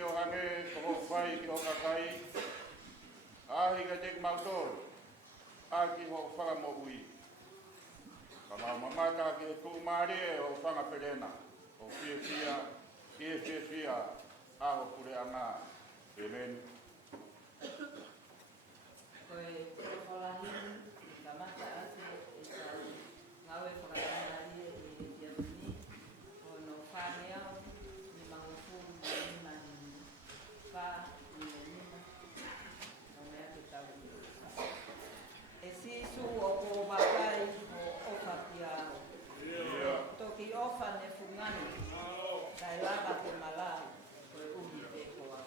ki o hange, ko whai ki o kakai, ahi ka tek mautoro, a ki ho whaka mo ui. Ka mamata ki e tū maare o whanga perena, o fia, aho kure anga, amen. Koe whalahin, ka mata ate e tau ngawe whakatanari e Fiatuni, o no whaneau, ni mangufu, ni mani wha, ni nima, o mea te tau ni o. E sisu o ko wakai o ofa piaro. Toki ofa ne fungani, kai lava te malai, koe uhi te koa.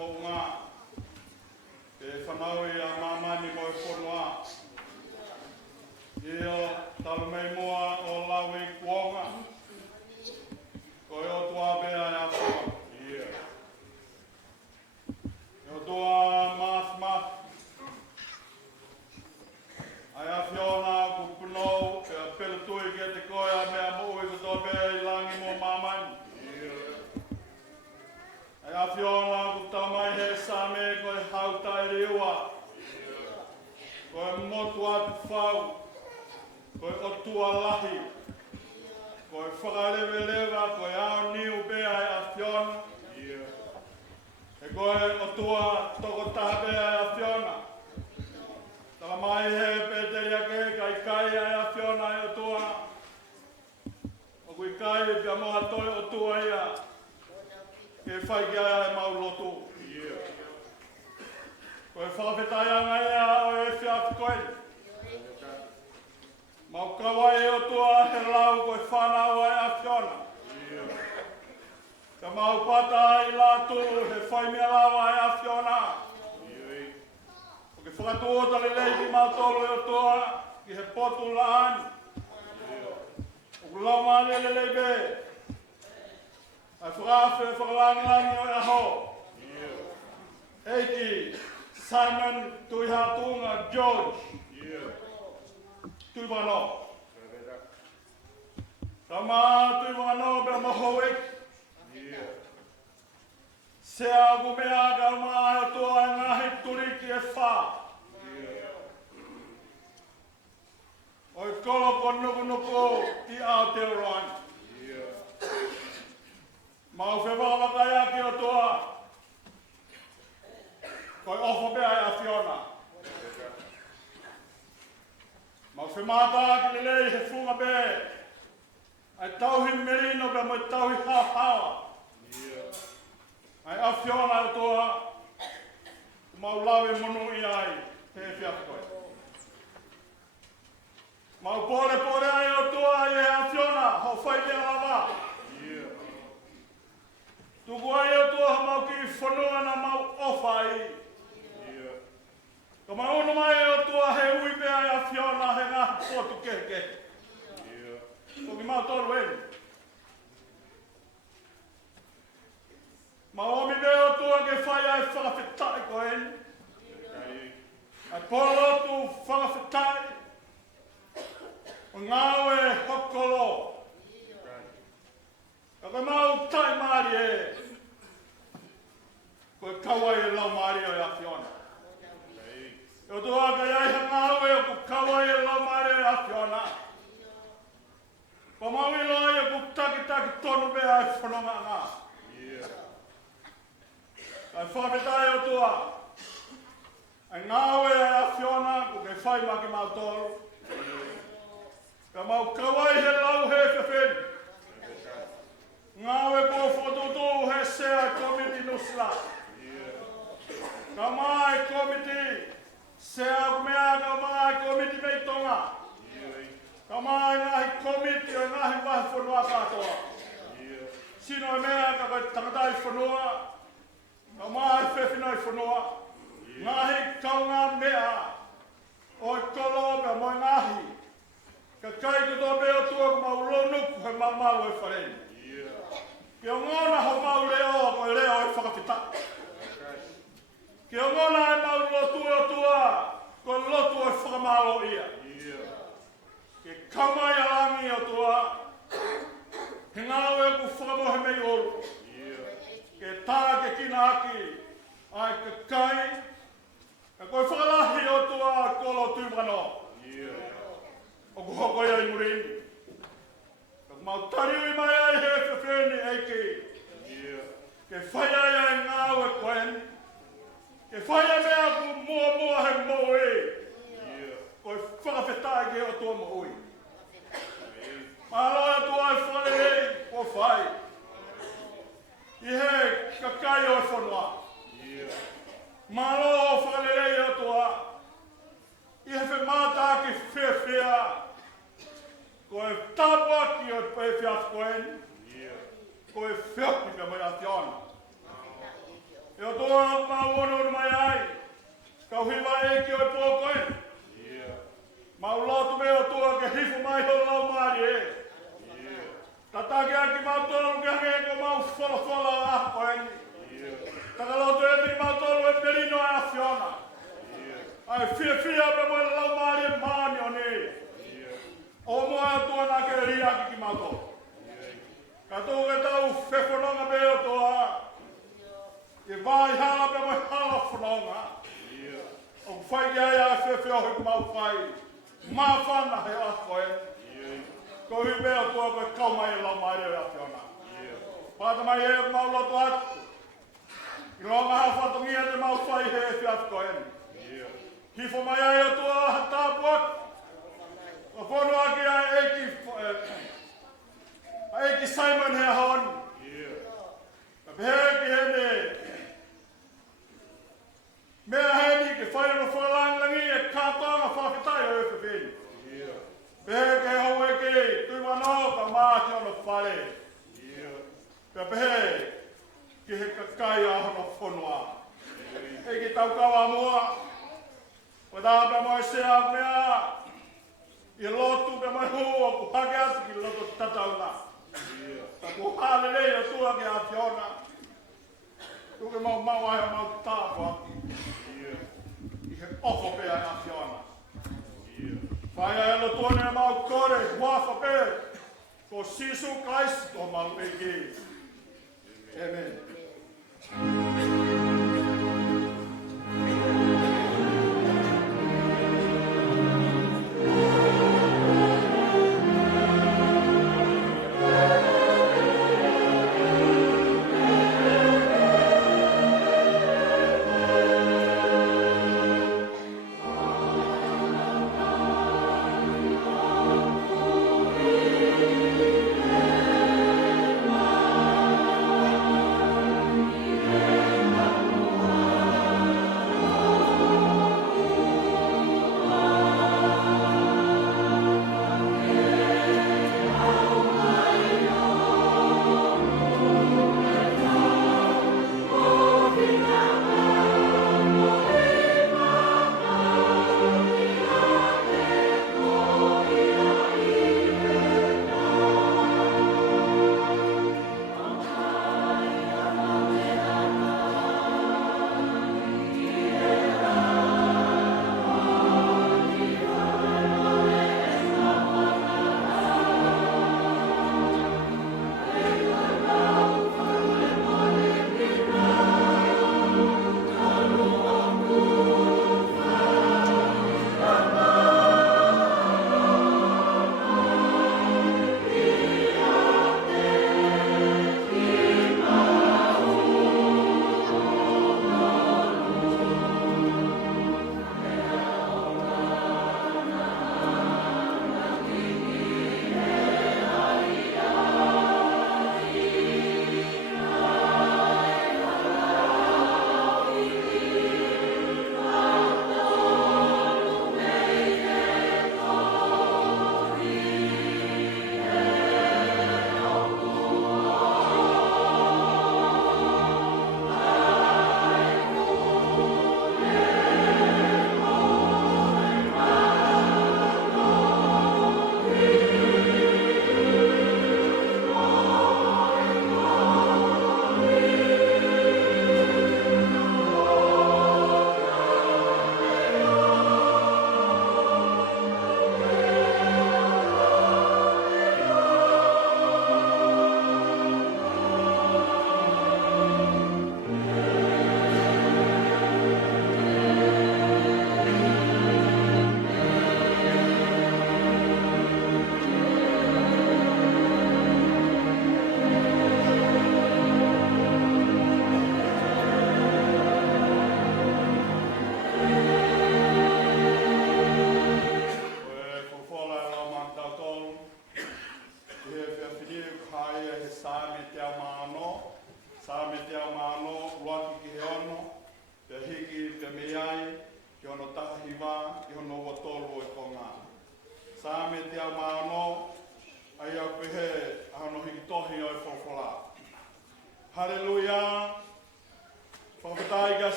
mo ngā. E whanau i a mamani mo e whanua. Io talumei moa o lawi kuonga. Ko e o tua bea e a whanau. E o tua mas. Ai a whiona ku punou, e a pele tui ki a te koe a mea mo ui ko tō bea I langi mo mamani. Ai a whiona ku tamai he same ko e hauta I riua. Ko e motu atu whau. Ko e otua lahi. Ko e whakarewelewa, ko e ao niu bea e a whiona. E ko e otua toko taha bea e a whiona. Tala mai he Peteri ake kai e a whiona e otua. O kui kai e pia moha toi otua ia. Ke whai ki aia e mau lotu. Ko e whakawhetai anga ia o e whiawhi koe. Mau kawai e otua he lau ko e whanau e a whiona. Ka mau pata I lātu he whai mea lawa e a whiona. O ke whakatuota le lei ki mau tolo e otua ki he potu laan. O ku lau maale le lei be. Ai whakawhi e whakalangilangi o e aho. Eiki, Simon Tuihatunga George. Tuiwano. Tama tuiwano be moho eki. Sea kumea ka maa e toa e ngahi turiki e wha. O I kolo ko nuku I Aotearoa. Mau whewawaka ki o toa. Ko I ofo bea e a whiona. Mau whemata ki le lei he whunga be. Ai tauhi merino be mo I tauhi hawa. Ai a whiona e toa. Mau lawe monu I ai. He whiaka koe. Mau pore ai o toa I a whiona. Ho whai mea lawa. Tuku ai o toa mau ki whanua na mau ofa I. Ka mai ono mai o toa he ui pea I a whiona he ngā potu keke. Toki mau tolu eni. Ma omi mea o toa ke whai ai whakawhetai ko eni. Ai polo tu whakawhetai. O ngāu e hokolo. Ka koe mau tai maari e. Koe kaua e lau maari o e a whiona. E o toa ka iai ha ngāu e o ku kaua e lau maari o e a whiona. Pa mau I loa e ku taki tonu mea e whanonga ngā. Ai whakawhetai o toa. Ai ngāu e a whiona ku ke whai maki mau tolu. Ka mau kawai he lau he whiwheni. Ngāu e ko whotutu he sea komiti nusla. Ka mai komiti sea kumea ka mai komiti mei tonga. Ka mai ngahi komiti o ngahi wahi whanua katoa. Sino e mea ka koe tangatai whanua. Ka mai whewhinoi whanua. Ngahi kaunga mea. O I kolo me moi ngahi. Ka kai ko tō beo tua ko mau lonuku he mamalo e whareni. Ki o ngona ho mau leo ko e leo e whakawhita. Ki o ngona e mau lotu o tua ko lotu e whakamalo ia. Ki kaumai alangi o tua. He ngāu e ku whakamohe mei oru. Ki tā ke kina aki. Ai ka kai. Ka koe whakalahi o tua kolo tūmano. O ku hoko ia I murini. Ka mau tariu I mai ai he whiwheni eiki. Ke whai ai ai ngāu e koen. Ke whai ai mea ku mua he moe. Koe whakawhetai ke o tua moe. Mahaloa tua e whanelei o whai. I he kakai o e whanua. Mahaloa o whanelei o tua. I he whemata ki whewhea. Ko e tāpua ki o e whiawhi koen. Ko e whiawhi ka mai a tiona. E o toa mauono mai ai. Kau hiwa e ki o pōkoe. Mau lotu me o toa ke hifu mai ho lau maari e. Tatake aki mau tolu ke hange ko mau whala a koe ni. Taka lotu e tiki mau tolu e perino e a Fiona. Ai fia pe mo lau maari e maani o ne. O moa e toa na ke ria ki mau tolu. Ka tō ke tau whewhanonga me o toa. E vai hala pe mo hala whanonga. O whai ki ai a whewhi o hiku mau whai. Mā whana he a koe. Ko hui mea tua koe kau mai e lau maari o a Fiona. Pāta mai e mau loto atu. I ronga ha whatongia te mau whai he e whiatu koe. Hifo mai ai o tua ha tāpu atu. O whono aki a eki Simon he a honi. Ka peheki he ne. Mea heni ke whaino whalangangi e kātonga whakitai o e whiwheni. Pehe ke hau e ke tui wano ka māti ono whare. Ka pehe ki he kakai a hono whonua. E ki tau kawa mua. Wa tāpe moi sea mea. I lotu pe moi hua ku hake atu ki loto tatauna. Ta ku hale rei a tua ki a Fiona. Tuke mau ai a mau tāpu atu. I he ofo pe a Fiona. Whai ai alo tuone a mau kore, huafa pe. Ko sisu Christ o mau peki. Amen.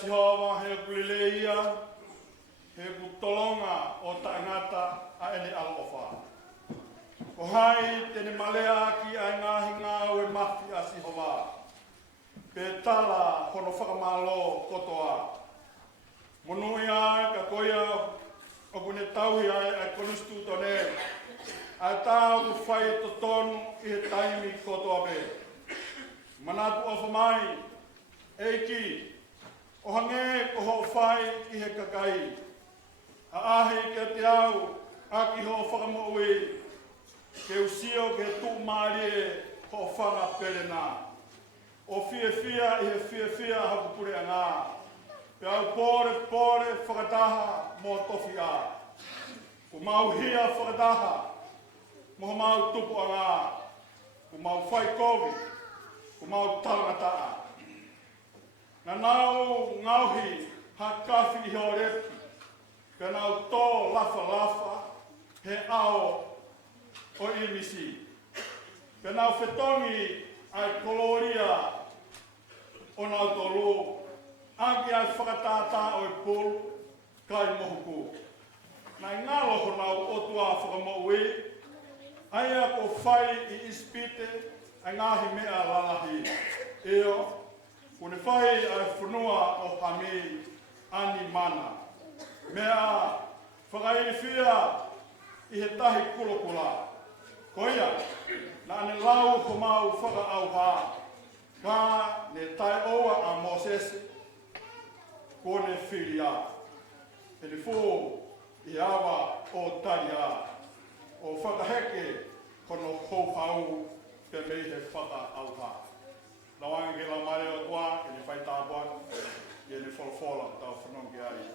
sihoa he kulileia, he kutolonga o taingata a ene alofa. Ko hai tene malea ki ai ngahi ngā ue mafi a sihoa. Pe tala hono whakamalo kotoa. Monui ai ka koia o kune tauhi ai konustu tone. Ai tāu ku whai to tonu i he taimi kotoa pe. Manatu o whamai, eiki, o hange ko ho whai i he kakai. A ahi ke te au, a ki ho whakamoui, ke usio ke tū marie ho whanga perena. O fia i he fia haku pure a ngā. Pe au pore whakataha mō tofi a. Ko mau hia whakataha, mo mau tupu a ngā. Ko mau whai kovi, ko mau tarangataa. Nā nau ngauhi ha kawhi i ho repi. Pe nau tō lafa, he ao o imisi. Pe nau whetongi ai koloria o nau tolu. Anki ai whakatātā o i pulu, kai mohuku. Nai ngalo ho nau otua whakamoui, aia ko whai i ispite, ai ngahi mea lalahi. Eo, kune whai ai whanua o hami ani mana. Mea whakaiwhia i he tahi kulokula. Koia, na ane lau ko mau whakaauha. Ka ne tai oa a Moses, kone whiria. Pene fō i awa o taria. O whakaheke kono hōpau te mei he whakaauha. Nawangi ke la mare o tua, ke ne whai tāpuan, ke ne wholofola tau whanongi ai.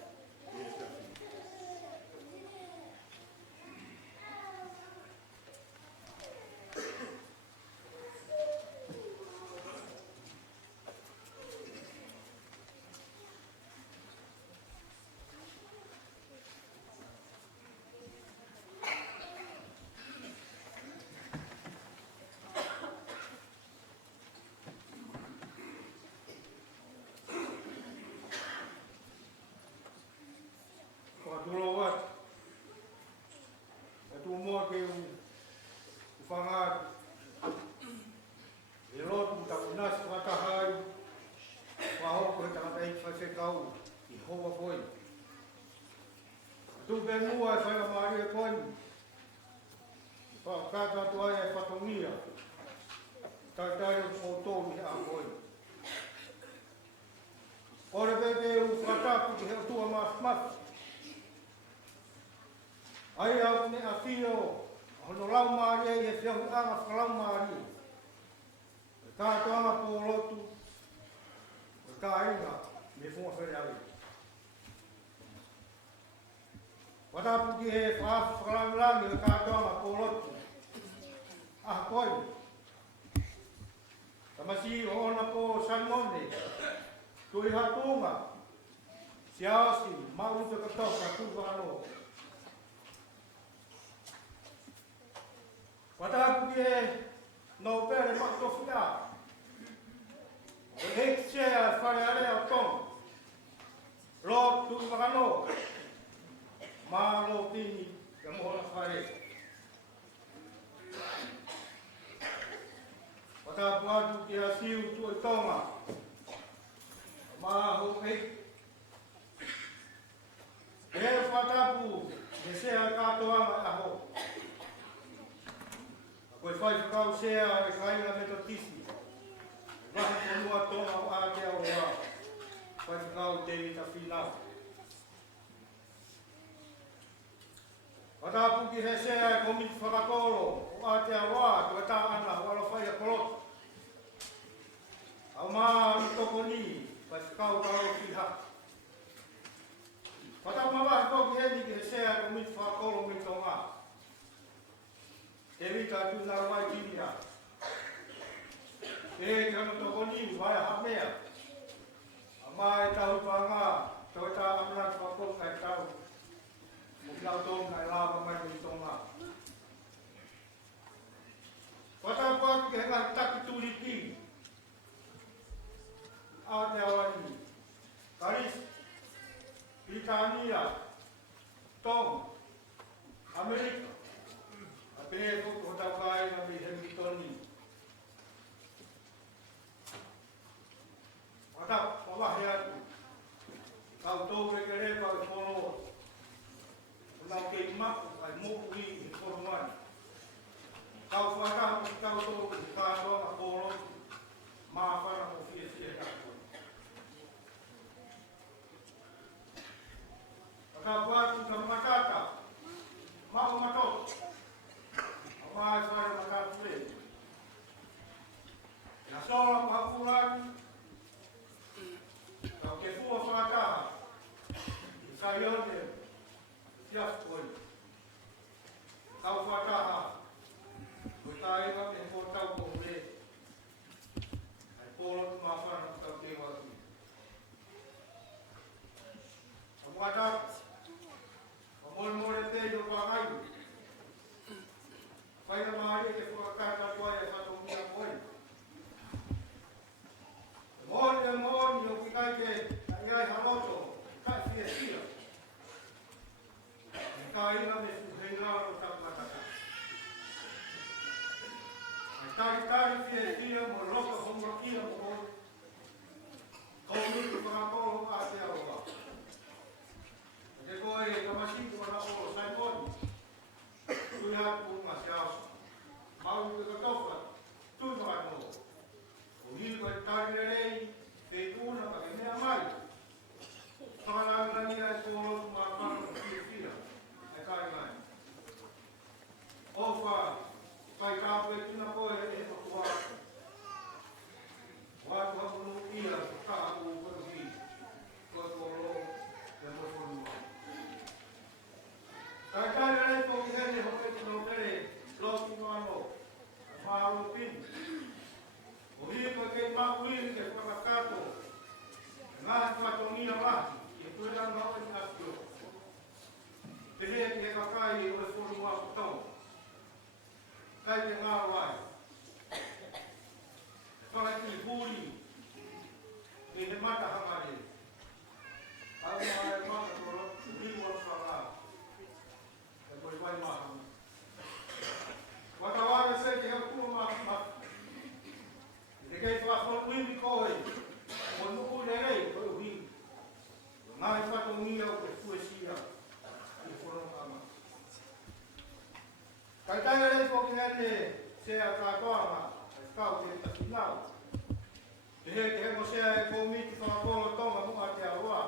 Ai au ne a fio, hono lau maari e whiahu anga whakalau maari. Ka toanga po lotu, ka inga, me funga where awe. Watapu ki he whakalau langi, ka toanga po lotu. Ah koi. Tamasi hoona po Salmone, tui hatunga. Siasi, mauta katoka, kuwa alo. Watapu ki he no pere makotofia. O hek sea whare are o tong. Lo tui makano. Mā lo tini ka mohona whare. Watapu atu ki a siu tui tonga. Mā ho hek. E whatapu me sea katoanga aho. Koe whai whakau sea e kainga me to tisi. Wahi konua tonga o ātea o wā. Whai whakau te i ta whinau. Watapu ki he sea e komiti whakakoro o ātea wā kua tā ana wala whai a kolotu. Au mā i toko ni, whai whakau karo ki ha. Watapu mā wahi kau ki he ni ki he sea e komiti whakakoro me tonga. Te wika tu nā wai kinia. E kano toko ni, wai a hamea. A mā e tau pāngā, tau e tā amanat whakok kai tau. Mukau tōng kai lāpa mai ni tonga. Wata pāki ke henga taki tūri ki. Ātea wani. Kari kātoa a pōro, māwhara mo fia tāpua. Ka wātu ka matata, mao mato, a wāi whare matatu e. Nā sola mo hapurani, ka ke fua whakataha, i ka ione, fiafu koi. Kau whakataha, koe tā inga me kōtau ko ure. Ai pōro tu mawhana ku tau te watu. A matata, Mōre te i o whāngai. Whaina maari e te whakakata koe e whatongia koe. Mōre o ki kai ke iai haroto, kai fia fia. E ka ina me fuhei ngāro tapuataka. E tari fia fia mo roka homakia mo koe. Kau miku whakakoro a te aroa. Te koe e kamasiku mana o Saimoni, tui hapu masi ausa. Mau i te katofa, tui mai mo. O hiri koe tari rei, te tūna ka ke mea mai. Whakaranga nira e kōrotu mā whana o fia, e kai mai. O wha, kai kāpu e tuna koe e whakua. Wātu hapu no ia, kāpu o koe hi, koe kōro, te mofonua. Kai kai rei po ki hene hoke tino pere, lotu mano, maro pin. O hii koe kei makuiri ke whakakato, ngā whatongia mahi, e tueranga o i atio. Te hea ki he kakai e ue whuru mua kutau. Kai te ngā wai. Whakaki huri, e he mata hamare. Au mai mata toro, hiwa whakā. Koe wai maha. Wakawana se te hapua maha. Te kei whakakoro wimi koe. O nuku rei, koe uhi. Ngai whatongia o te fuesia. I whono ama. Kai taia rei poki hene se a kātoanga. E kau te takinau. Te he mo sea e kōmiti whakakoro tonga mua te aroa.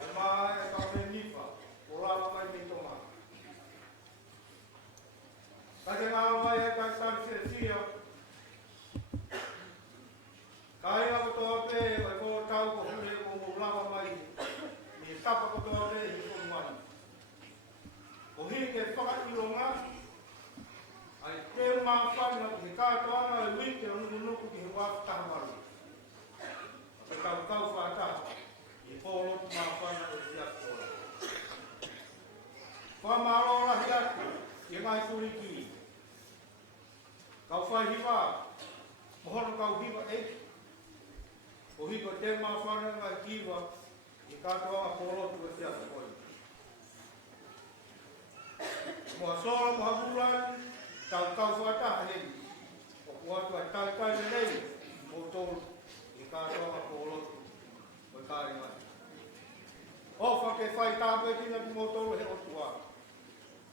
Ai maa e kau me nipa. Ora mai me toma. Kake ngā mai e kai tari se tia. Kai a kotoa pe e ko tau ko hule ko mo lava mai. Ni tapa kotoa pe i ko mai. Ko hi ke whakaironga. Ai te mā whana ki he kātoanga e wike o nuku ki he wāwhataha maru. Ke kau whataha. I pōro tu mā whana o te atora. Whamaro rahi atu, i ngai kuriki. Kau whai hiwa, mohono kau hiwa e. O hiko te mā whana ngai kiwa, i kātoanga pōrotu e te atu koi. Moa sora moha burani, kau whataha hei. O kuatu ai tai rei, o tōru, i kātoanga pōrotu, o kāri mai. O whake whai tāpe tina ki mō tōru he o tuā.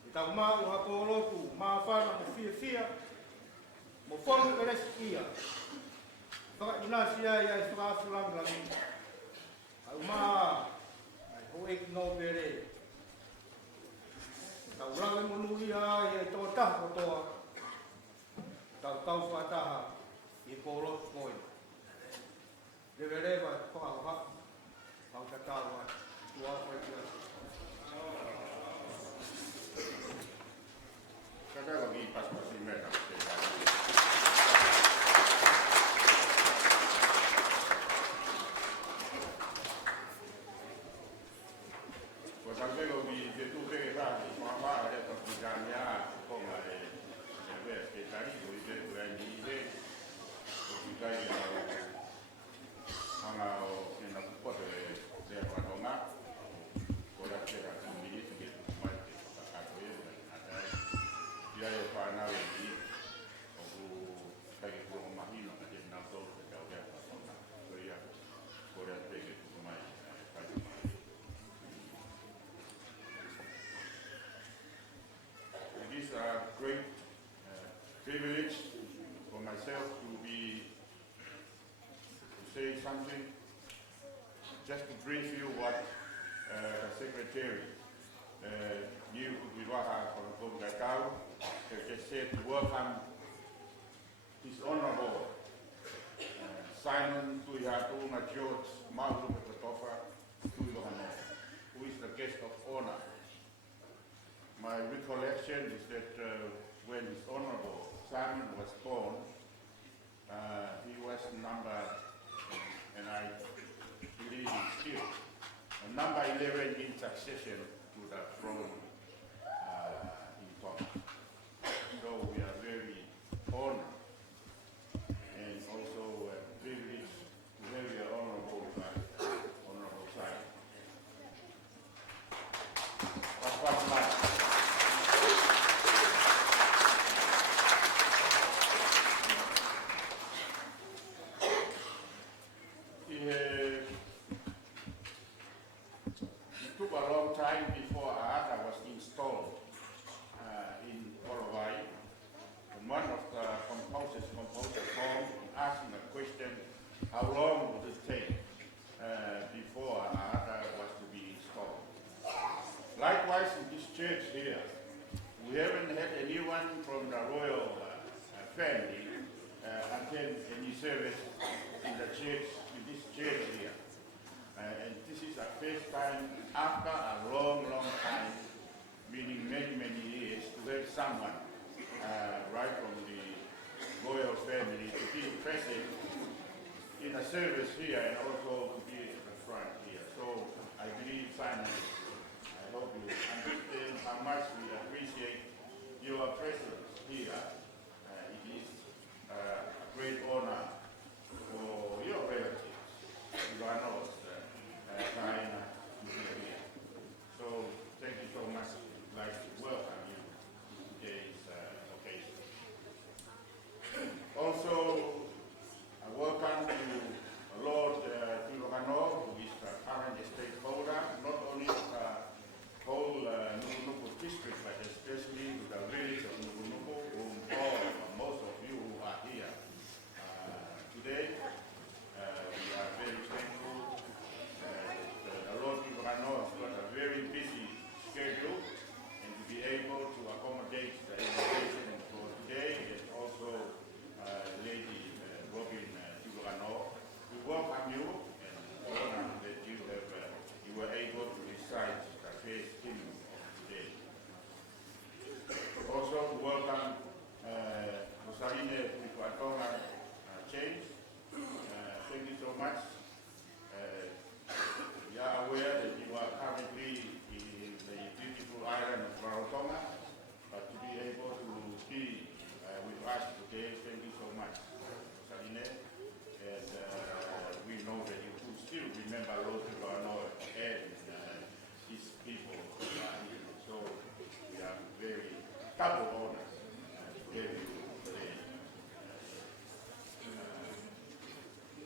I tau māu ha kōrotu, mā whana mo fia, mo whonu e resi ia. Whaka inasi ai ai whakaafurangi. Au mā, ai ho eki no bere. Tau rangi monu ia ai ai tō taha kotoa. Tau whataha i kōrotu koi. Rewe rewa whakahoha, au tatawa, tua whai ia. Kadang lagi pas-pas ini mereka. Sampai lagi itu kerja, mama ada pekerjaannya, kok nggak ada, sampai sekali itu berani ini, myself to say something, just to brief you what the Secretary New Kubiwaha from Gakau just said to welcome His Honorable Simon Tuihatunga George Maulu Petofa Tuilohano, who is the guest of honor. My recollection is that when His Honorable Simon was born, he was number, and I believe he's still, number 11 in succession to the throne in Tonga. So we are very honored and also privileged to have your honorable Simon. It took a long time before Ahata was installed in Korowai. And one of the composers composed a song asking a question, how long would it take before Ahata was to be installed? Likewise, in this church here, we haven't had anyone from the royal family attend any service in the church, in this church here. And this is the first time after a long, long time, meaning many, many years, to have someone right from the royal family to be present in a service here and also to be at the front here. So I believe, Simon, I hope you understand how much we appreciate your presence here. It is a great honor for your relatives, Ivano's, China, to be here. So thank you so much. I'd like to welcome you to today's occasion. Also, a welcome to Lord Tulogano, who is the current estate holder, not only of the whole Nukunuku district, but especially to the village of Nukunuku, whom most of you who are here today. We are very thankful that the Lord Tulogano has got a very busy schedule, and to be able to accommodate the invitation for today, and also Lady Robin Tulogano. We welcome you and honor that you were able to recite the first hymn of today. Also to welcome Rosaline Puipuatonga James. Thank you so much. You are aware that you are currently in the beautiful island of Rarotonga, but to be able to be with us today, thank you so much, Rosaline. And we know that you will still remember Lord Tulogano and his people. So we are very double honored to have you today.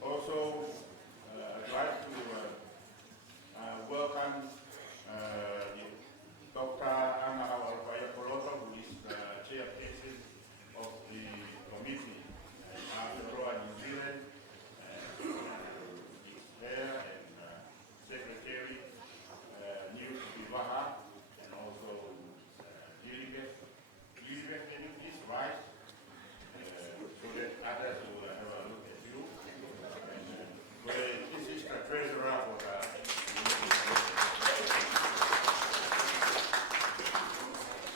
Also, I'd like to welcome Dr. Ana Hawalpaya Poloto, who is the chairperson of the committee Aotearoa New Zealand, is there, and Secretary New Kubiwaha, and also Lilibeth. Lilibeth, can you please rise so that others will have a look at you? And, this is the treasurer for the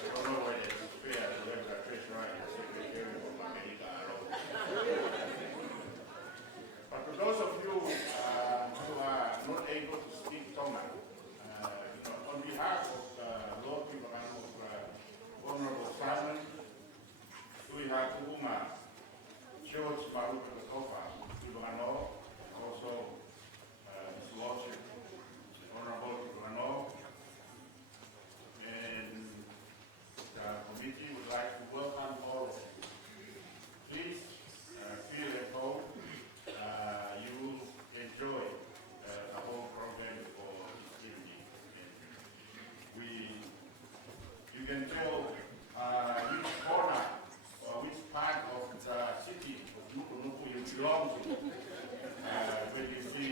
I don't know whether it's fair to have the treasurer and the secretary of America alone. But for those of you who are not able to speak Tonga, on behalf of Lord Tulogano, Honorable Simon Tuihatunga George Maulu Petofa Tulogano, also His Lordship Honorable Tulogano, and the committee would like to welcome all of you. Please feel at home. You enjoy the whole program for this evening. You can tell which corner or which part of the city belong to. When you see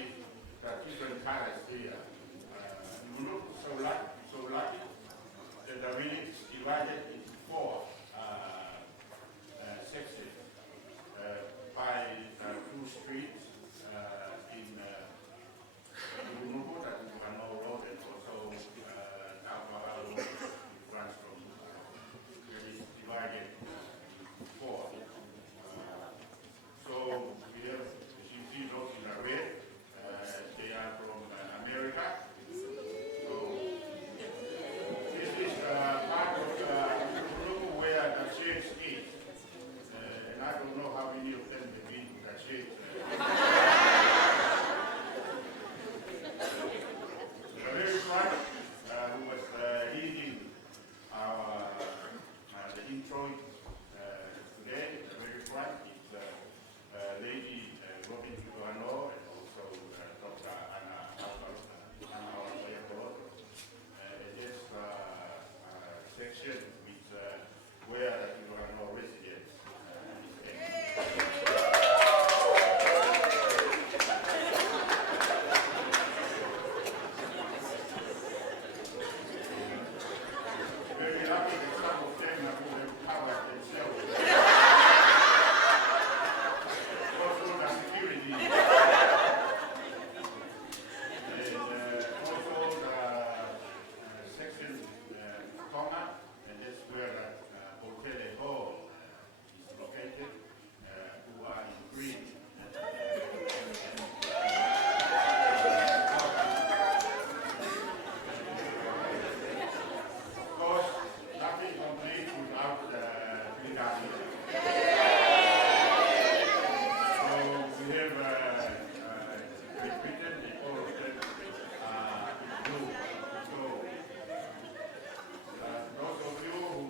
the different colors here, you look so lucky that the village divided into 4 sections by 2 streets in Nukunuku, that is Wano Road, and also Naupara Road, which runs from it is divided into 4. So we have, as you see those in the red, they are from America. So this is part of Nukunuku where the church is. And I don't know how many of them have been to the church. The very front, who was leading our the intro today, the very front is Lady Robin Tuano and also Dr. Anna Oyakoro. This section is where the Tuano residents very lucky that some of them have covered themselves. Also the security. And also the section Tonga, and that's where the Hotel Hall is located, who are in green. Of course, nothing complete without the Brigade. So we have written all of them blue. So those of you who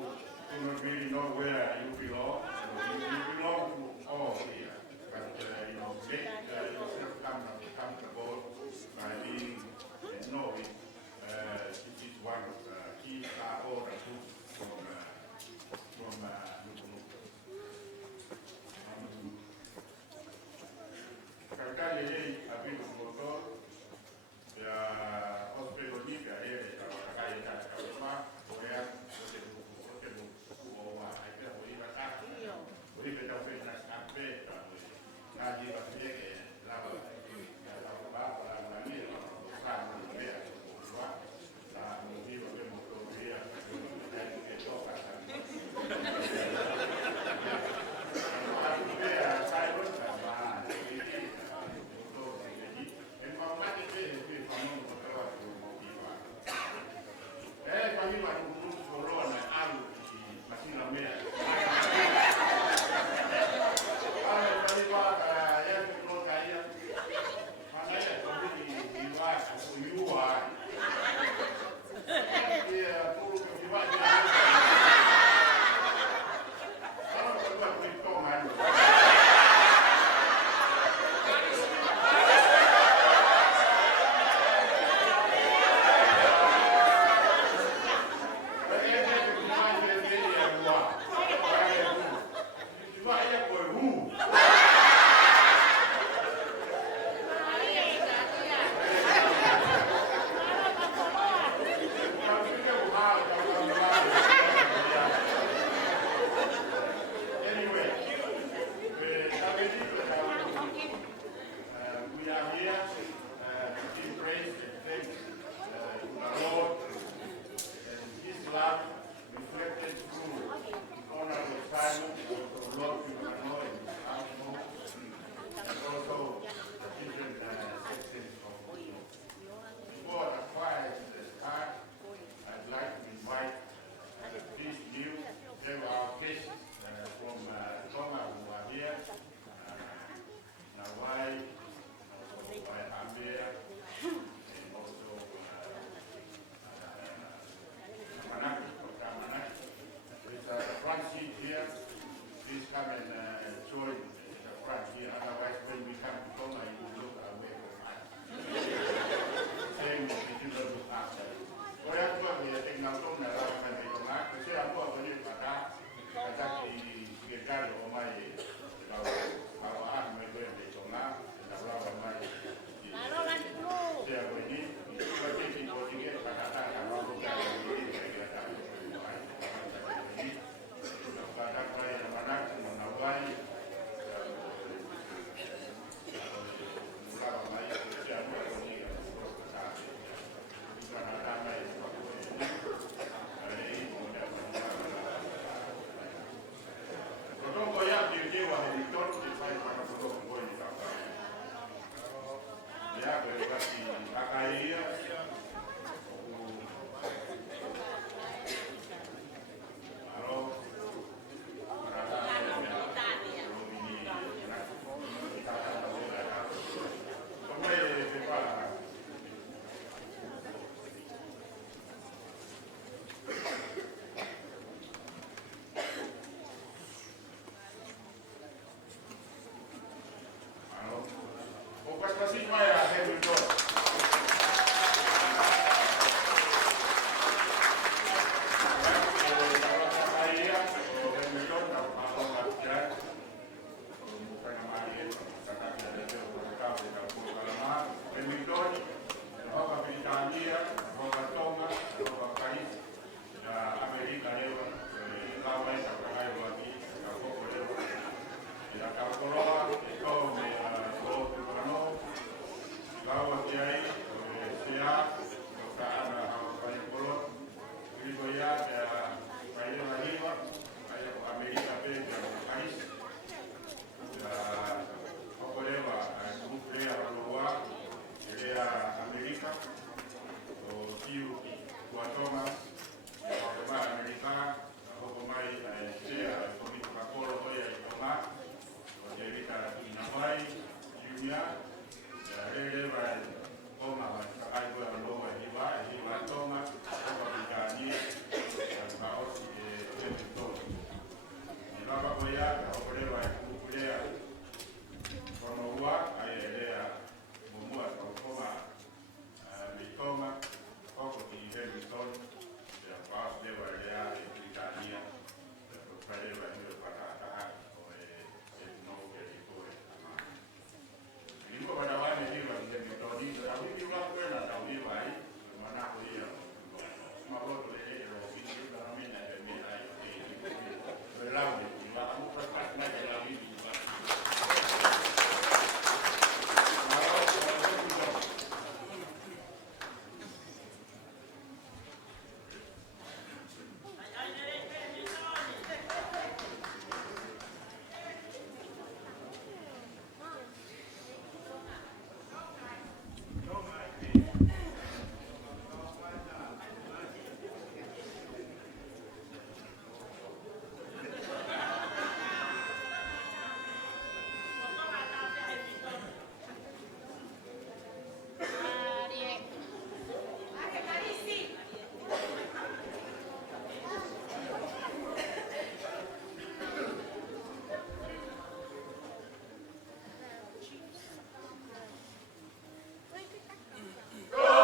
do not really know where you belong, you belong to all here. But make yourself comfortable by being and knowing this is one of the key order groups from Nukunuku. Serikali abiri motor ya hospital ni ya ile kaya katika kwa Korea wote kuoa hapo kuiba kaka kuiba tafe na skape na jiba yake lava ya baba na mimi sana mbele kwa na mwiba kwa motoria ndio kutoka sana Lord, you know, kasih maya Hamilton. Go!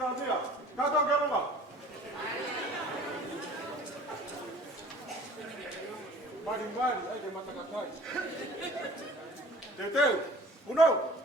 na dia. Kato ke ronga. Mari, ai ke matakatai. Teu, uno.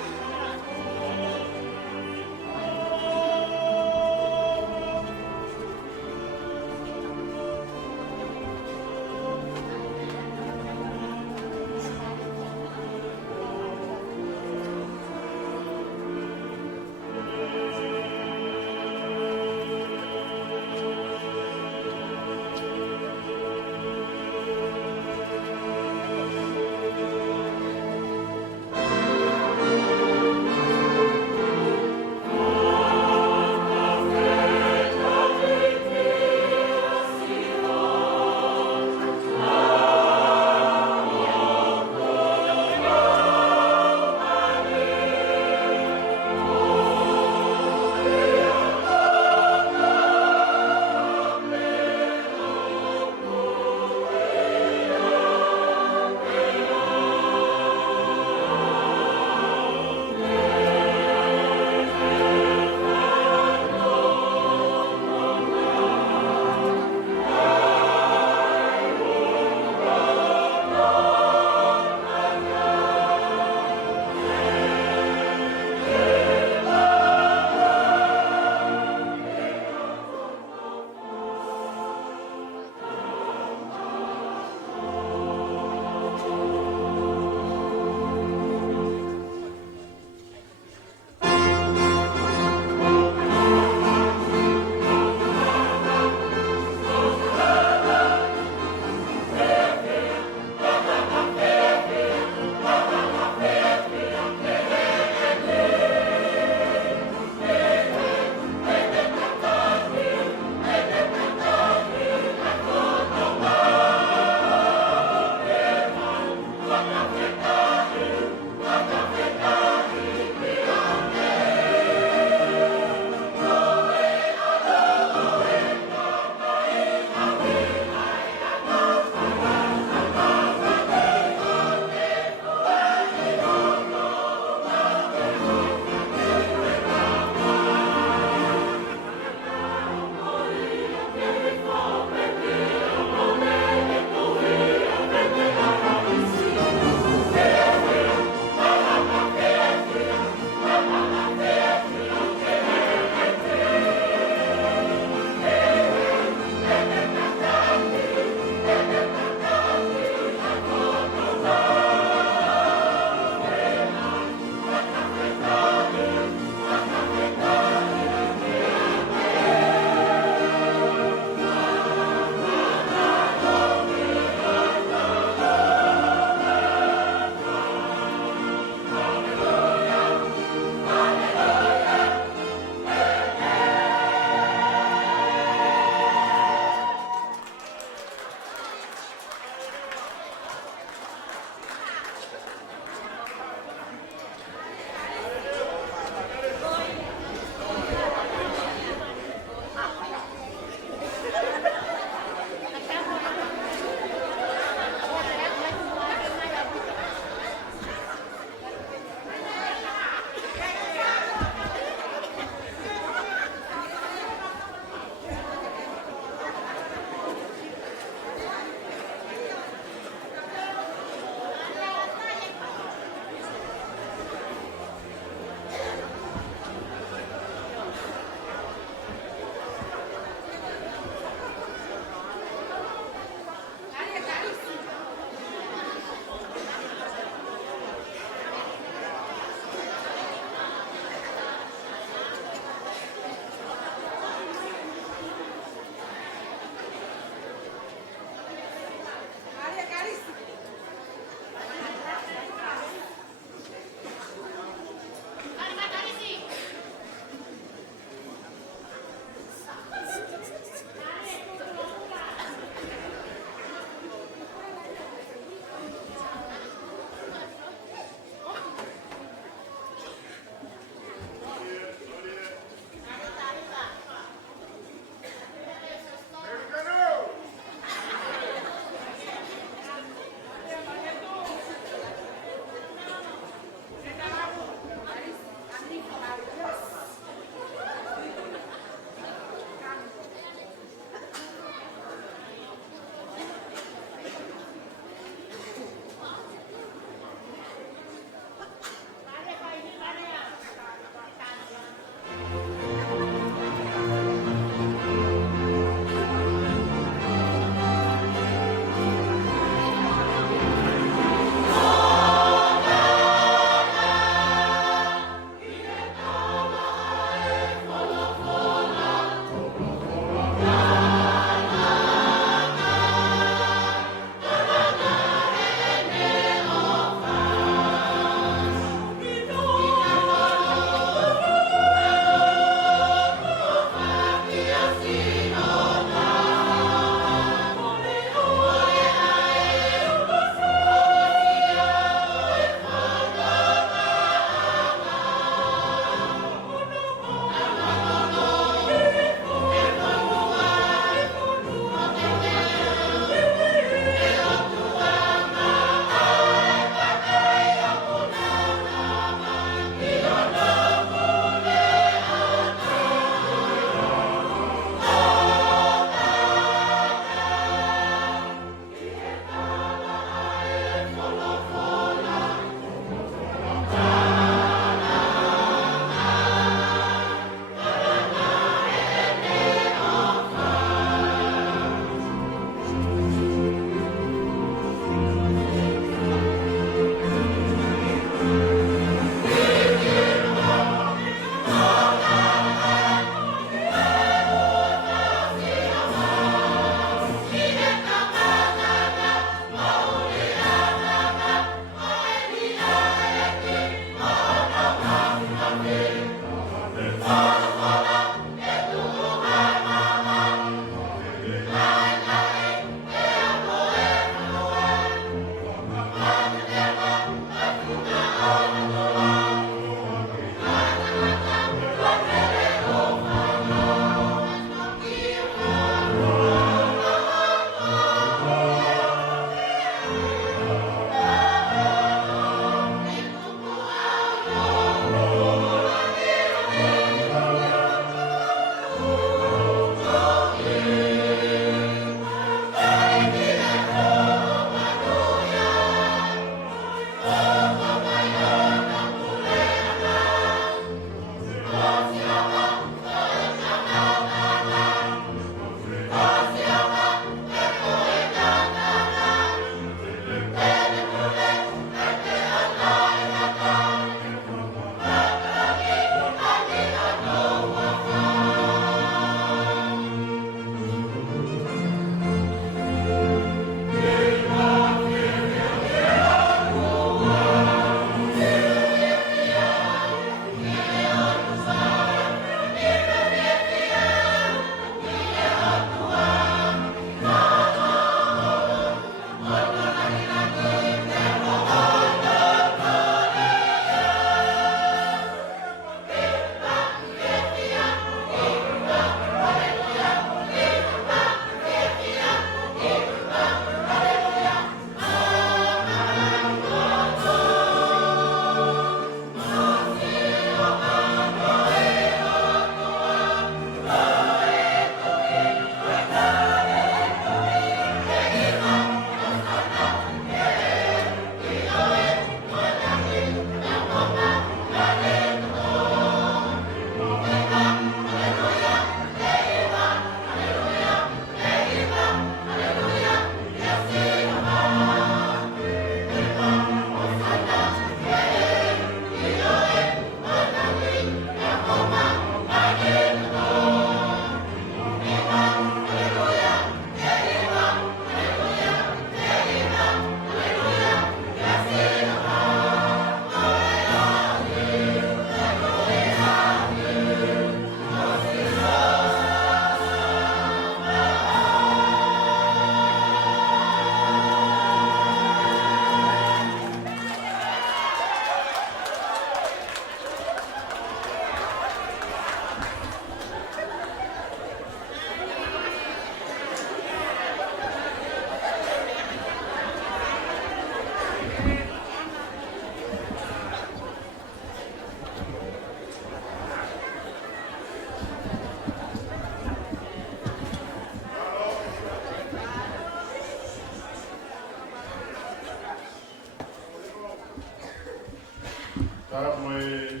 Ka moe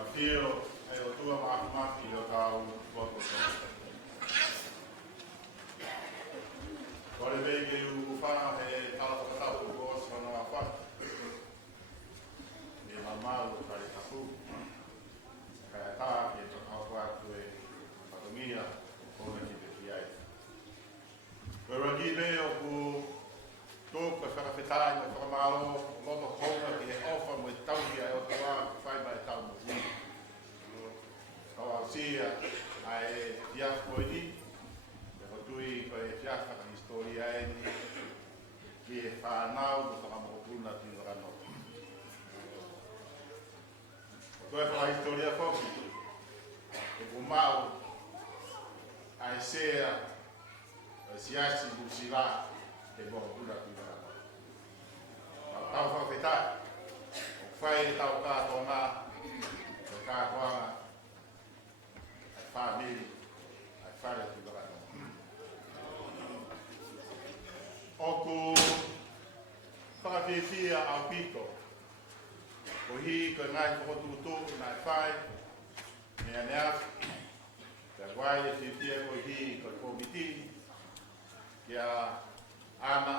a fio e o tua mahi o tau wako tau. Kore vege u whanga he tala whakatau o kos whanau a whak. E mamau kare tapu. Kaya tā ke to kau whatu e whakangia o kone ki te ki ai. Koe raki me o ku tōku e whakawhetai mo whakamalo lono honga ki he ofa mo e tauhi ai o te wā whai mai tau mo hui. Kau au sia ai e fiaf koe ni, e hotui koe e fiaf whaka historia e ni, ki e whanau mo whakamokuna ti rano. Koe whaka historia whoki, e kumau ai sea siasi musila e mokuna ti rano. Tau whakawhetai, o whai tau kātona, o kātoanga, family, ai whare tu rano. Oku whakawhiwhia au pito, ko hi ko ngai whakotutu nai whai, mea neaf, te wai e whiwhia ko hi ko komiti, kia ana,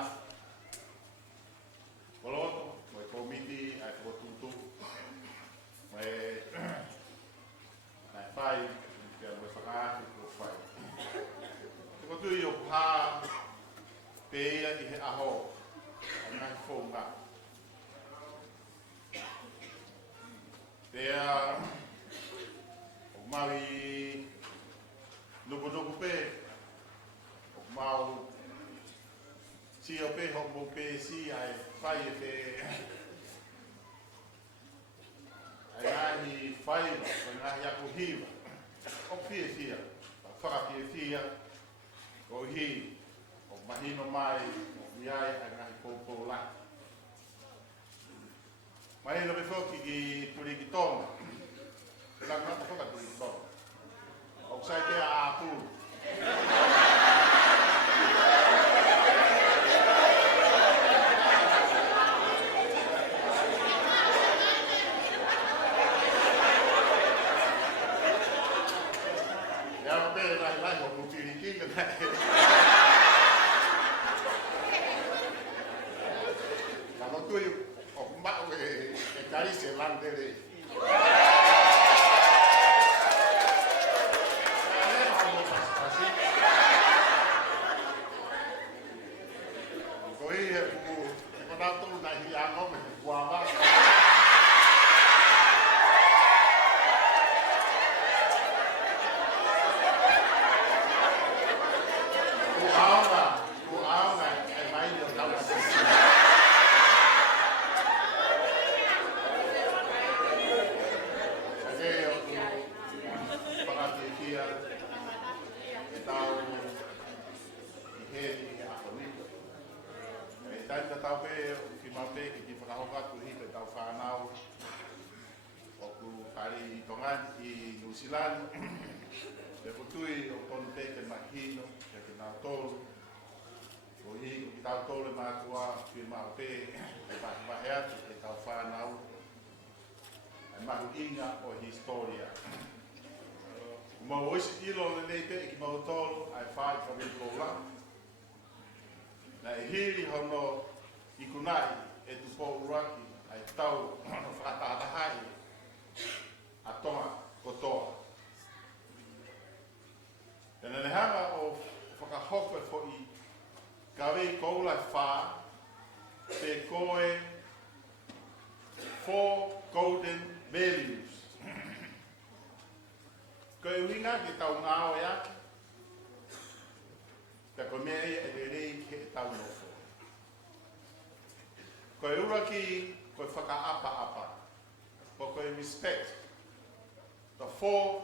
koloto, mo e komiti ai whakotutu, mo e nai whai, kia mo e whakaatu ko whai. Te kotui o pā, pēia i he aho, a ngai whonga. Pēia, o maui nuku pē, o mau si o pē hok mo pē si ai whai e pē, ai ngahi whai, o ngahi aku hiwa. O whiwhia, o whakawhiwhia, o hi, o mahino mai, o iai a ngahi pōpō lai. Mahino me whoki ki Turiki Tonga, te lang nata whoka Turiki Tonga. O ksai te a āpūru. Te kutui o tonu peke mahino, te ke nau tolu. O hi ki tau tolu mātua, ki mau pē, e mahi atu, e tau whanau. E mahu inga o historia. Mau oisi ilo le nei pe, ki mau tolu, ai whai whawe koula. Na e hiri hono i kunai, e tu pō uraki, ai tau, no whakatahai, a tonga kotoa. Tēnā nehanga o whakahope fo i kawei koulai whā, te koe 4 golden values. Koe uhinga ki tau ngāo e aki, te koe mea e le rei ki e tau nofo. Koe uraki, koe whakaapa, po koe respect, the 4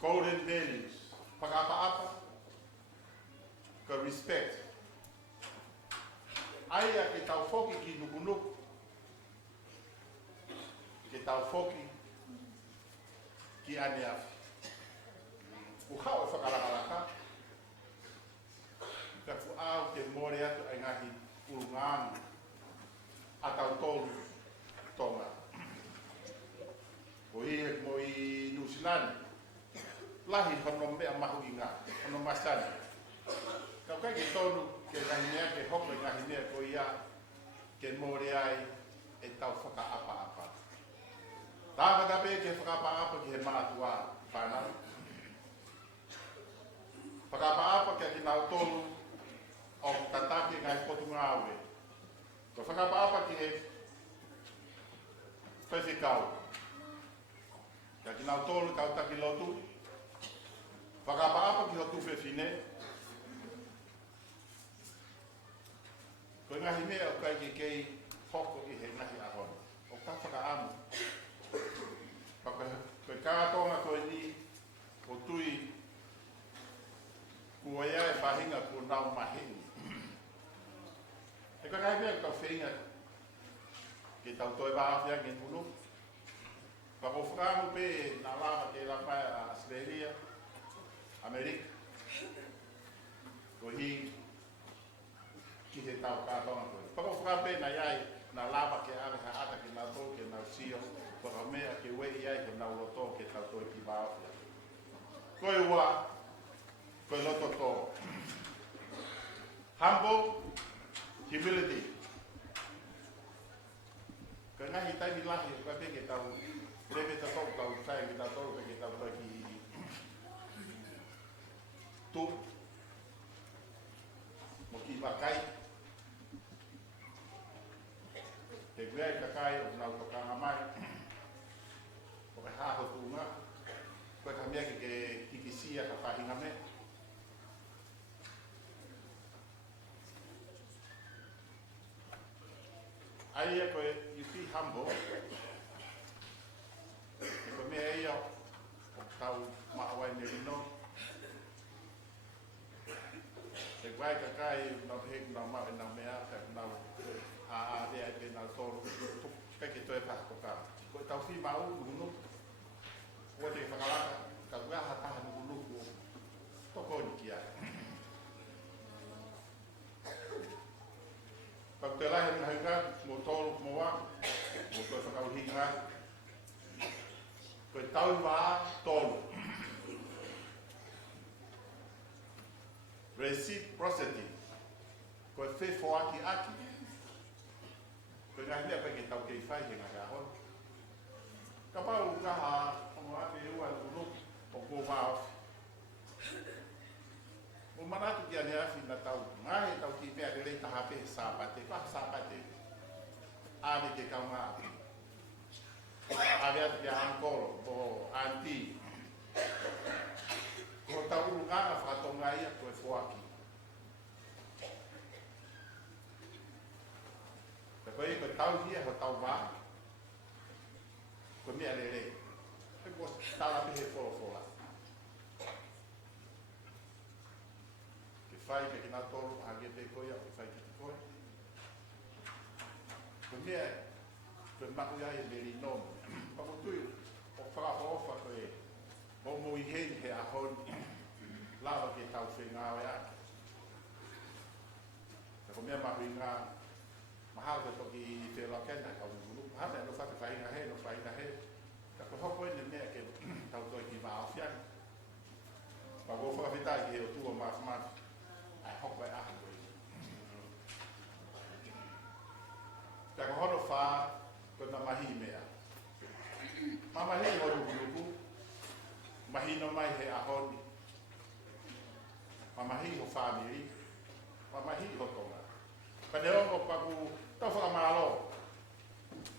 golden values. Whakaapa, ko respect. Aia ke tau whoki ki nukunuku. Ke tau whoki ki ane afi. Ukau e whakarakaraka. Ka fu au te more atu ai ngahi urungānu. A tau tolu tonga. O i mo i New Zealand. Lahi hono mea mahu inga, hono masani. Kau kai ki tonu ke ngahimea ke hopo ngahimea ko ia ke mōre ai e tau whakaapa-apa. Tāka tape ke whakaapa-apa ki he mātua whanau. Whakaapa-apa ke ki nau tonu o tatake ngai potu ngāwe. Ko whakaapa-apa ki he whewhikau. Ka ki nau tonu kau taki lotu. Whakaapa-apa ki hotu whewhine. Ko ngahi mea o kai ki kei hoko i he ngahi ahon. O ka whakaamu. Koe kātonga koe ni o tui kua ia e whahinga ko nau mahingi. E ka ngahi mea kau whinga ke tau toi wāwhia ngen munu. Whako whakaamu pe nā lama ke la whaia a Australia, Amerika. Ko hi ki he tau kātonga koe. Whako whakape na iai na lama ke are ha ata ke nā tō ke nā sio. Whaka mea ke wei iai ke nau loto ke tau toi ki wāwhia. Koe ua, koe loto tō. Humble, humility. Koe ngahi taimi lahi o kape ke tau rewe ta tō tau tai ke tau tō ke tau toi ki tū. Mo ki wakai. Te guai kakai o nau tokanga mai. O ke haho tūnga. Koe ka mea ke hikisia ka whahinga me. Aia koe, you be humble. Koe mea ia o tau maawai me rino. Te guai kakai nau hek nau mau e nau mea ka nau a rea e pe nau tōru. Peke toi whakakoka. Koe tau whi mau nunu. Koe te whakalaka. Ka ua hataha nunu ko. Toko ni ki ai. Pau te lahi na hanga, mō tōru mō wā. Mō koe whakauhinga. Koe tau wā tōru. Reciprocity. Koe whewho aki aki. Koe ngahi mea koe ke tau kei whai he ngā hon. Ka pau kaha o ate e ua nunu o kō wāo. O manatu ki ane awhi na tau ngahe tau ki mea rei taha pe he sāpate. Kaha sāpate? Ane ke kau ngā. Ane atu ki a ankoro o anti. Ko tau uru nganga whakatonga ia koe whoaki. Ka koe koe tau hia ho tau wā. Koe mea re. Koe ko tala pe he whora. Ke whai me ki nā tōru hage te koe au ke whai ki te koe. Koe mea koe maku ia e meri nomu. Pako tui o whakahofa koe o mo i hei he ahon lava ke tau whengawe aki. Ko mea mahu i ngā mahau te toki i te lakena kau ngulu. Mahau no whaka whainga he, no whainga he. Ka ko hoko ene mea ke tau toi ki maawhiani. Ma ko whakawhitai ki he o tua maafmatu. Ai hoko e aha koe. Ka ko hono wha koe na mahi mea. Ma mahi hono kuluku. Mahino mai he ahoni. Mamahi ho family. Mamahi ho tonga. Pane ongo paku tau whakamalo.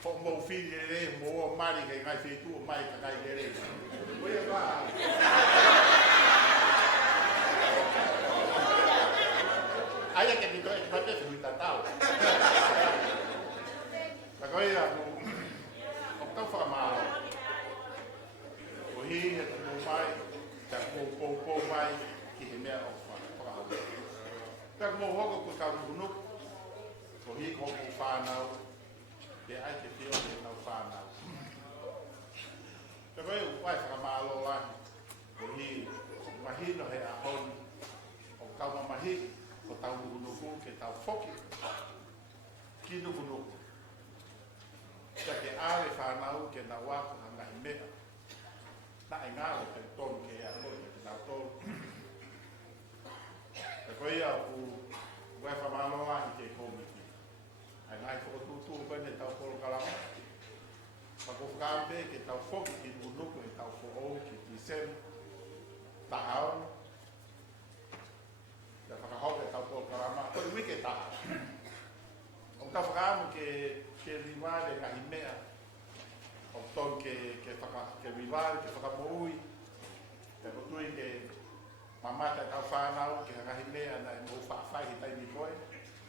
Ho mo whiri re, mo o mari he ngai whetu o mai ka kai re. Oia wā. Aia ke ni toi pate hui tatau. Ka koe a mo tau whakamalo. O hi he tumu mai, ka pou mai ki he mea o whakahau. Ka mo hoko ku tau unu, o hi hoko whanau, ke ai ke whio te nau whanau. Ka koe wai whakamalo lahi, o hi mahino he ahoni, o tau mamahi, o tau nukunuku ke tau whoki, ki nukunuku. whanau ke na wako na ngai mea. Na e ngā o te tonu ke a koi ke nā tonu. E koe ia ku wai whamaloa i ke komiti. Ai ngai whakotūtū pene tau koro kalama. Whako whakampe ke tau whoki ki nuku e tau whoou ki tisem. Tahao. Te whakahoke tau koro kalama. Koi wike tahao. O tau whakamu ke rivale ngahi mea. O ton ke rivale, ke whakamoui. Te kotui ke mamata tau whanau, ke ngahi mea na e mou whaafai hi taimi koe.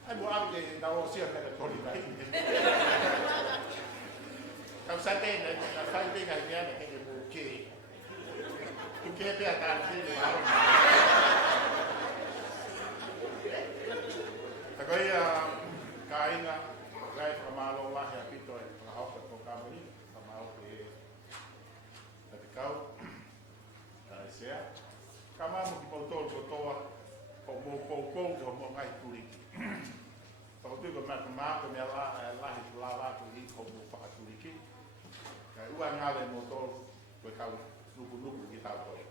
Ai mo au ke na o sia mea tori mai. Tau sate na whai pe ngahi mea na ke mou ke. Tu ke pia tāti ni maro. Ta koe ka inga, gai whakamalo wahi a pito e whakahauka tō kāmuri, whakamauke e tatikau, sea. Ka mamu ki pautoro kotoa, o mō pou ko mō ngai turiki. Whakatui ko mea kumāko mea lahi tu la lātu i ko mō whakaturiki. Ka ua ngāle mō tōru, koe kau nuku ki tau koe.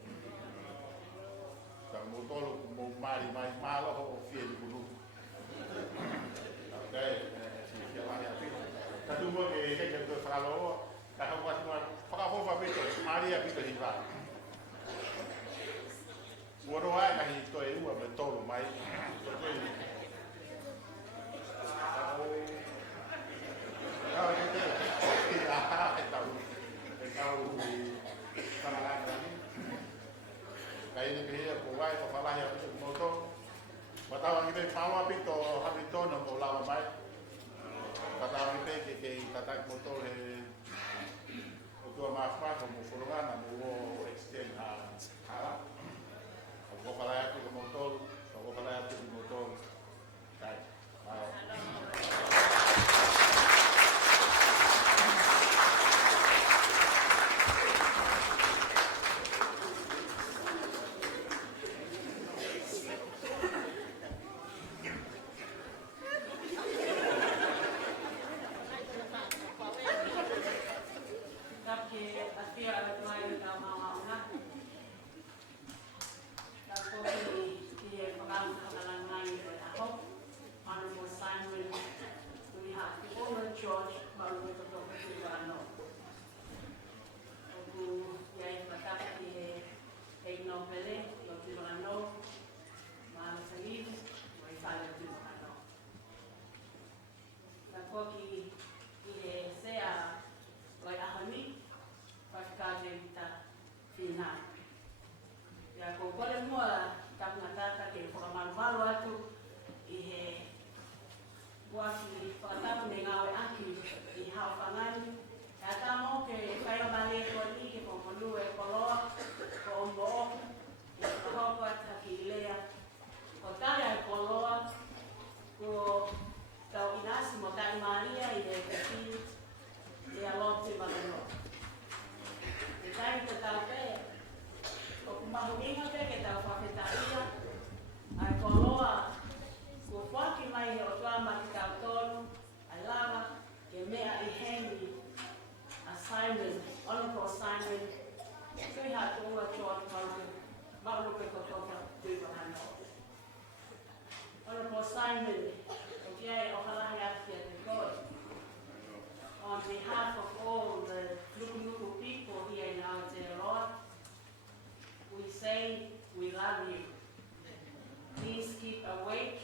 Ka mō tōru ku mō māri mai māloho o whie nuku. Ka tumo ke heke tō whakaloa, ka hau watua whakahofa pito, Maria pito hi wā. Uoro ai ngahi to e ua me tolu mai. Kau e te, e tau whanalanga ni. Ka ine pihia ko wai, ko whalahi a pito moto. Watawa ki pe whaua pito hapitono ko lawa mai. Watawa ki pe ke tatak moto he o tua mawha ko mo whurungana mo o extend hala. Vou falar aqui do motor, só vou falar aqui do motor. Cai. On behalf of all the Nuku people here in Aotearoa, we say we love you. Please keep awake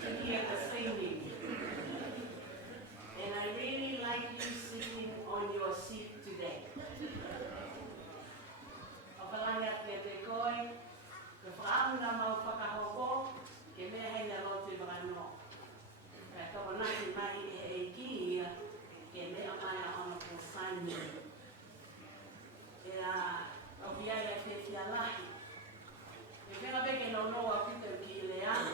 to hear the singing. And I really like you sitting on your seat today. Okalanga te koe, ke whaamuna mau whakahoko, ke mea hei na lotu whanau. Ka kawanaki mai e ki ia, ke mea mai a Honourable Simon. E a okiai a te whialahi. E whenga peke no noa pito ki Leana,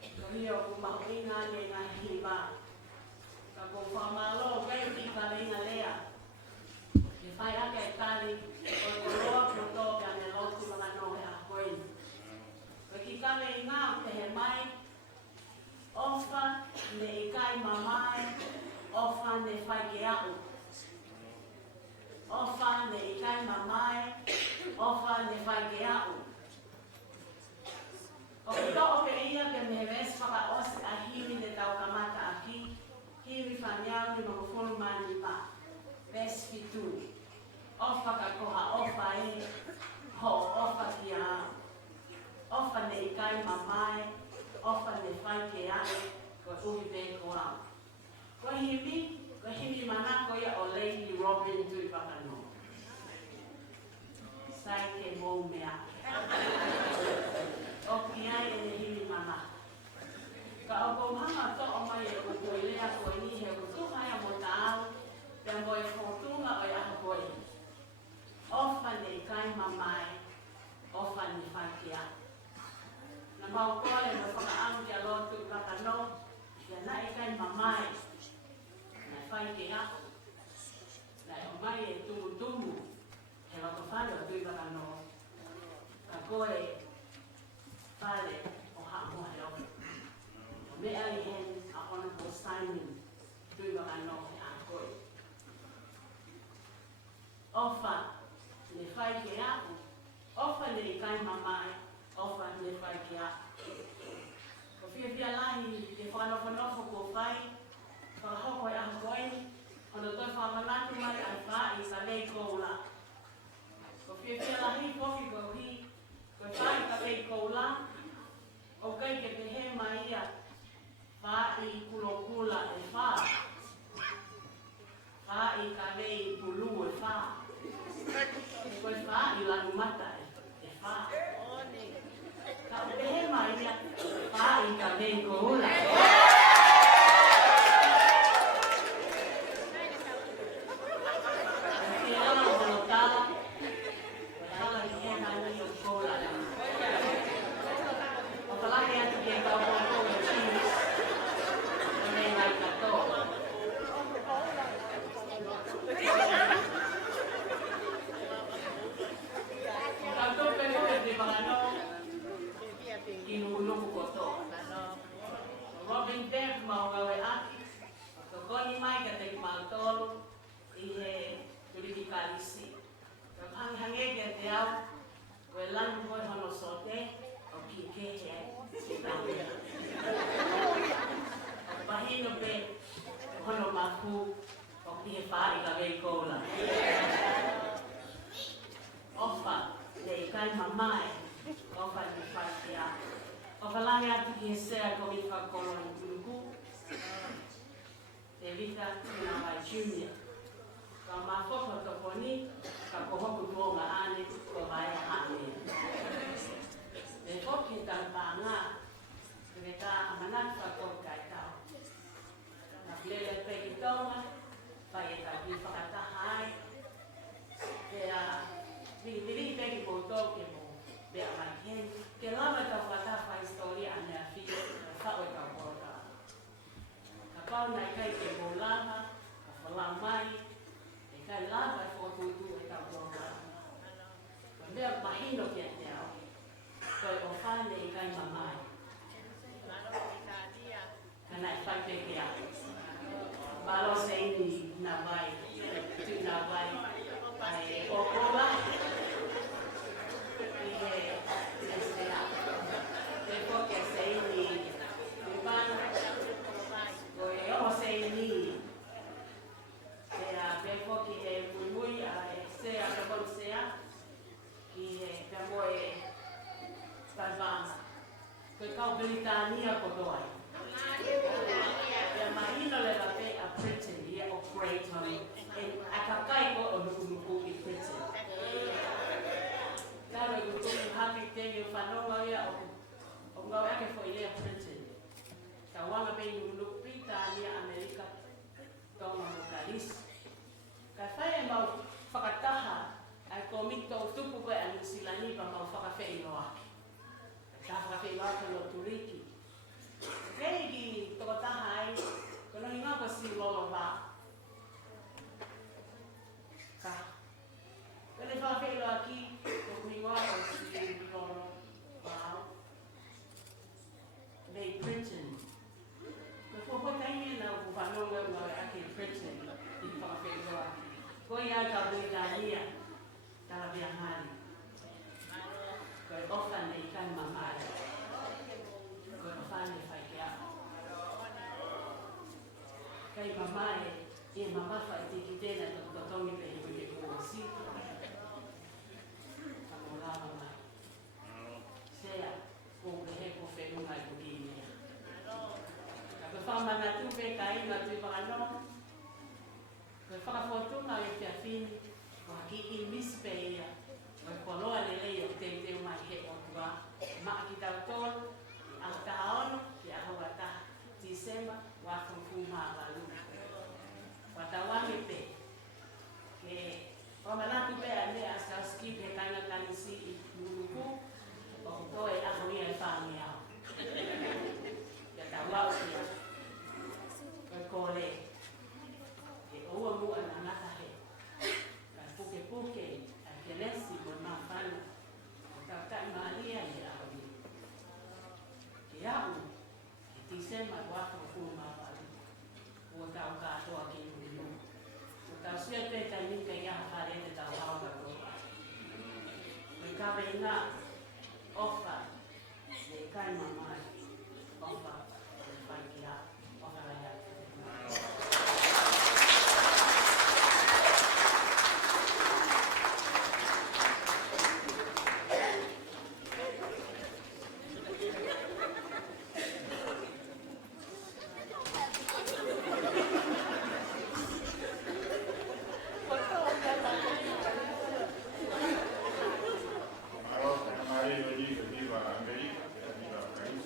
ko hi o kumahuinga ne ngā hiwa. Ka ko whamalo kei ki whalinga lea. Ke whai ake e tali, o koroa kuto ka ne lotu whanau e a koeni. Ko ki kame i ngā pehe mai, ofa ne i kai mamai, ofa ne whai ke au. ofa ne ikai mamai, ofa ne whai ke au. O ki toko pe ia pe me ves whaka ose a hiwi ne tau kamata a ki, hiwi whaniau ni mga wholu mani pa, ves fitu. Ofa ka koha ofa e, ho ofa ki au. Ofa ne ikai mamai, ofa ne whai ke au, ko uhi pe ko au. Ko himi manako ia o Lady Robin tui whakano. Sai ke mou mea. O ki ai e himi mana. Ka o kou hanga to o mai e o tui lea koe ni he o tuhai a mo tāu, te mo e whotunga o ia koe. Ofa ne kai mamai, ofa ne whai ke au. Na mau kore mo whakaangu ki a lotu whakano, ia na e kai mamai. Na whai ke au. Na e o mai e tumu, he wako whare o tui whakano. Ka koe whare o hako he o. O mea i hen a Honorable Simon, tui whakano he a koe. Ofa ne whai ke au, ofa ne i kai mamai, ofa ne whai ke au. Ko whia lahi te whanofo ko whai, whakahoko e aha koe, hono toi whamanatu mai ai wha i sa lei koula. Ko whia lahi poki ko hi, ko whai ka lei koula, o kai ke te he mai ia, wha i kulokula e wha. Wha i ka lei pulu e wha. Ko wha i lanumata e wha. Ka o te he mai ia, wha i ka lei koula. Robin Beck mau gawe aki, to koni mai ka te maltolo i he turiki kalisi. Ka hange ke te au, koe lanu koe hono sote, o ki ke he, si tawe. O pahino pe, hono maku, o ki he whaari ka wei koula. Ofa, le i kai mamai, ofa ni whai te au. O whalange atu ki he sea ko mi whakolo ni kuruku, te vita tuna mai junior. Ka mā whoko toko ni, ka kohoku tuonga ane, ko vai a hane. Te whoki ka pāngā, te ka amanatu whakoko kai tau. Na lele peki tonga, pai e ka ki whakatahai, te a viri peki koutou ke mo, bea mai ken, ke lama tau whataha historia ane a whio, whao e kau kota. Ka pau nai kai ke mō lama, ka whalau mai, e kai lama e whotutu e kau kota. Ka mea mahino ki a te au, koe o whane e kai mamai. Ka nai whai peke au. Malo se ini na vai, tu na vai, ai e okola, Britania kotoai. Ya mahino le va pe a Britain ia o Great Honey. En akakai ko o nuku i Britain. Karo i kutu haki tenge whanonga ia o ngau ake fo ilea Britain. Ka wanga pe nuku Britania Amerika tonga mo kalis. Ka whae mau whakataha ai komito tupu koe a Nusilani pa mau whakawhei noa. Ka whakawhei noa ka no turiki. Kei ki toko taha ai, kono hi ngāpa si lolo wā. Ka. Kone whakawhei loa ki, toko hi ngāpa si lolo wā. Nei Britain. Ko whoko taime na ku whanonga ngā ake Britain, i whakawhei loa ki. Ko ia ka Britania. Kai mamae, e mamafa i te ki tēnā tō katongi pe i koe kua si. Ka mo la mamai. Sea, ko he ko whenunga i kuki mea. Ka koe whamana tupe ka ina tui whakano. Koe whakafotunga i te awhini, ko haki i mispe ia. Koe koloa le lei o te teo mai he o tua. Maa ki tau tōru, a taha ono, ki a hawa taha. Tisema, wafufu maa walu. Watawangi pe. Ke, wamanatu pe ane asa skip he kaina kanisi i nuruku. O koe a hoia e whangi au. Ia tawau ia. Koe kore. Ke oua mua na ngata he. Ka puke puke, a kelesi mo maa whanu. O tautai Maria i auri. Ke au, ke tisema wafufu maa walu. Ua tau katoa ki nuru. Ua tau sia te taimi te ia hare te tau hauka koa. Me kawe ngā ofa le kai mamai. Ofa le whai ki a. Ofa rai a. Maro, Maria, Viva América, Viva País.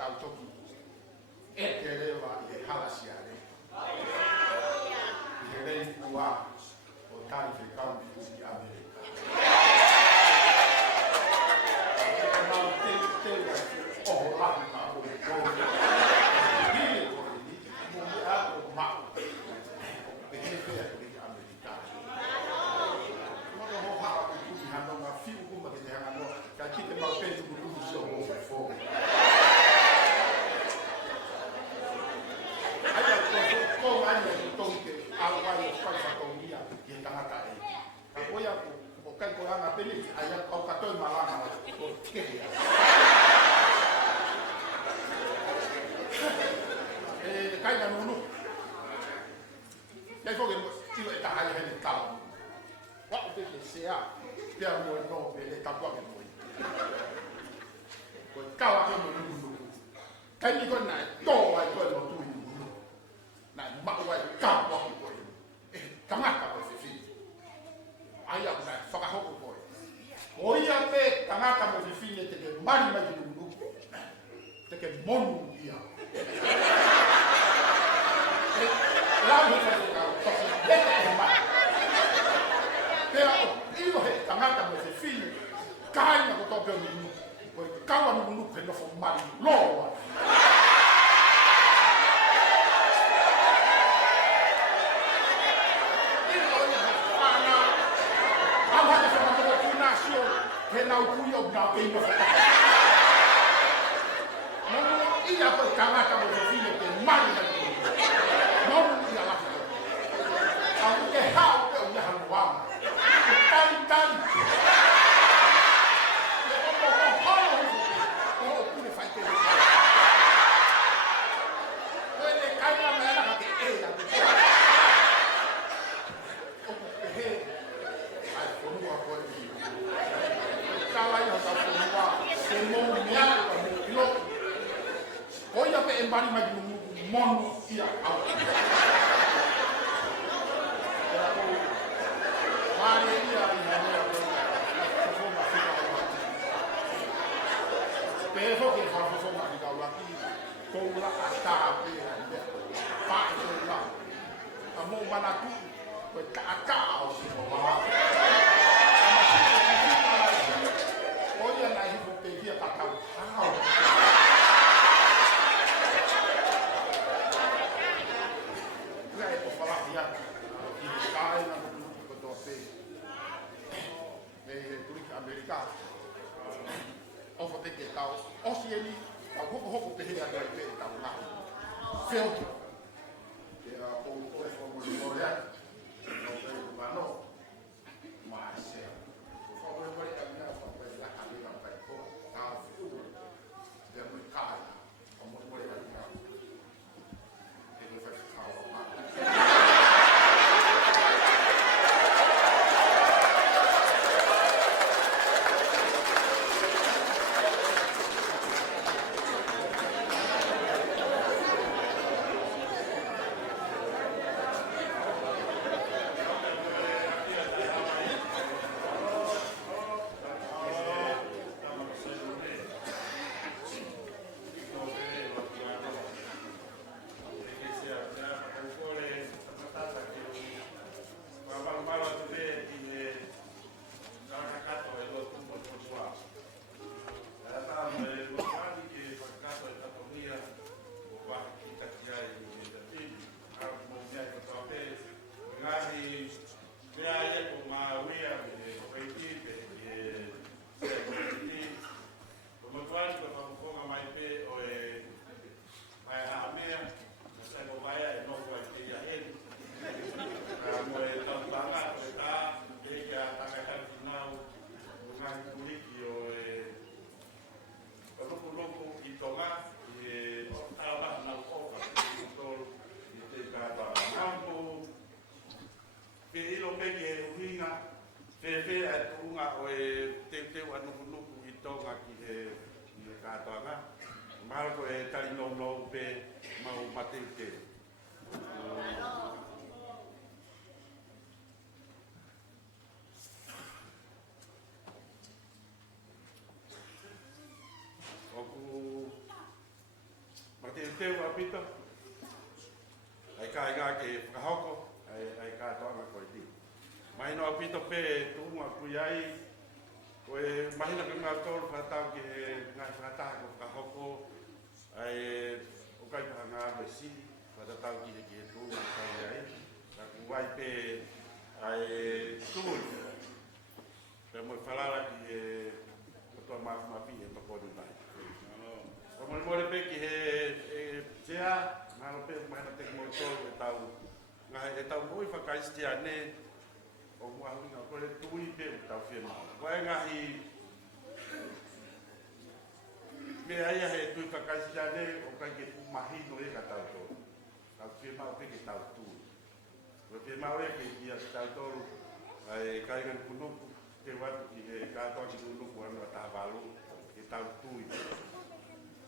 Tau toki e te rewa i he halasiare. lahi ka o ko. Hile ko ni mo a o ma. Pe he pe a ni Amerika. Mo ho ha o ku ha no ma fi ku ma ke ha no ka ki te ma pe ku ku so mo fo. Ai ko ai no tong ke a wa yo fa fa tong dia ye tanga ta e. Ka ko ya ko kai ko anga peli ai o ka to malanga ko ke ya. Kai na nunu. Kai fo ke ti lo ta ha ni ta. Wa o te se a. Pe a mo no pe le ta kwa ke mo. Ko ka wa ke mo nunu. Kai ni ko na to wa ko no tu ni. Na ma wa ka wa ko. Ka ma ka ko fi. Ai ya na fa ka ho ko. O ia pe ka ma ka mo fi ni te ke mari ma ki nunu. Te ke monu ia. Lá no Brasil, pero io he tangata mo se filho, kai na ko to ni, ko kawa no no pe no fo mari lo. Io ya ana, ama de fa mo ku nasio, ke na ku yo na pe no fa. No, ia ko tangata mo se filho ke mari na. No, ia la. Aunque how pe o ya ha tan. Le pongo con pure fai te. Puede caer la manera que ella. O que ai como a coisa. Cala yo ta pomba, se mo mia ko lo. Hoy a pe en bari ma mon ia au. Mari ia ina mea fofoma fika ua. Peho ke fofoma fika ua ki koula a tā pēra ia. Pae koula. A mō mana tu, koe ka a kā au si o maha. Ama si o ki fika la si. O ia na hipo pe hia kakau. Hau. Ia e o whalahi atu. I kāe na turiki Amerika. O fa te ke tau. O si eni, tau hoko te hea kai pe tau ngā. Whio. Ke a pou koe whamu ni morea. No pe ku mano. Maa sea. Whamu ni morea mea whamu ni laka lera pai ko. Ngā whio. Te mui kāi. Whamu ni morea mea. Te mui whaki kāwa maa. Marco e tali no pe mau matete. Oku matete wa pita. Ai kai ga ke kahoko ai ka toa ko ti. Mai no pita pe tu ma kuyai. Koe mahina ke ngā tōru whatau ke ngā whatau ko kahoko. pada tau ki ki tu kai ai ka ku vai pe ai tu pe mo falala ki e to ma pi e to ko di vai ko mo le pe ki e tia na lo pe ma na te mo to e tau e tau mo fa kai stia ne o mo a nga ko le tu i pe tau fe ma vai nga hi me ai he tu ka kai stia ne o ka ki mahi no e ka tau to tau fe ma o pe ki tau tu o fe ma o e ki ia tau to ai kai ngan kuno ke watu ki e ka to ki kuno ko ana ta valu ki tau tu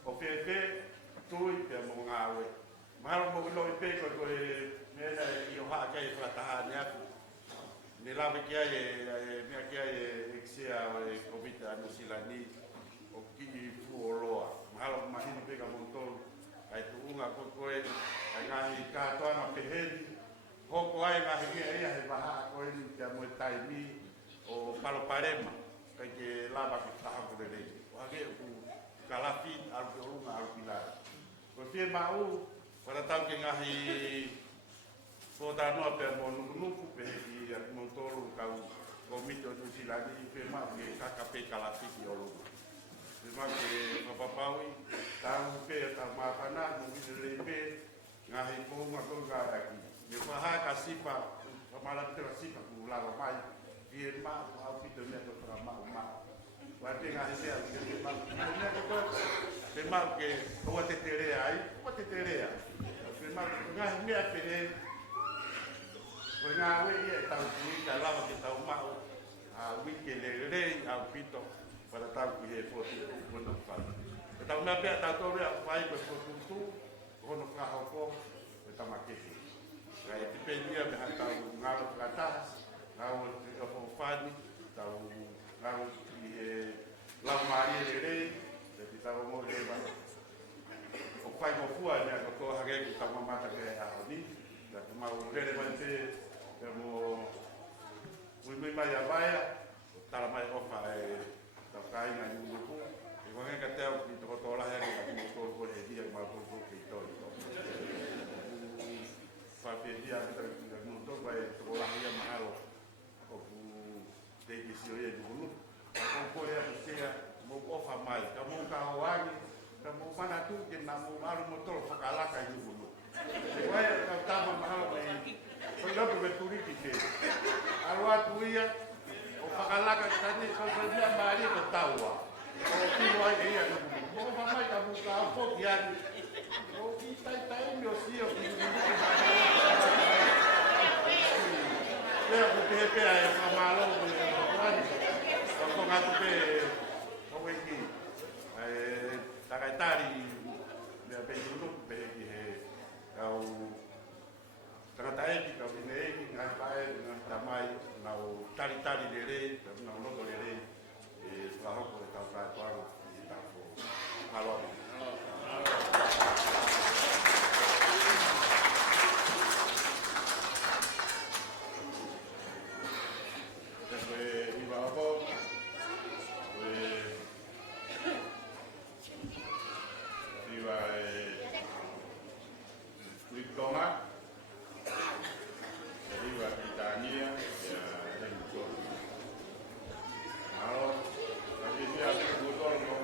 o fe tu i pe mo nga we ma mo no i pe ko e me na i o ha ke fa ta ne atu ne la me ki ai me ki ai exia o covid anu silani o ki fu o loa ma ma hi pe ka mo to ai tu unga ko e ai nga i ka to ana pe hedi hoko ai nga hi e ai ba ha ko ni te mo tai mi o palo parema ka ke lava ki ta ko de le o age ku kalafi al ko unga al pilar ko fie ma u para tau ke nga hi so da no pe mo nu pe ki mo tolu ka ko mito tu silani pe ma ke ka pe kalafi ki o lu ma ke papawi tau pe ta ma pana mo ki le pe nga hi ko ma ko ga aki me fa ha ka sipa mala te sipa ku la mai ki ma ha pito ne ko tra ma wa te nga hi se ma ne ko pe ma ke o te tere ai o te tere pe ma nga me a pere ko nga we e tau ki ka la ke tau ma a wi ke le a pito para tau ki he foto ko no fa e tau me pe ta to re vai ko tu ko no ka ho ko e ta ma ke ga e pe dia me ha tau nga lo kata nga o fo fani tau nga o ki la mari le te tau mo le ba o fai mo fua ne ko to ha ke ta ma ta ke a ni da ma o le ba te mo mi mai a vai ta mai o fa ta kai na ni ko e ko ka te o ki to la he ki to ko he dia ma ko ki to fa pe dia ta no to vai to la he ma alo o ku te ki si o ye ni ko ko ya se mo o fa mai ka mo ka o ani ka mo mana tu ke na mo alo mo to fa kala ka ni bu e vai ka ta ma alo mai ko lo pe tu ri ki te alo atu ia o whakalaka tani ko dia mari ko taua o ki wai e ia mo fa mai ka bu ka fo ki ani o ki tai mi o si o ki ni ki le ko te pe ai ka malo ko ani ko nga tu pe ko we ki takaitari me pe nu pe ki he au tratae ki ka vine ki ngai pae ngai tamai nau tari lere nau loto lere e wahoko e tau kai tuaro i tāko alo Tepe i wahoko iwa Tonga iwa Titania ya Halo, tapi ini ada botol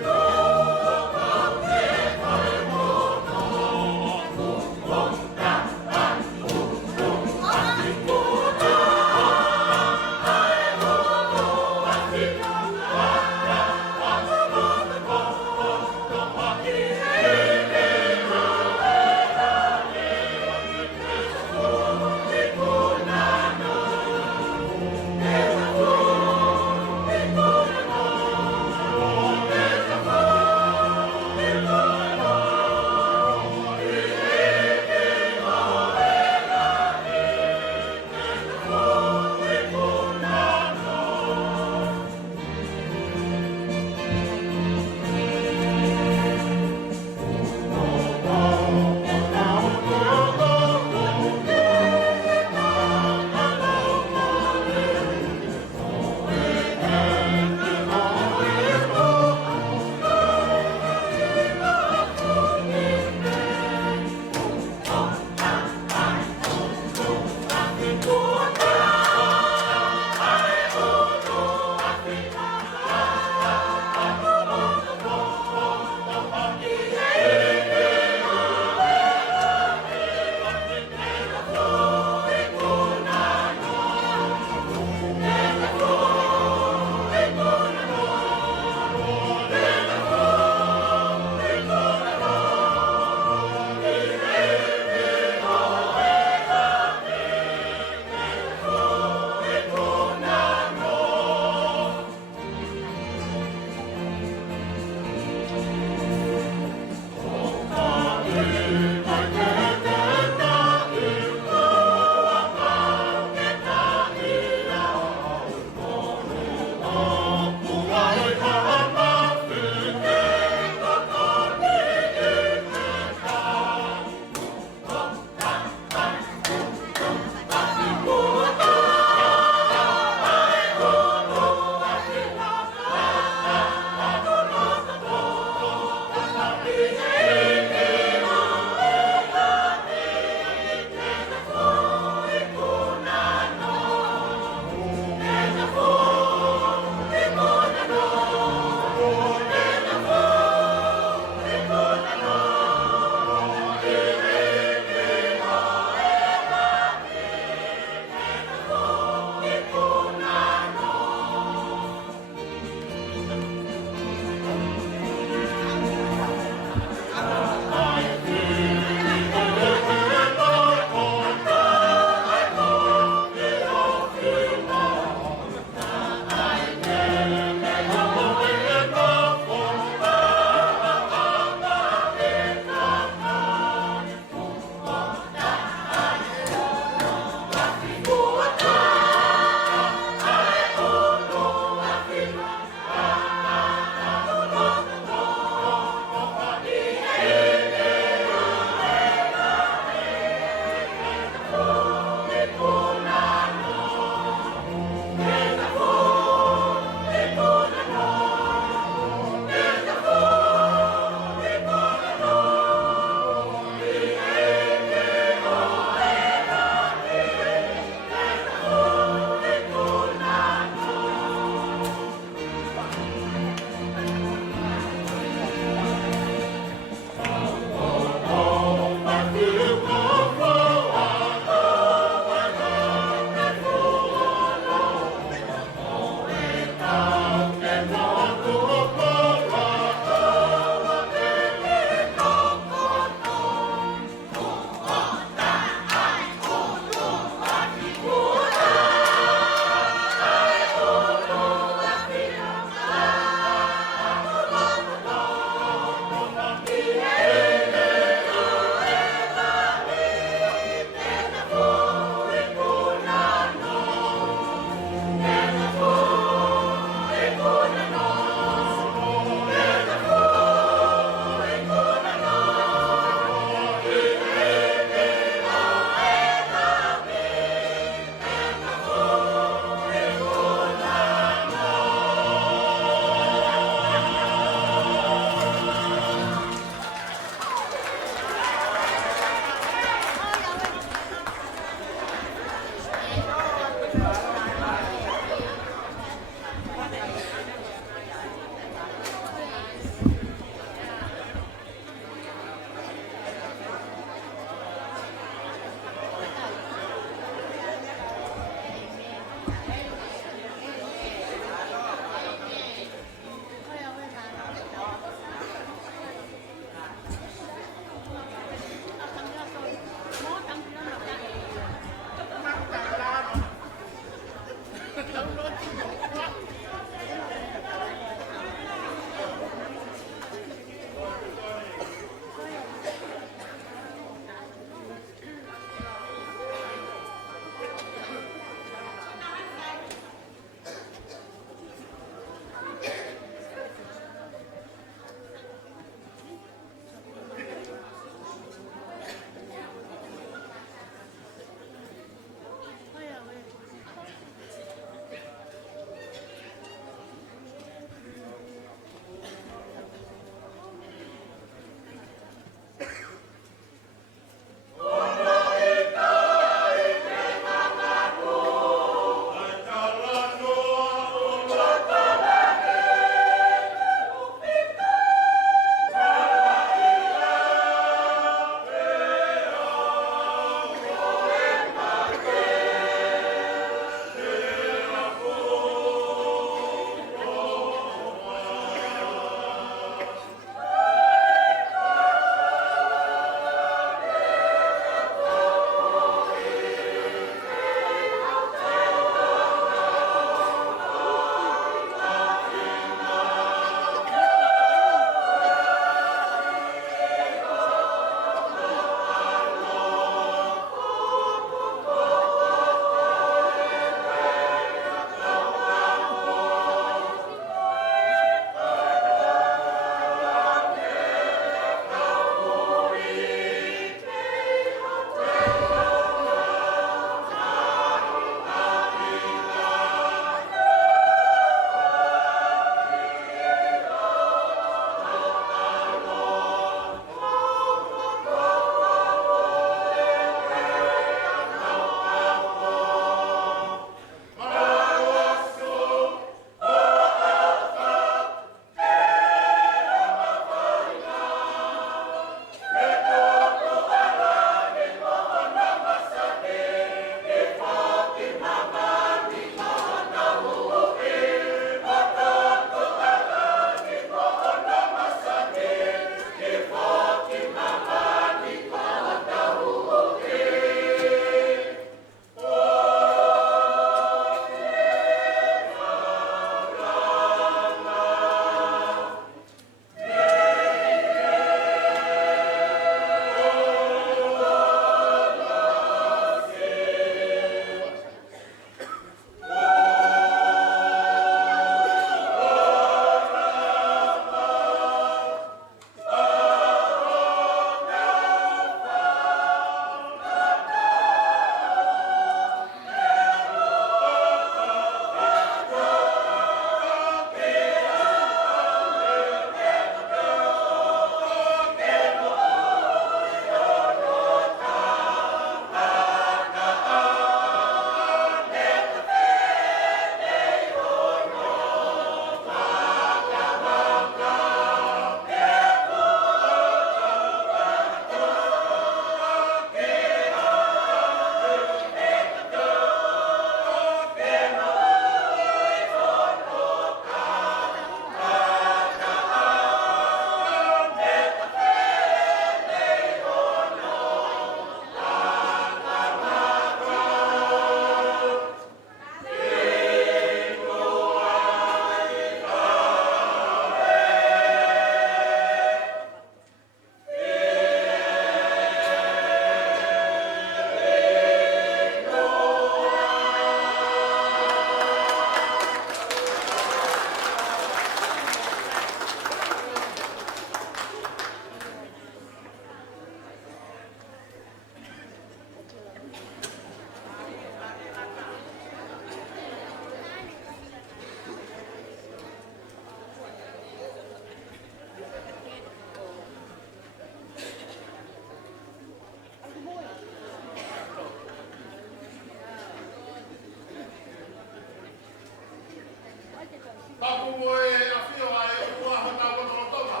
e afio ai o kua hota o toka.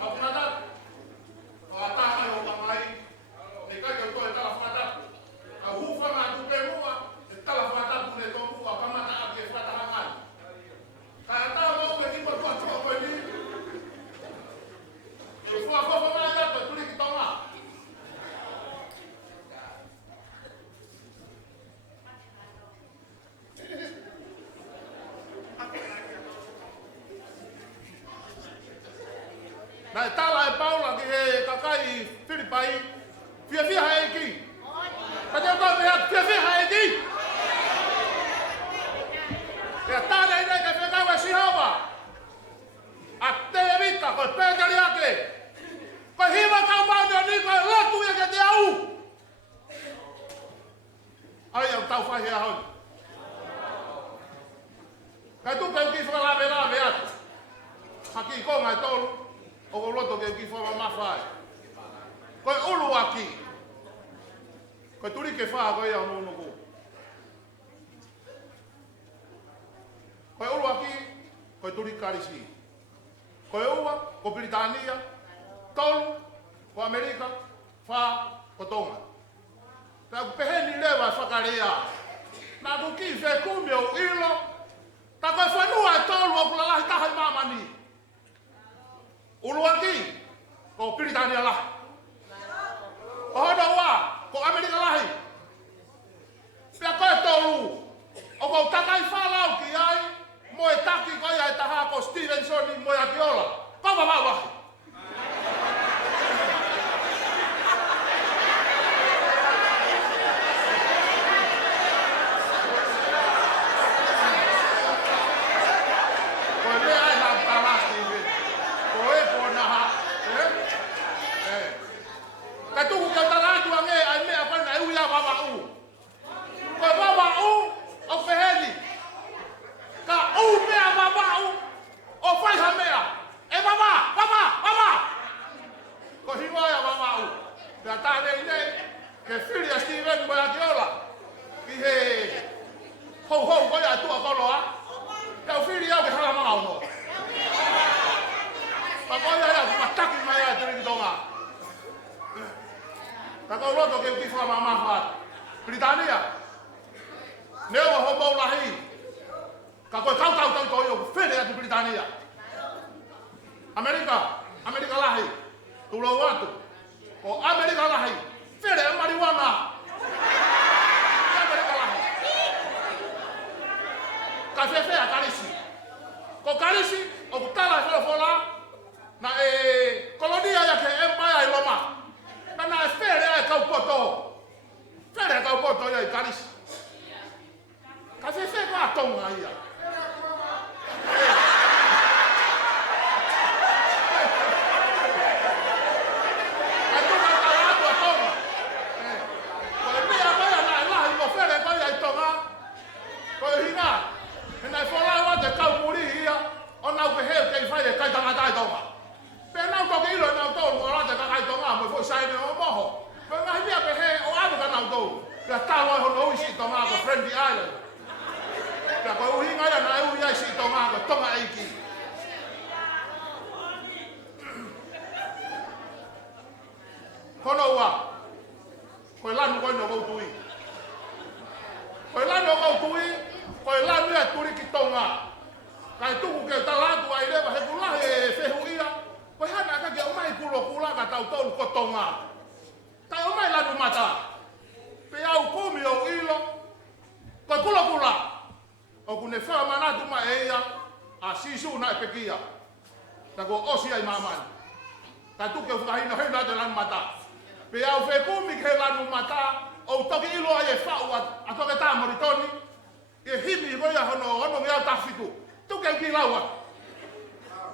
Au nada. O ata mai o mai. E kai ko to e tala fata. Au hufa ma tu pe mua e tala fata pu ne to mua kama na ke fata hangan. Ka ata mo ke ki ko to ko ni. E fua ko ma ya to tuli ki tonga. Na tala e Paula ki he kakai Filipai. Fia hai ki. Ka te ko me fia hai ki. Ya tala ina ka fia wa si hawa. A te vita ko pega li ake. Ko hiva ka ma ni ko lotu ya ke te au. Ai au tau fai ha hon. Ka tu ka ki fa la ve at. Haki ko ngai tolu. O ko loto ke ki fa ma fai. Ko ulu aki. Ko turi ke fa ko ia no ko. Ko ulu aki ko turi karisi. Ko ua ko Britania, tolu ko Amerika, fa ko Tonga. Ta peheni lewa fakarea. Na ku ki fe kumi o ilo. Ta ko fa nua tolu o kula la ta hai mama ni. Uluaki ko Britania lah. Ohoda wa ko Amerika lahi. Pia ko tolu. O ko takai falau ki ai mo e taki ko ia taha ko Stevenson ni mo ia kiola. Ko va va. Ko le ai na talasti ve. Ko e ko na ha. Ka tu ko ta la tu ange ai me apa na u ya va va u. Ko va va u o feheli. Ka u me va va u o fai ha mea. E va va. Ko hiwa ya va va u. Ta ta ne ke filia Steven mo ya kiola. Ki he ho ko ya tu ko lo a. Ka filia ke hala ma no. Pa ko ya mataki mai ya tiri tonga. Ta ko lo to ke ki fa mama fa. Britania. Ne o ho mo lahi. Ka ko kau yo fere ya Britania. Amerika lahi. Tu lo watu. Ko Amerika lahi. Fere marijuana. Amerika lahi. Ka fe a karisi. Ko karisi o kutala fola na kolonia ya ke empire iloma. Na fere ya ka poto. Fere ka poto ya karisi. Ka fe ko atonga ia. Friendly Island. Ka ko uhinga ya na u ya si tonga aiki. Kono wa. Ko lanu ko no go tui. Ko lanu go tui, ko lanu ya turi ki tonga. Ka tu ke talatu ai le ba he kula he fe huia. Ko hana ka ke o mai kulo kula ka tau tolu ko tonga. Ta o mai lanu mata. Pe au komi o ilo. Ko kula. O kune fa manatu ma eia a sisu na pekia. Ta ko osi ai mamani. Ta tu ke fa hina hina de lan mata. Pe au fe kumi ke lanu mata o toki ilo ai fa u a toke ta moritoni. E himi go ya hono ya tafiku. Tu ke ki lawa.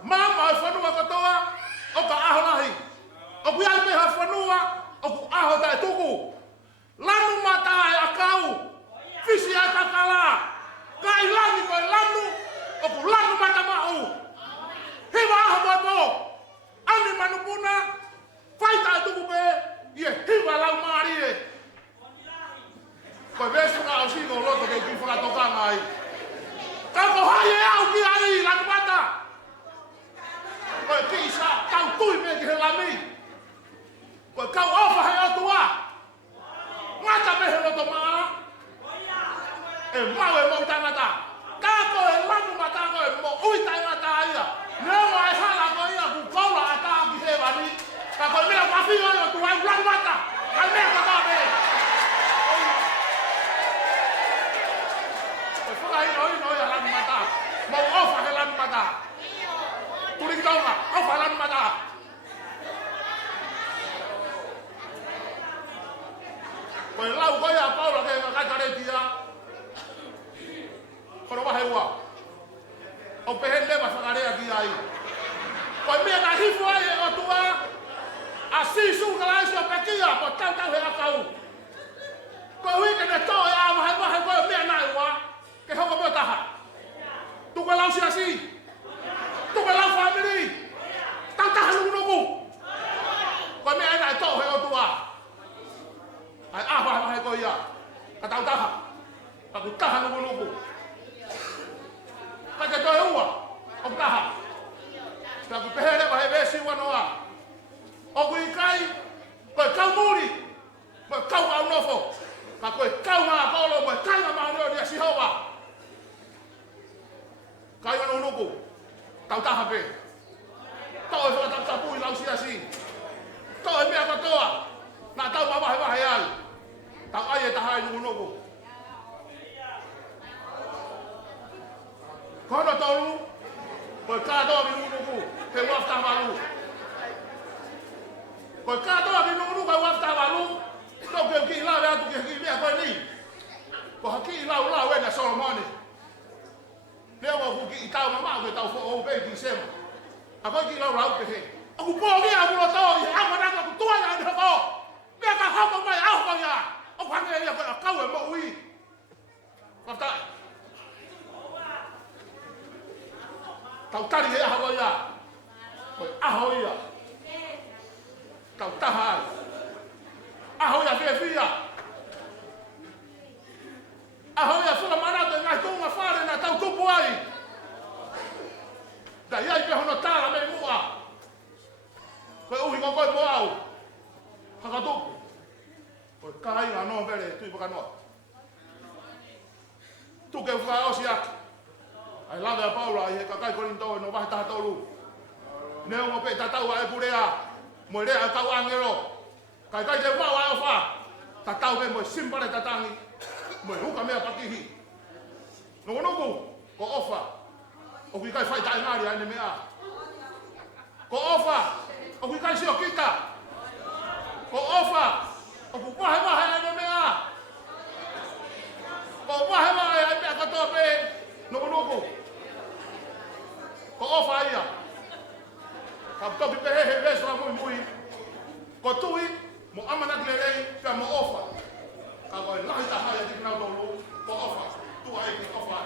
Mama fa no ko toa o ka aho lahi. O ku ai me ha fa noa o ku aho ta tuku. Lanu mata ai akau. Fisi ai kakala. Ka ilani ko lanu o ku lanu mata mau. Hiwa aho mo. Ani manupuna. Faita tuku be. Ye hiwa lau mari e. Ko vesu na o sino loto ke ki fa to e mau e mo tangata. Ka ko e lanu mata ko e mo ui tangata ia. Neo ai hala ko ia ku kola ata ki he wani. Ka ko mea wafi o tu ai lanu mata. Ka mea ka ba be. O fura ino ia lanu mata. Mo ofa he lanu mata. Tuli kitonga, ofa lanu mata. Koe lau koe a Paula ke kakare tia. Kono wahe ua. O pehe leva whakarea ki ai. Koe mea na hifu ai e o tua. A sisu ka laisi o pekia po tau he a kau. Koe hui ke ne tō e a wahe koe mea nai ua. Ke hoko mo taha. Tuko lau si asi. Tuko lau family. Tau taha nuku. Koe mea nai tō he o tua. Ai apa ko ia. Ka tau taha. Ka ku taha nuku. Ka te toi ua. O taha. Ka ku pehere wa he besi wanoa. O ku ikai. Koe kau muri. Koe kau au nofo. Ka koe kau ngā kolo. Koe kai ngā mauneo ni a sihowa. Kai wano nuku. Tau taha pe. Tau e whakatapui lau si asi. Tau e mea katoa. Nā tau wahe ai. Tau ai e taha i nuku. Kono tolu. Koe kātoa ki nuku. He wafta walu. Koe kātoa ki nuku he wafta walu. Tau ke ki lau e atu ki mea koe ni. Ko haki lau e na Solomoni. Leo mo ki tau mama koe tau fo o bei ki sema. A koe ki lau pe he. Aku pōngi a kuro tau i hama naka ku tua ya ni hako. Mea ka hako mai au ko ya. O kwange ia koe a kau e mo ui. Waftai. Tau tari he aho ia. Koe aho ia. Tau taha ai. Aho ia whia. Aho ia whula manate ngai tunga whare na tau tupu ai. Da iai pe hono tāra me mua. Koe uhi ko koe mo au. Haka tupu. Koe kai ngā no vere tui paka noa. Tuke wha osi aki. Ai lawe a Paula i he kakai korinto e no wahi taha tolu. Neo mo pe tatau a e purea. Mo rea a kau angero. Kai kai te wau a ofa. Tatau me mo simpare tatangi. Mo huka mea pakihi. Nongo nongo. Ko ofa. O kui kai whai tae ngari aine mea. Ko ofa. O kui kai sio kita. Ko ofa. O ku wahe aine mea. Ko wahe aine mea katoa pe. Nongo nongo. Ko ofa ia. Ka toki pe he vesra mui. Ko tui. Mo amana kilerei. Pea mo ofa. Ka koe lahi taha ia di kinau tolu. Ko ofa. Tua e ki ofa.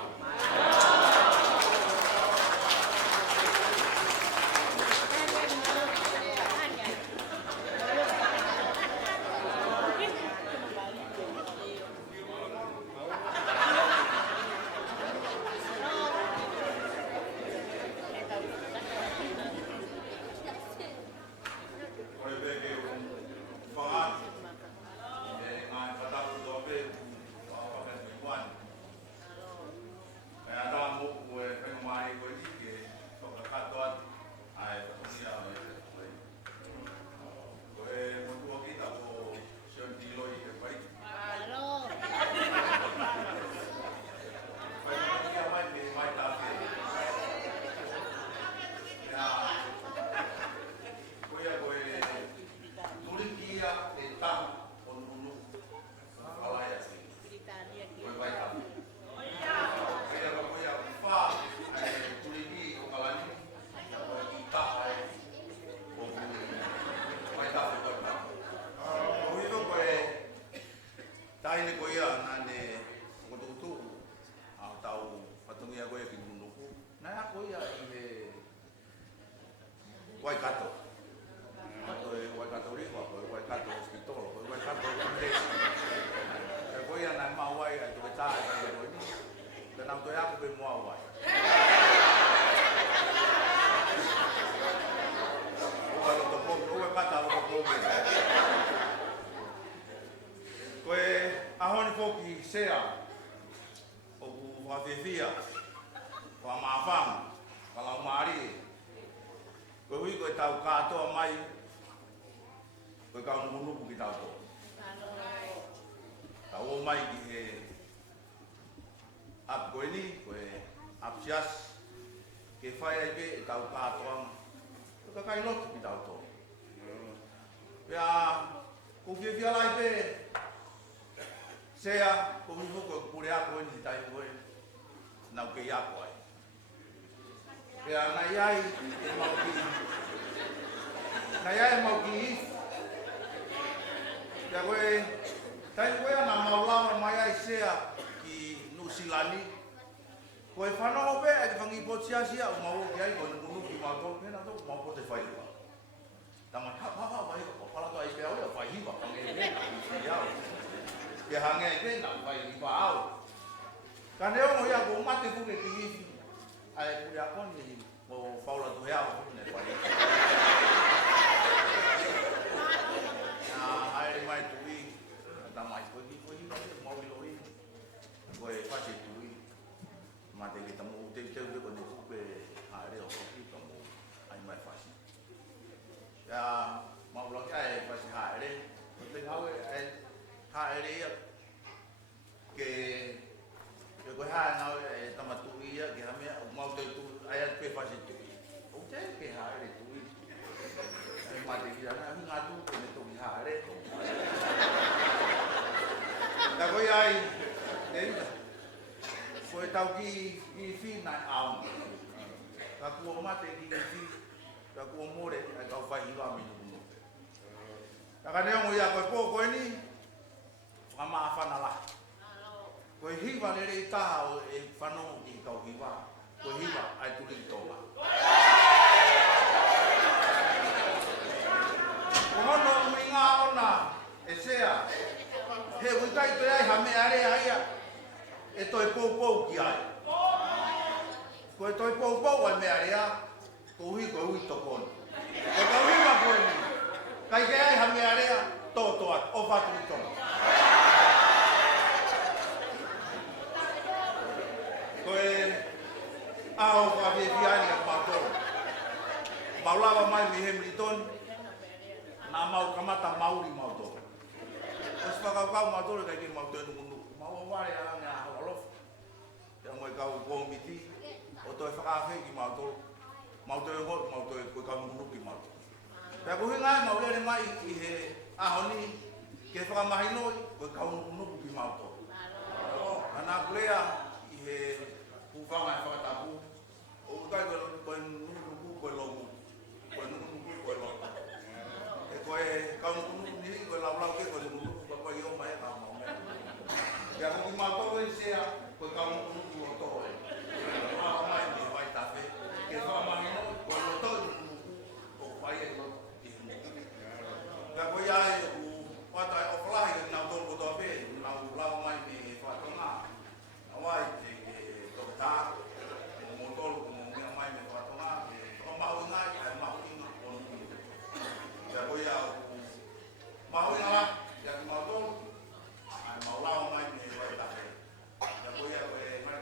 whawhewhia, whamawhang, whalaumari. Koe hui koe tau katoa mai, koe kau nukunuku ki tau tō. Tau o mai ki he ap koe ni, koe ap sias, ke whai ai pe e tau katoa, koe kai lotu ki tau tō. Pea, ko whiawhia lai pe, sea, ko hiho koe kure a koe ni tai koe, nau ke ia koe. Pea, nai ai e mau ki, nai ai e mau ki if. Pea koe, tai koe ana maulama mai ai sea ki Nusilani. Koe whanau pe, e whangi potia sia, o mau ki ai, koe nukunu ki mātou, pena tō, mau pote whaiwa. Tamai ha vai ko pala to ai pe au vai hiwa pange ne ya ya hange ke na vai hiwa au kane o ya go mate ku ke ki ai ku ya kon ni o faula to ya o ne vai ai mai tu i tamai ko hi mo vi lori ko e fa tu i mate ke tamu te ko ne ku pe are o ki tamu ai mai fa ya mau lo cái phải hại đi mình thôi hại đi cái có hai nó tao mà tụi cái ham ấy mau tụi ai ăn phải tụi cũng thế cái hại đi tụi mà thì giờ nó ngã tụi hại đi là có ai đến rồi tao đi phi này ảo là cua mắt thì đi phi là cua mua đấy tao phải hiểu mình Kaka mo ya ko ko ni ama fanala. Ko hiwa le ta e fano i ka hiwa. Ko hiwa ai tu ri toma. Ko no minga ona e sea. He wi kai to ai hame are ai e to e po ki ai. Ko to e po wa me are a ko hui to kon. Ko ka hiwa ko ni. Kai ke ai hame area to o fatu to. Koe ao ka ve viani a pato. Maulava mai mi hemliton. Na mau kamata mauri mau to. Os whakakau mau to kai ke mau to nunu. Mau ware a nga holof. Te mo ka ko miti. O to whakafe ki mau to. Mau to ho mau to ko ka nunu ki mau. Pea ko hinga mau le mai ki he ahoni ke whakamahino ko kaunu ki mauto. Ana kulea i he puvanga e whakatapu o kai ko nuku ko lomu ko nuku ko lomu. E koe kaunu niri ko lau ke ko nuku ko ko yo mai ka mau me. Pea ko ki mauto ko sea ko kaunu nuku o to e. A mai me vai tafe ke whakamahino ko loto o pai e loto. Ko ia e o pata o flahi na to ko to pe na u la mai me fa tonga awai te to ta mo tol ko mo me mai me fa tonga ko ma u na ai ma u na ko ya ko ia ma u na la ya ma to ai ma la mai me wa ta ya ko ia ko mai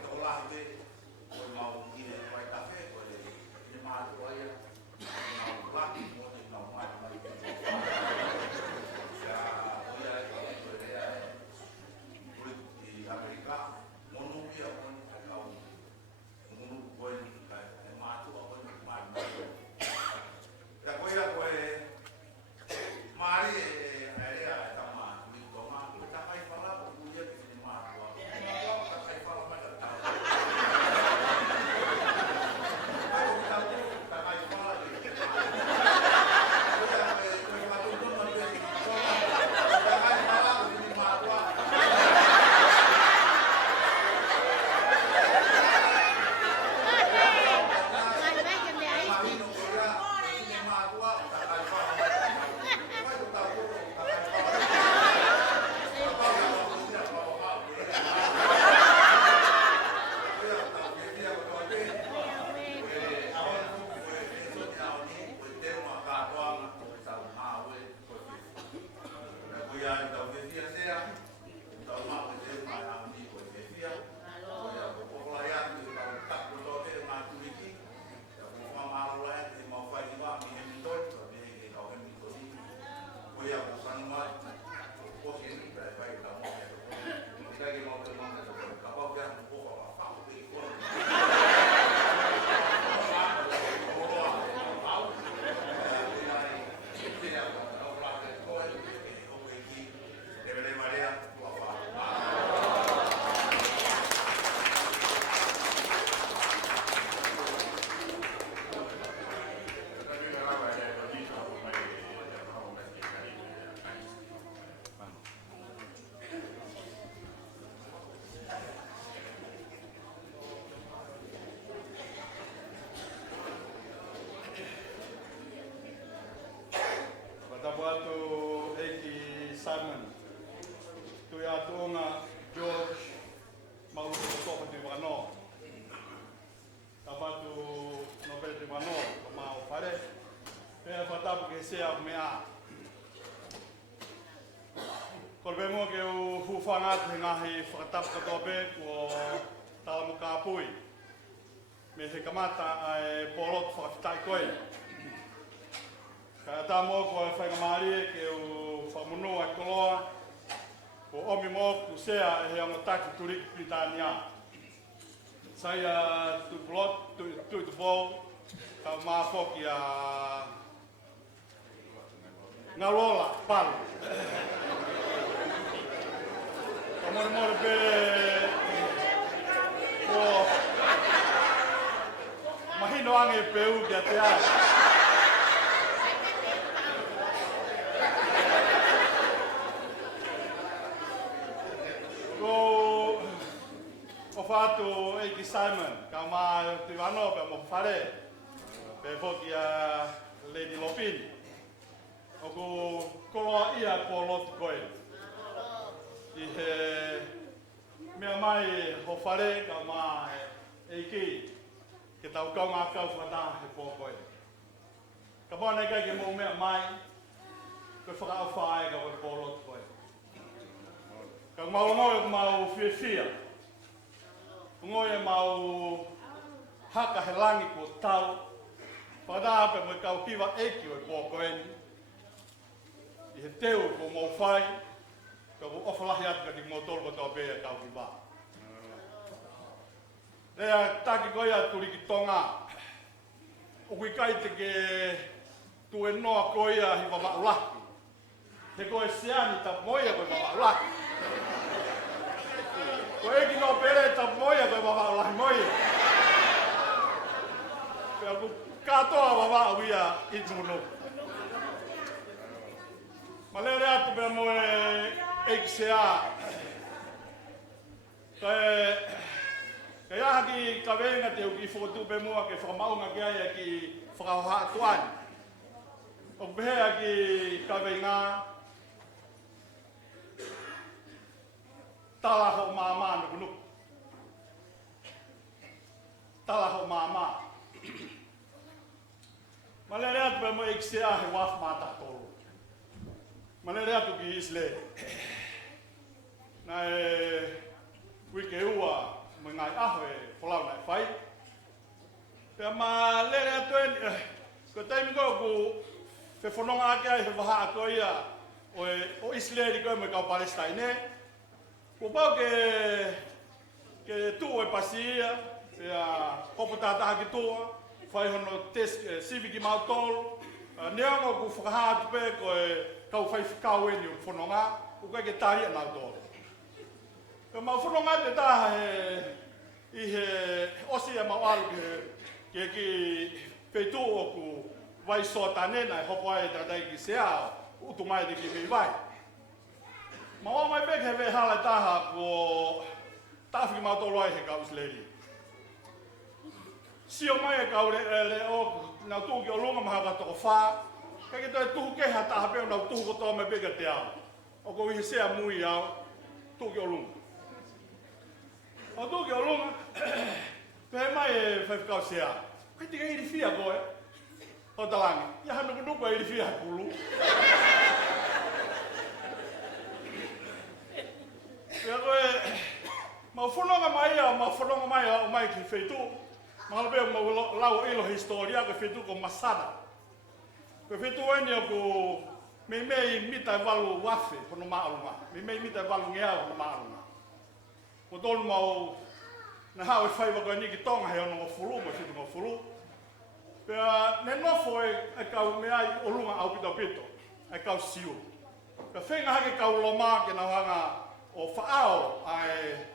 whangat he ngahi whakatap katobe ko Talamuka Pui. Me he kamata ai polot whakafitai koe. Ka tamo ko whakamari ke u whamunua i koloa. Ko omi mo kusea e he amotaki turiki Britania. Saya tu blot tu bol ka mafoki a ngalola pal. Moro pe o mahino ange peu que até o fato é que Simon kama tivano pe mo fare pe foki a Lady Lopin o ko ia polot koe i he mea mai ho whare ka mā e ki ke tau kau ngā kau whakata he pōkoe. Ka pāne kai ke mō mea mai koe whakao whae ka koe pōlot koe. Ka mau ngoi o mau whiawhia. Ngoi e mau haka he langi ko tau. Whakata pe mo kau piwa eki o pōkoe ni. I he teo ko mō whai. Ka ko ofalahi atu ka ki motol ko tau pēa kau ki bā. Rea taki koe atu riki tonga. O kui kai te ke tu e noa koe a hi wama ulaki. Te koe seani ta moia koe wama ulaki. Ko eki no pere ta moia koe wama ulaki moia. Pea ku katoa wama uia i tunu. Ma lere atu pea moe XA. Kaya haki kawenga te uki fotu pe mua ke whamaunga ki aia ki whakahoha tuan. O pehea ki kawenga talaho māmā nukunuk. Talaho māmā. Malere atu pe mua XA he waf mata tolu. Malere atu ki isle. Nai wike ua mo ngai aho e whalau nai whai. Pea ma lere atu e ko taimi ko ku whewhanonga ake ai he waha ako ia o Israeli koe mo kau Palestine. Ko pau ke tuu e pasi ia, pea hopo tātaha ki tua, whai hono siviki mautolu, neongo ku whakaha atu pe koe kau whai whikau e ni o whanonga, ko koe ke tāria nau tolu. Ka mau whanonga te taha i he osi e mau aru ke ki wheitu o ku wai soa tanena e hopo ai tātai ki sea utu mai te ki mi vai. Mau mai pek he vei hala taha ko tawhiki mau tolu ai he kau Israeli. Sio mai e kau le o nau tuki o lunga maha kato o wha. Ka ki toi tuhu keha taha peo nau tuhu kotoa mai peka te au. O ko wihe sea mui au tuki o lunga. O tuki o lunga, pehe mai e whaifukau sea. Kai tika iri whia koe, o talangi. Ia hana kunuku a iri whia kulu. Pea koe, mau whanonga mai au, mau whanonga mai au mai ki whaitu. Mahalo peo mau lau ilo historia ko whaitu ko Masada. Ko whaitu eni o ko mei mita walu wafe kono maalunga. Mei mita walu ngeau kono maalunga. Ko tolu mau na hao e whaiwa koe ni ki tonga he ono ngā furu, mo whitu ngā furu. Pea ne nofo e kau mea i o lunga au pito pito, e kau siu. Ka whenga hake kau loma ke nau hanga o whaao ai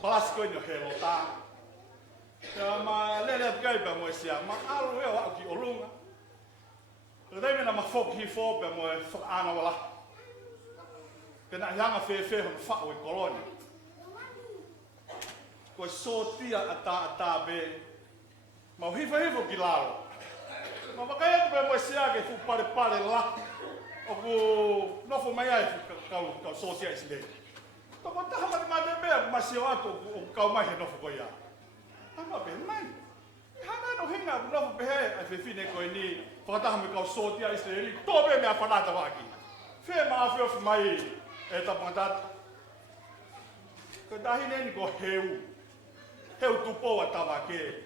balasi koe ni o he lo tā. Pea ma lele atu kai pea mo e sia, ma alu eo au ki o lunga. Pea teime na ma whoki hi fō pea mo e whakaana wala. Pea na hianga whewhe hon whao e koloni. Koe sotia ata be mau hifa ki lalo. Ma wakai atu pe moe seake fu pare la. O ku nofo mai ai kau sotia isle. Toko taha mate mea ku masio atu o kau mai he nofo koe ia. Hanga pe mai. Hanga no hinga ku nofo pe he ai whewhine koe ni whakataha me kau sotia isle. Tō pe mea whanata waki. Whe maa whiofi mai e tapangatata. Ko dahi neni ko heu tupo wa tawa ke.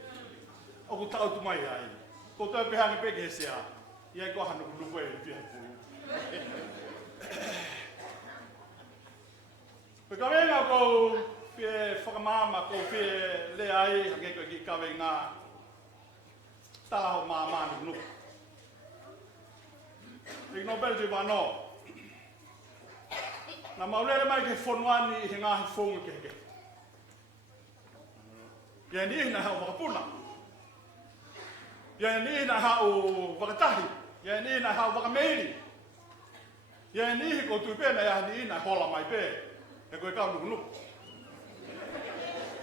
O ku tau tu mai ai. Ko toi pe hangi pe ke sia. Ia ko hanu ku lupo e pia pu. Pe ka venga ko pe whakamama ko pe le ai hange ko ki ka venga. Tala ho mama ni nuk. Ig Nobel te wano. Na maulere mai ke whonuani he ngahi whongu ke. Ia ni na hao wakapuna. Ia ni na hao wakatahi. Ia ni na hao wakameiri. Ia ni ko tupena ia ni na hola mai pe. E koe kau nuku.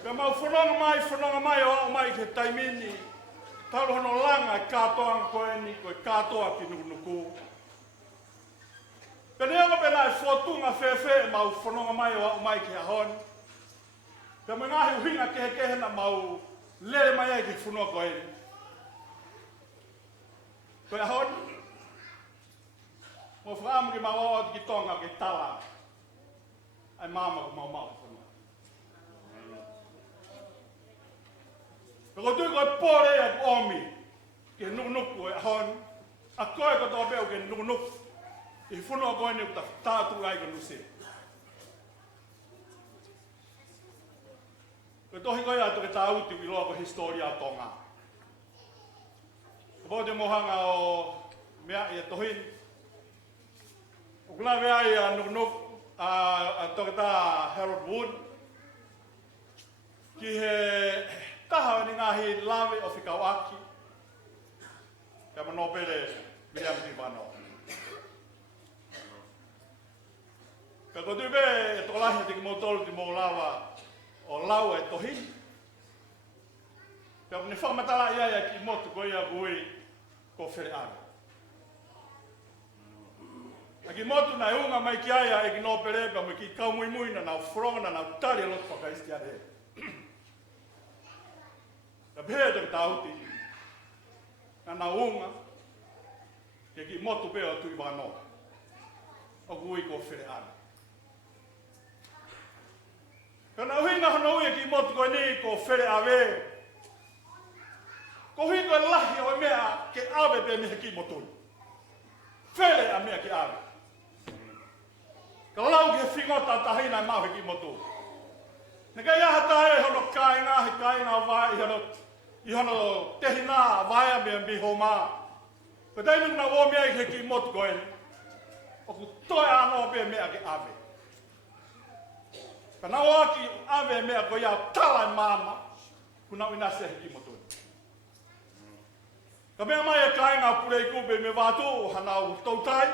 Ka mau whanonga mai o mai ke taimini. Talo hono langa katoa koe ni koe katoa ki nuku. Peneanga pena e whotunga whewhe mau whanonga mai o mai ke ahon. Ka mangahi uhinga kehe na mau lere mai ai ke whunua koe ni. Koe ahon. Mo whaamu ki mau o ki tonga ke tala. Ai mama ko mau whanua. Ko tui koe pōre e omi ke nuku e ahon. A koe ko tō beo ke nuku. I whunua koe ni uta tātu ai ka nuse. Ko tohi koe atu ke tāuti i loa ko historia tonga. Ko pō te mohanga o mea i a tohin. O kuna mea i a nuku a toke tā Harold Wood. Ki he taha ni ngahi lawe o whikau aki. Ka manopere William T. Wano. Ka kotu be e tokolahi te ki motolu ti mō lawa o lau e tohi. Ka ni whakamatala ia ki motu ko ia gui ko where ara. A ki motu na unga mai ki aia e ki nōpere pa mo ki kaumui mui na nau whoronga na nau tari a lotu whakaisti a re. Ka pēr te tauti na nau unga ke ki motu pe o tui wano. O gui ko where ara. Ka nau hinga hono ui ki motu ko ni ko where awe. Ko hinga lahi o mea ke awe pe mehe ki motu. Where a mea ki awe. Ka lau ke whingota tahina mau he ki motu. Ne kai aha tae hono kāinga he kāinga vai i hono tehina vai a mea miho mā. Ko tainu na o mea i he ki motu koe. O ku toe anō pe mea ki awe. Ka nau aki awe mea ko ia tala mama. Kuna wina se he ki motu. Ka mea mai e kāinga purei kupe me wātu hanau tautai.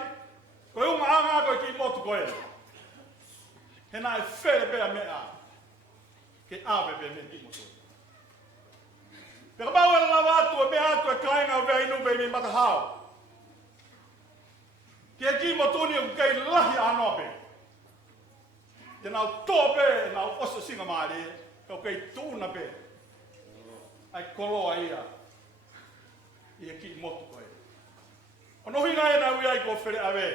Ko unga anga koe ki motu koe. He nā e where pēr mea ke awe pe me ki motu. Peka pau e lawa atu e mea atu e kāinga vea inu pe me matahau. Ke ki motu ni u kei lahi anō pe. Te nau tō pe, nau osa singa maare, kau kei tūna pe. Ai koloa ia. Ia ki motu koe. Ono hinga e nau iai ko where awe.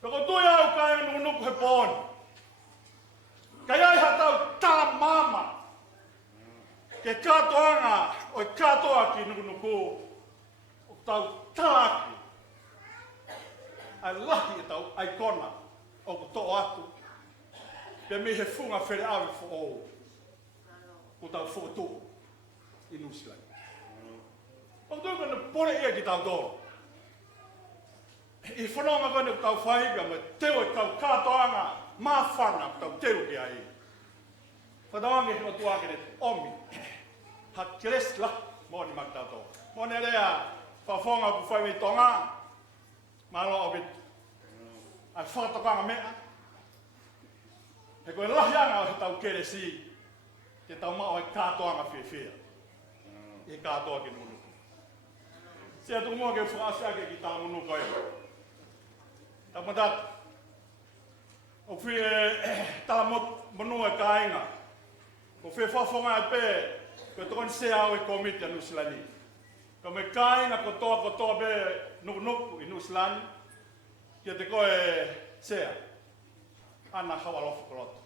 Peko tui au kāinga nuku he pōni. Kai ai hatau tala mama. Ke katoanga o i katoa ki nuku. O tau talaki. Ai lahi e tau ai kona. O ko tō atu. Pea mi he funga where awe fo o. Ko tau whokatu. I Nusilai. O tui kona pore ia ki tau tōro. I whanonga kone o tau whaibia me teo e tau katoanga. Mā whana tau teo ki ai. Whadawangi hino tuake ne omi. Ha kiresla mōni maktato. Mōne rea whawhonga ku whai mei tonga. Mālo o bitu. Ai whakatokanga mea. He koe lahianga o he tau kere si. Ke tau mao e kātoanga whiwhia. I kātoa ki nunu. Sia tu mua ke whaasake ki tā munu koe. Ta matat. O whi tala monu e kāinga. O whi whawhonga e pē. Ko tokon se au e komiti a Nusilani. Ko me kāinga kotoa pē nuku i Nusilani. Kia te koe sea. Ana hawalofu koloto.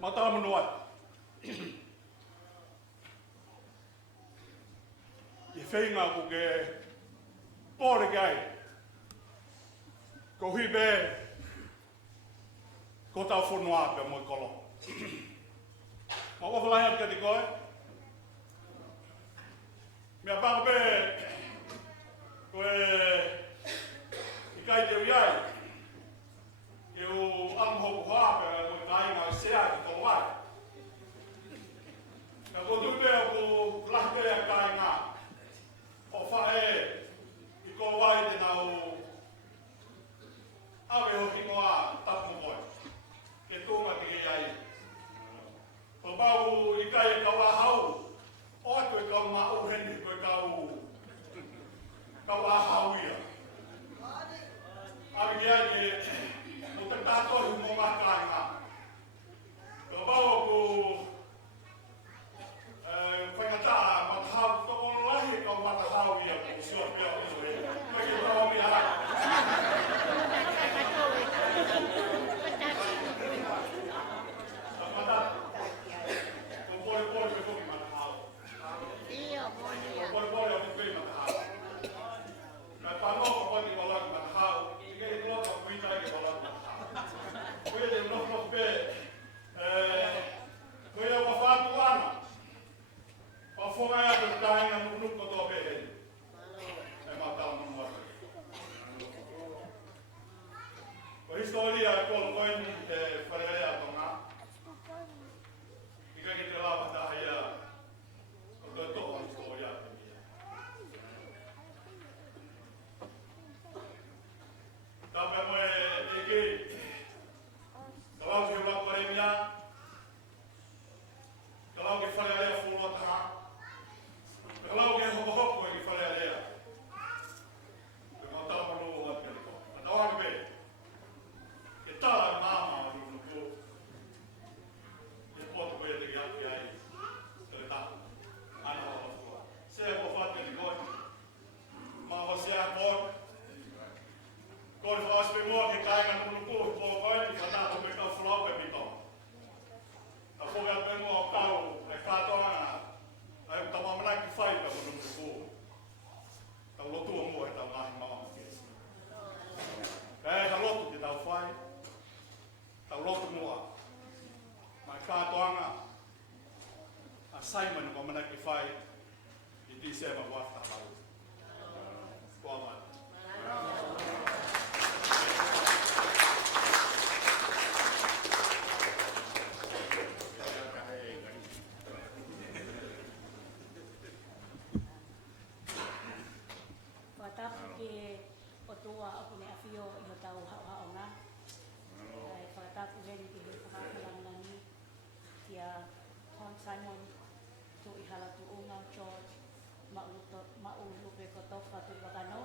Matala manuat. I whainga ko ke pōre kai. Ko hibe ko tau whunua pe moi kolo. Ma wawalai atu te koe. Mea paka pe koe i kai te uiai. I o amhoku hāpe mo i kai ngā sea ki tolo ai. Mea ko tupe o ko lahi a kai ngā. O whae i ko wai te nau awe ho hingoa tapu moi. Ke tūma ki he ai. Ko bau i kai e kaua hau. O koe kau mā uheni koe kau ahau ia. Awi ki ai ke mo te tātohi mo ngā kāinga. Ko bau ko whaingatā matahau toko lahi kau matahau ia ko siwa pia o iso e. Koe ki tau mi hai. Historia ko ko ni wharerea tonga. Ika ki te lawa tahia o te toa historia te mia. Tāpea moe e ki kalau ke wakore mia, kalau ke wharerea whulua taha, kalau ke hoko e ki wharerea. Ke mau tāpano o atu ke toa. Atawa ke pe. Tāra māma o rūnu kō. E pōta koe te ki ati ai. Te tapu. Ana o hafua. Sea ko whate ni koe. Mā ho sea kōr. Kōre whaaspe mua ke kāinga rūnu kō. Pō koe ni whanāto me kau whulau pe pito. A whonga pe mua o kau. E kātoa ngā. Ai o tamamana ki whai pe rūnu kō. Tau lotua mua e tau ngahi māma kēsi. E ha lotu ki tau whai. Tau lotu mua. Mai kātoanga. A Simon o mana ki whai. I ti sema wafta hau. Kua mai. Watapu ke o tua o kune awhio I ho tau hao ngā. Whakatapu heri ki he whakakalangani kia Tom Simon tu I hala tu unga George maulupe ko tofa tu wakano.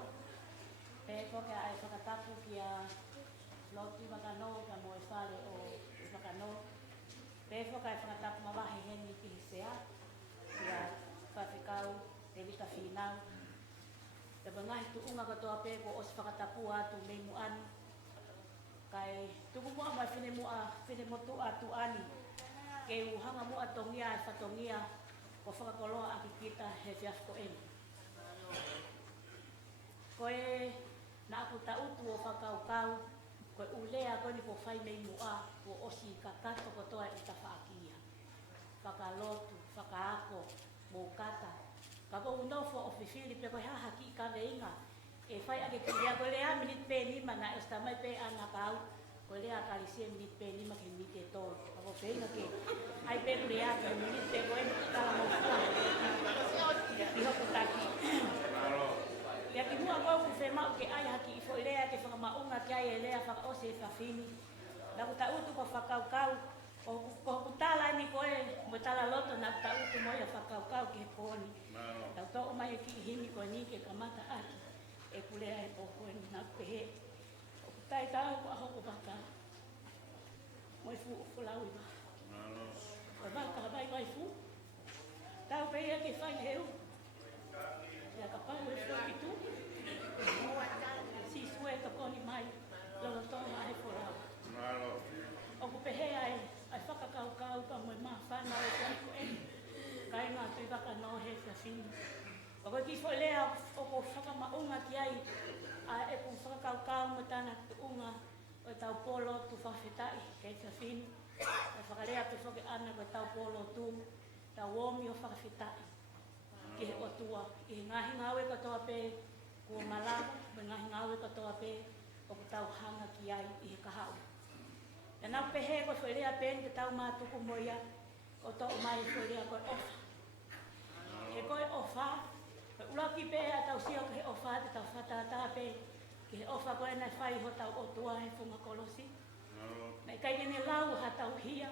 Pe koke ai whakatapu kia lotu wakano ka moe whare o wakano. Pe koke ai whakatapu mawahi heni ki he sea kia whawhikau te wika whinau. Te bangahi tu unga katoa pe ko os whakatapu atu mei muan. Kai tuku mua mai whine motu atu ani. Ke uhanga mua tongia e whatongia ko whakakoloa aki kita he fiafko eni. Koe na aku tautu o whakaukau, koe ulea koe ni ko whai mei mua ko osi kakato kotoa I ta whaakia. Whakalotu, whakaako, mōkata. Ka ko unofo o whiwhiri pe koe haha ki ka veinga. E whai ake kia koe lea minit pe nima na esta mai pe ana kau. Koe lea kalisie minit pe nima ke minit e tōru. Ka ko whenga ke ai pe lea ke minit pe koe ni kala mōkua. I hoku taki. Ia ki mua koe ku whemau ke ai haki I fo I lea ke whakamaunga ki ai e lea whakaose e whawhini. Na ku tautu ko whakaukau. Ko ku tala ni koe mo tala loto na ku tautu mo ia whakaukau ki he pōni. Tau tō o mai e ki hini koe ni ke kamata aki. E kulea e pōkoe ni nā pehe. O ku tai tāu ko aho ko baka. Mo I fu ufulau I maha. Ko baka vai vai fu. Tau pehe ke whai heu. Ia ka pau e fu ki tu. Si sue ka koni mai. Lono tōna ai fulau. O ku pehe ai whakakauka fini. Pako ki fo lea o ko whakamaunga ki ai a e ko whakakaukau mo tāna tuunga o tau polo tu whawhetai kei te fini. E whakalea te whake ana ko tau polo tu tau womi o whakawhetai. Ki he otua, i he ngahi ngawe katoa pē kua malawa, me ngahi ngawe katoa pē o ko tau hanga ki ai i he kahau. E nau pehe ko whelea pēn te tau mātuku moia o tō mai whelea koe ofa. He koe ofa, koe uraki pē a tau sio ke he ofa te tau whatātā pē ki he ofa koe nei whai ho tau otua he whunga kolosi. Nei kai ne lau ha tau hia,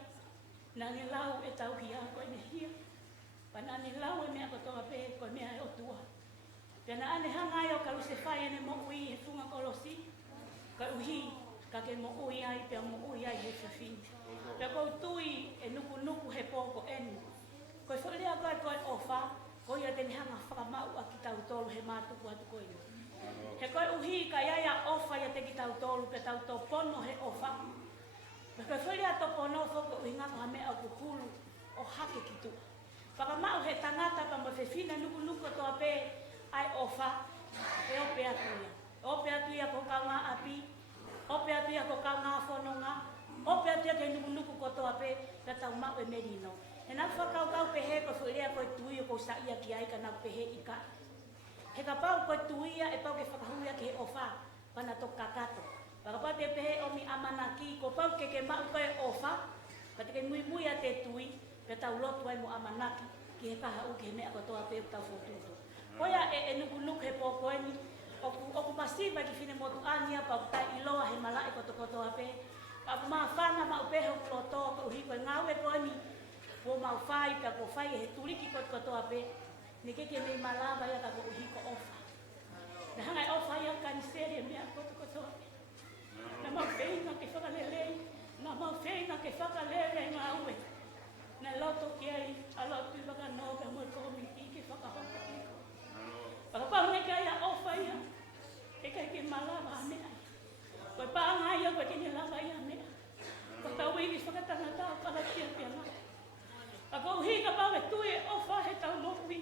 na ne lau e tau hia koe ne hia. Pana ne lau e mea kotoa pē koe mea e otua. Pena ane hangai o kalu se whai ene mo ui he whunga kolosi, koe uhi ka ke mo ui ai pia mo ui ai he whiwhini. Pea kou tui e nuku nuku he pōko enu. Koe whalea koe koe ofa, koe ia teni hanga whakamau a ki tau tolu he mātuku atu koe. He koe uhi ka iaia ofa ia te ki tau tolu pe tau tō pono he ofa. Pea koe whalea tō pono whoko ui ngako ha mea au kuhulu o hake ki tu. Whakamau he tangata pa mo whiwhina nuku nuku toa pē ai ofa e ope atuia. Ope atuia ko ka ngā api, ope atuia ko ka ngā whanonga, ope atuia ke nuku kotoa pē, ka tau mau e merino. E nau whakau pehe ko whuirea koe tuia ko sa ia ki ai ka nau pehe i ka. He ka pau koe tuia e pau ke whakahuia ke he ofa, pana to kakato. Whakapau te pehe o mi amanaki, ko pau ke mau koe ofa, ka te ke mui a te tui, pe tau lotu ai mo amanaki, ki he kaha u ke he mea kotoa pē tau whotuto. Koia e nuku he pōko eni, oku masiva ki whine motu ania pa utai iloa he malai kotoa pē. Pa aku maa whanga mau pehe o kuloto ka uhi koe ngawe ko ni po mau whai pa ko whai he turiki kotoa pē. Ni keke mei malawa ia ka ko uhi ko ofa. Na hangai ofa ia kani sere mea kotoa pē. Na mau whina ke whakalelei, na mau whina ke whakalelei ngā ue. Na loto ki ai, a lotu i waka noga mo komiti ke whakahonga iko. Whakapau nei kai a ofa ia, e kai ke malawa a mea. Koe paanga ia koe kene lawa ia mea. Ko tau iwi whakatanga tau palatia pia ngā. Ako uhi ka pau e tui e ofa he tau mokui.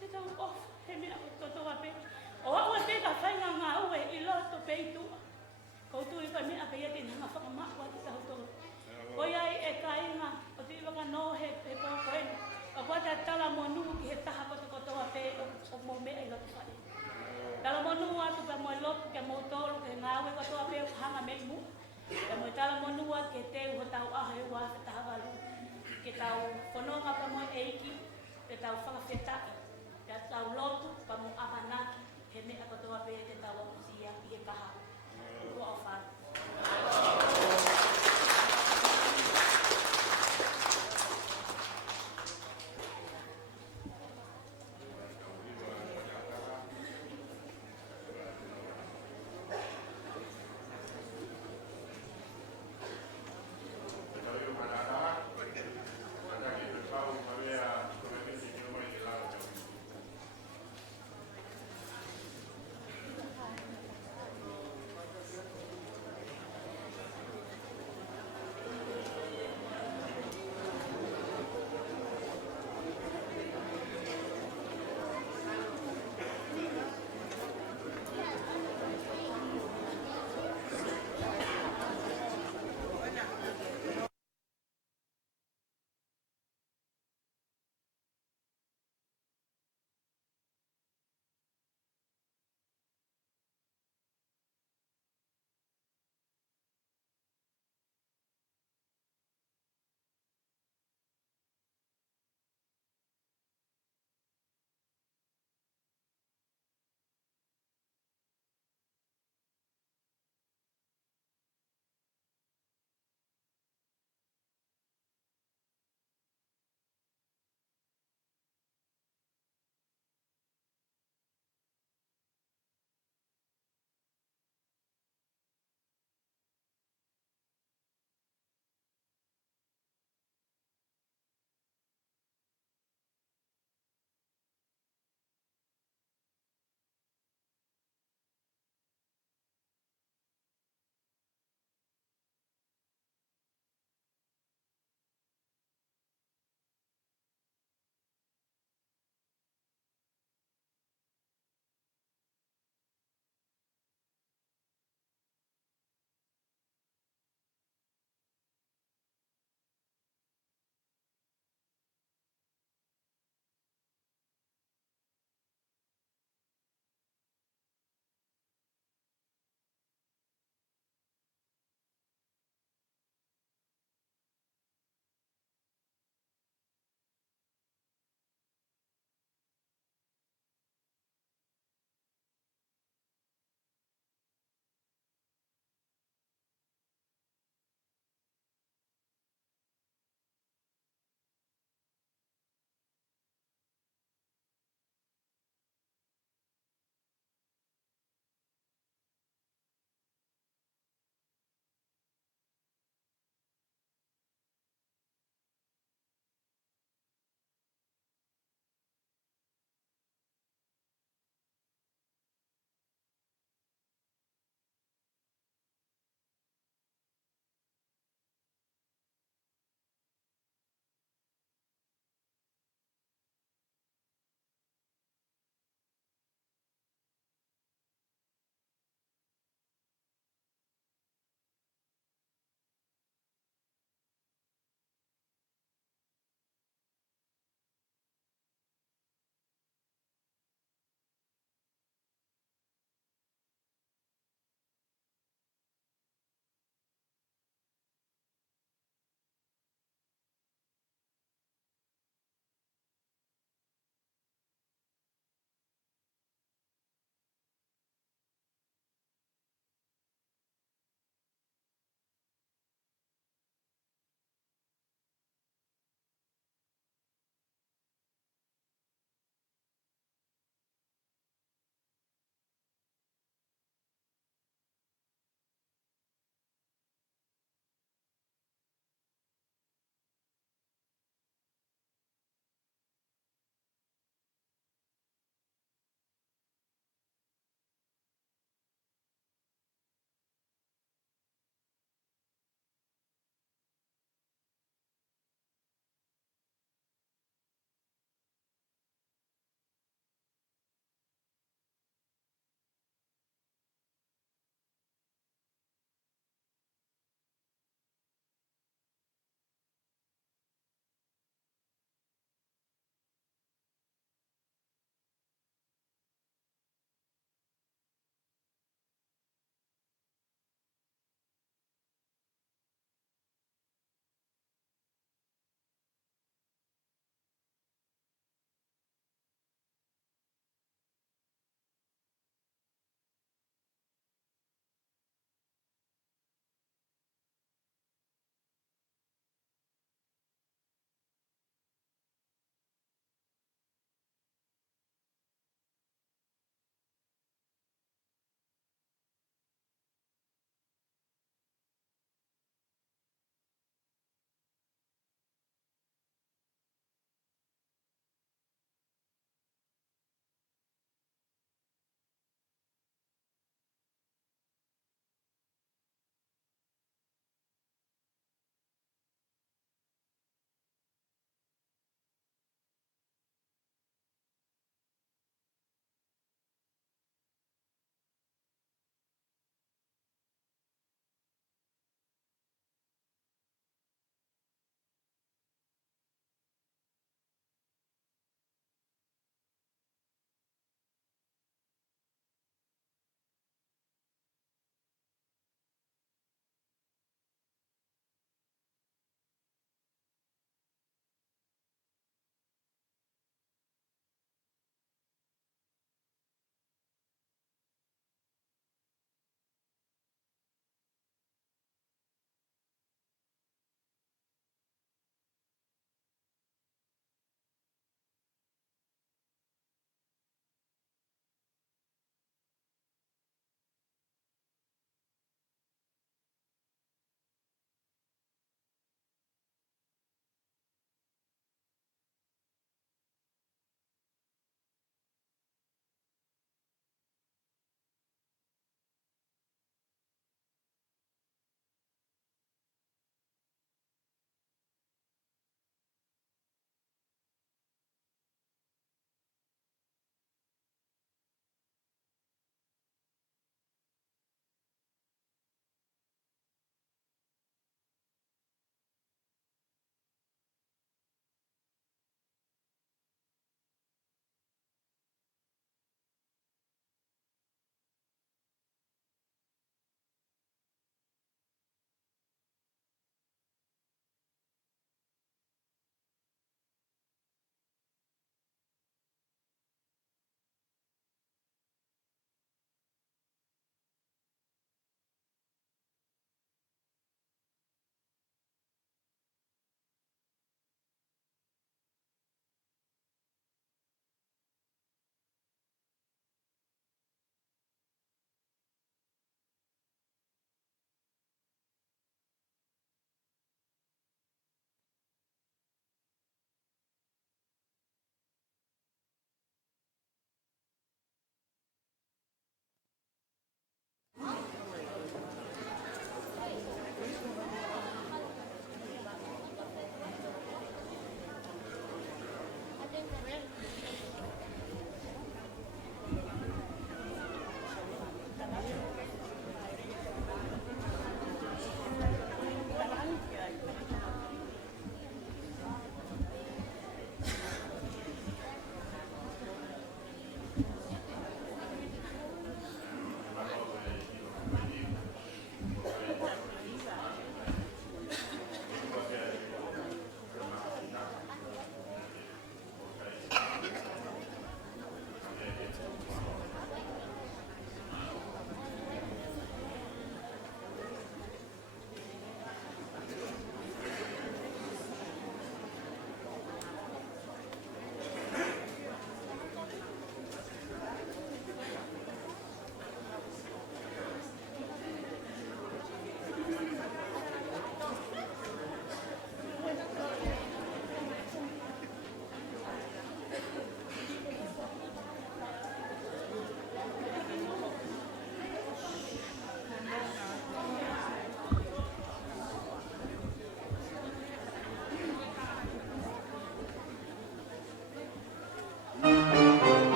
He tau ofa he mea kotoa pē. O aua te ka whainga ngā ue i loto peitua. Ko tui ka mea pe ia tēnā ngā whakamakua te tau tō. Koi ai e kainga, o tui waka no he pōko enu. O kua te tala monu ki he taha kotoa pē o mō mea i loto whare. Tala monu atu ka moe lotu ke mō tōru ke ngāwe kotoa pē o hanga mei mu. Ke moe tala monu atu ke teu ho tau aha e ua ke taha walu. Ke tau whanonga pa moe eiki, ke tau whakawhetai. Ke tau lotu pa mo amanaki, he mea kotoa pē te tau apusia i he kaha. Kua o whare.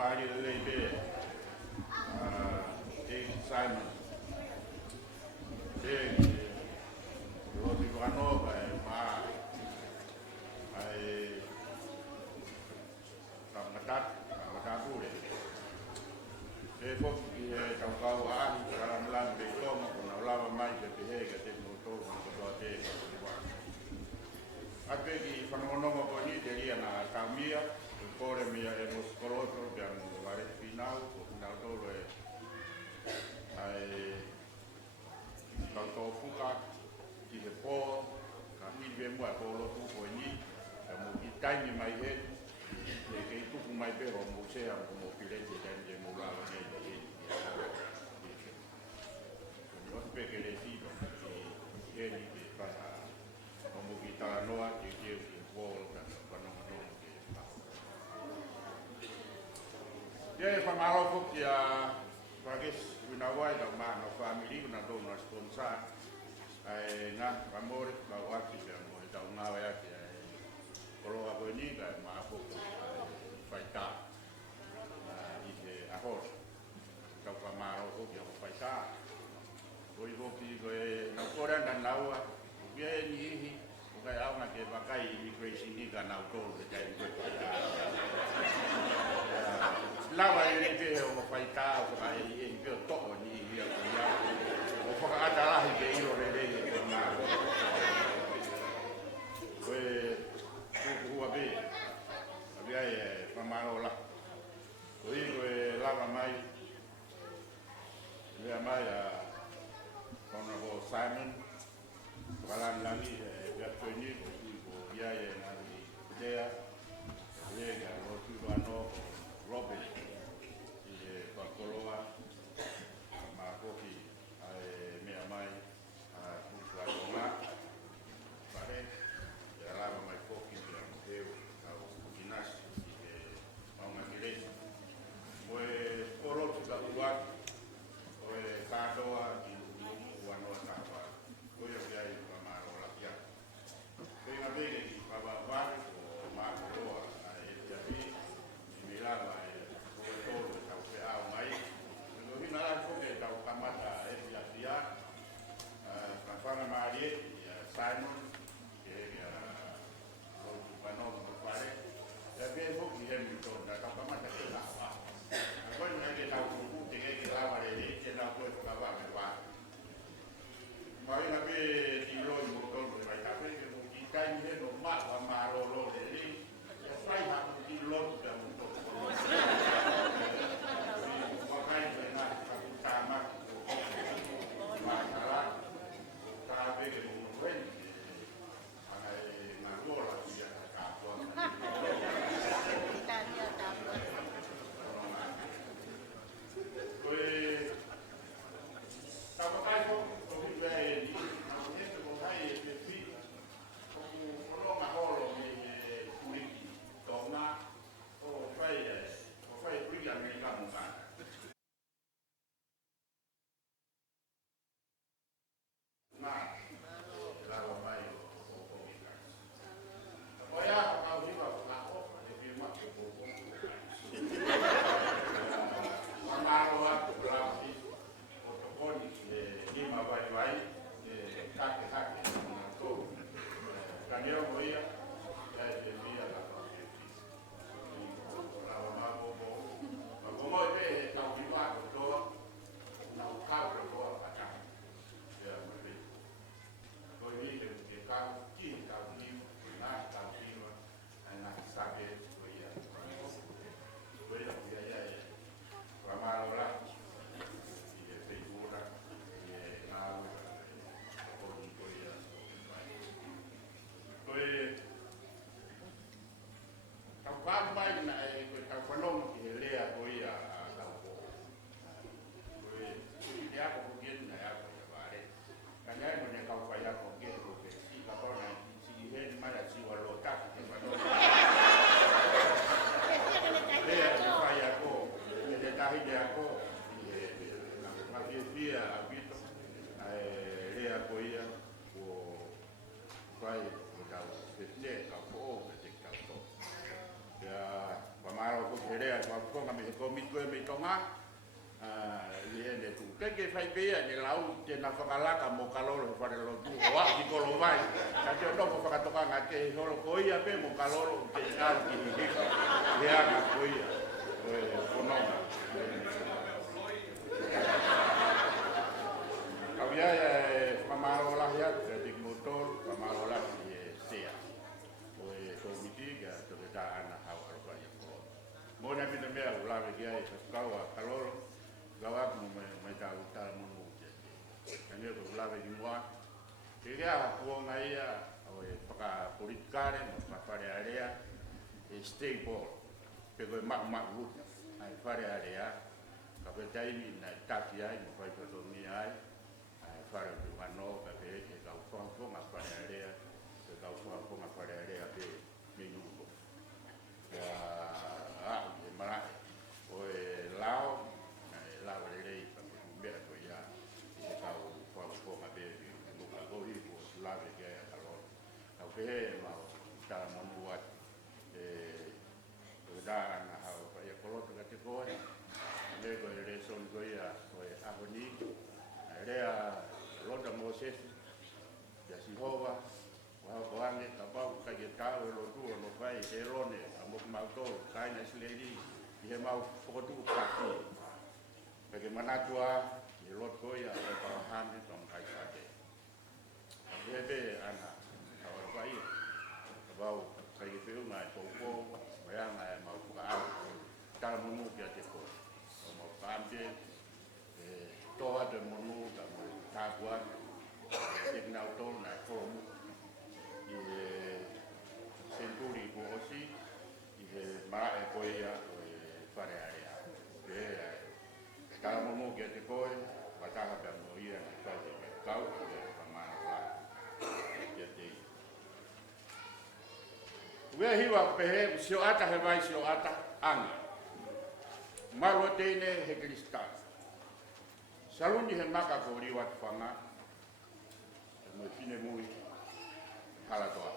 whamari le be Simon Roti Vanova Kamatapure foki kau ahi kalam be toma kuna ulava mai te hega te moto ko te apegi fanonomo ko ni te ria na kamia kore mia e moskoloto ke anu vare final ko final tolo ai tau fuka ki he po ka hibe mo ko lo tu ko ni ka mo ki taimi mai he ke tuku mai pe ho mo se ko mo pilete te mo la ne no pe ke le ti ke ni ke pa mo ki ta noa ke po ka no ke dia pangaro ko ya pagis winawai da ma no family na do na sponsor ai na amor ba wati da mo da na wa ya ke kolo a ni da ma ko faita ite ahor ka pa ma ro ko ya faita oi go pi go na kora na lawa ye ni hi ka ya na ke ba kai immigration ni ga na ko da ya ko lawa ele ke o faita o ka e ke to ni ya o fa ata la ke iro re ke na ku be abia e pamaro la oi go lava mai le mai a Honorable Simon Balan Lani ya toni ko ya na ni dea le ga lo tu no Robert Pakoloa Makoki me mai Kuala pare ya la mai koki ya museo au kinas au magire moe oro tu da luar oe kadoa di wano tawa oe ya ya maro la ya pe na bege ki baba fonga me komiti koe me tonga ia ne tu ke fai pea ni lau te na whakalaka mo kalolo he whare lo tu o aki kolo vai ka te ono whakatoka ngā ke holo koia pe mo kalolo te au ki hika he anga koia whanonga kau ia whamaro lahi atu te tik motor whamaro lahi sea o komiti ka toke tā ana hau aroka ia kolo mona pina mea ulawe ki ai whakau a kalolo gawak mo mai ta uta mo mo te kane ko lave di moa ke ga ko nga ia o e paka politikare mo pa fare area e stable pe ko ma ru ai fare area ka pe tai ni na taki ai mo fai to ni ai ai fare du mano ka pe ke ka fo ma fare area ke ka fo ma fare area pe me nu ko ya e mara o e lao lava lei pa bera ko ia e ka o fo ma be no ka go i ko lava ke a kalor ka pe ma ta mo no wa da na ha pa ia kolor ka te ko le ko le son ko ia ko e agoni le a loda moses ya sihova wa ko ane ka pa ka ke ta lo tu no fai e lone amo ma to kai na sledi ye ma fo tu ka bagaimana tua di lot koya atau paham itu mengkai saja. Jadi anak awal bayi, bau kayu piu ngai popo, bayang ngai mau buka au, cara menu dia teko, mau kampe, toa dan menu dan tabuan, signal tol ngai komu, senturi bosi, mara koya pada area. Kalau mau kita koi, batang dan moya saja. Kau pemanasan. Jadi, we hiwa pehe sio ata hebai sio ata ang. Malu tene he kristal. Saluni he maka ko riwat fanga. Mo fine mui hala toa.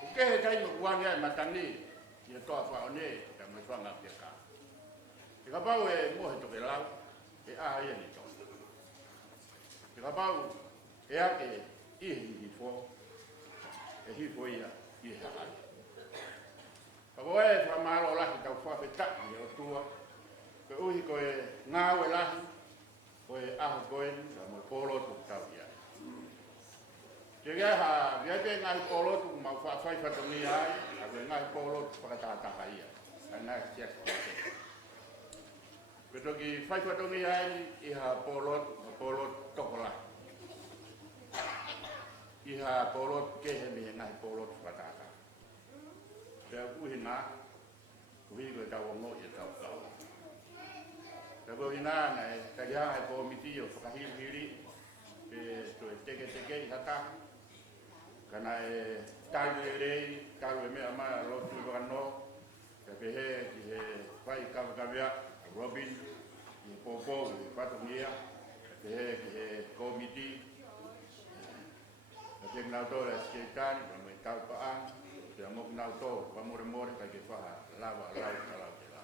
Oke he kai mo wanga matani. Ye toa fa one ta mo fanga peka. Ika pau e mohe toke lau, e a ia ni tau. Ika pau e ake hifo, e hifo ia i hakai. Ka pau e whamaro lahi tau whawhetak i o tua, ke uhi ko e ngāwe lahi, ko e aho koen, ka mo polo tu tau ia. Ke gai ha, gai pe ngai polo tu mau whawhai whatongi ai, ka koe ngai polo tu whakatataha ia. Ka ngai sias kia. Betul fai patongi ai iha polot tokola. Iha polot kehemi ngai polot pataka. Saya kuhina kuhi ko tawo mo ya tawo tawo. Tapi ina nai kaya ai komiti yo pakahil hiri pe to teke hata kana talu me ama lo tu no tapi he fai kavia Robin, i popo, i patongia, he komiti, he nauto la skeitan, me tau paan, te mo nauto, pa more ka ke fa lava la.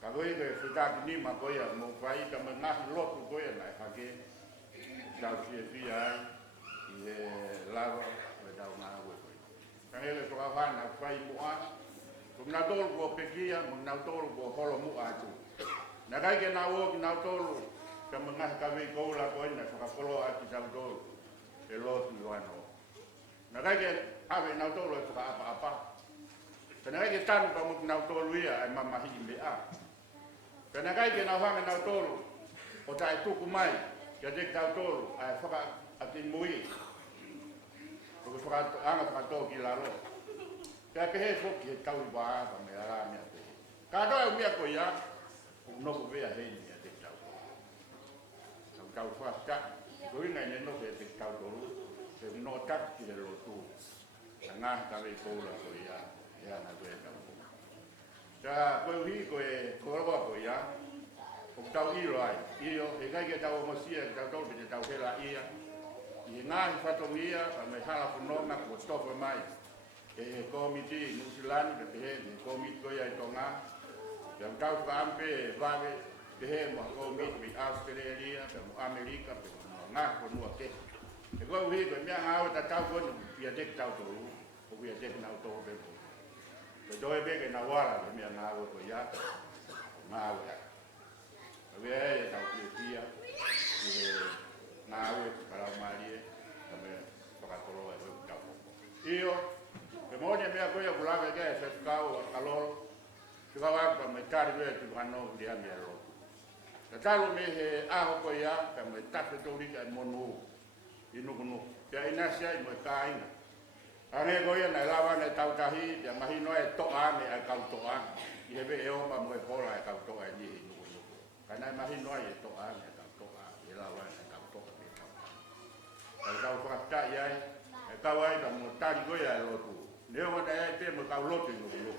Ka goi ke futa ni ma koia mo fai ka na lotu koia na ha ke tau fia i lava le dau na wo. Ka ele to ka na fai mo a. Kum na tol ko pekia, mo na tol ko holo mu atu. Na kai ke na wo ki na tol ka mangah ka we ko la ko na ka polo ati tau tol. E lo tu ano. Na kai ke ave na tol ko apa. Kana kai ke tan ka mo na tol ia ai mama hi me a. Kana kai ke na hanga na tol o tai tu ku mai. Ke de tau tol ai fa ati mui. Ko fa anga fa to ki la lo. Kaya pehe foki he tau i waa ka me ara mea pehe. Ka doa umia ko ia, no ko vea hei ni a te tau. Tau whaka, ko inga ine no ke te tau tolu, te no tak ki le lotu. Ka ngā ka vei koula ko ia, ia na koe tau. Ka koe uhi ko e koroa ko ia, ko tau iro ai. Io, he kai ke tau omosia, tau tolu te tau hela ia. I ngā hi whatongia, ka me hala whanonga ko stofa mai. E komiti New Zealand ke pehe ni komiti ko ia i tonga yang tau whaampe wawe te he mo ko mi Australia te mo Amerika te mo ngā ko nua ke. E koe uhi koe mea ngāo ta tau koe pia tek tau tō u, o pia tek nau tō beko. Koe toi beke na wara koe mea ngāo koe ia, ngāo ia. Koe e tau pia ngāo e parau marie, ka me whakatoro e koe tau. Io, ke mōnia mea koe a kulanga ke e wheskau a kaloro, Tukau ka me tari koe tu kano di ami alo. Ka talo me he aho koe ia, ka me tape tori ka monu inukunu. Pia inasia i mo kāinga. Ange koe ia nai lawa nei tautahi, pia mahino e toa me ai kau toa. I hebe e opa mo e pola e kau toa e nihi inukunu. Ka nai mahino e toa me e kau toa, i lawa e kau toa me kau toa. Ka tau whakata iai, e kau ai ka mo tari koe ia e lotu. Neo wana e pe mo kau lotu inukunu.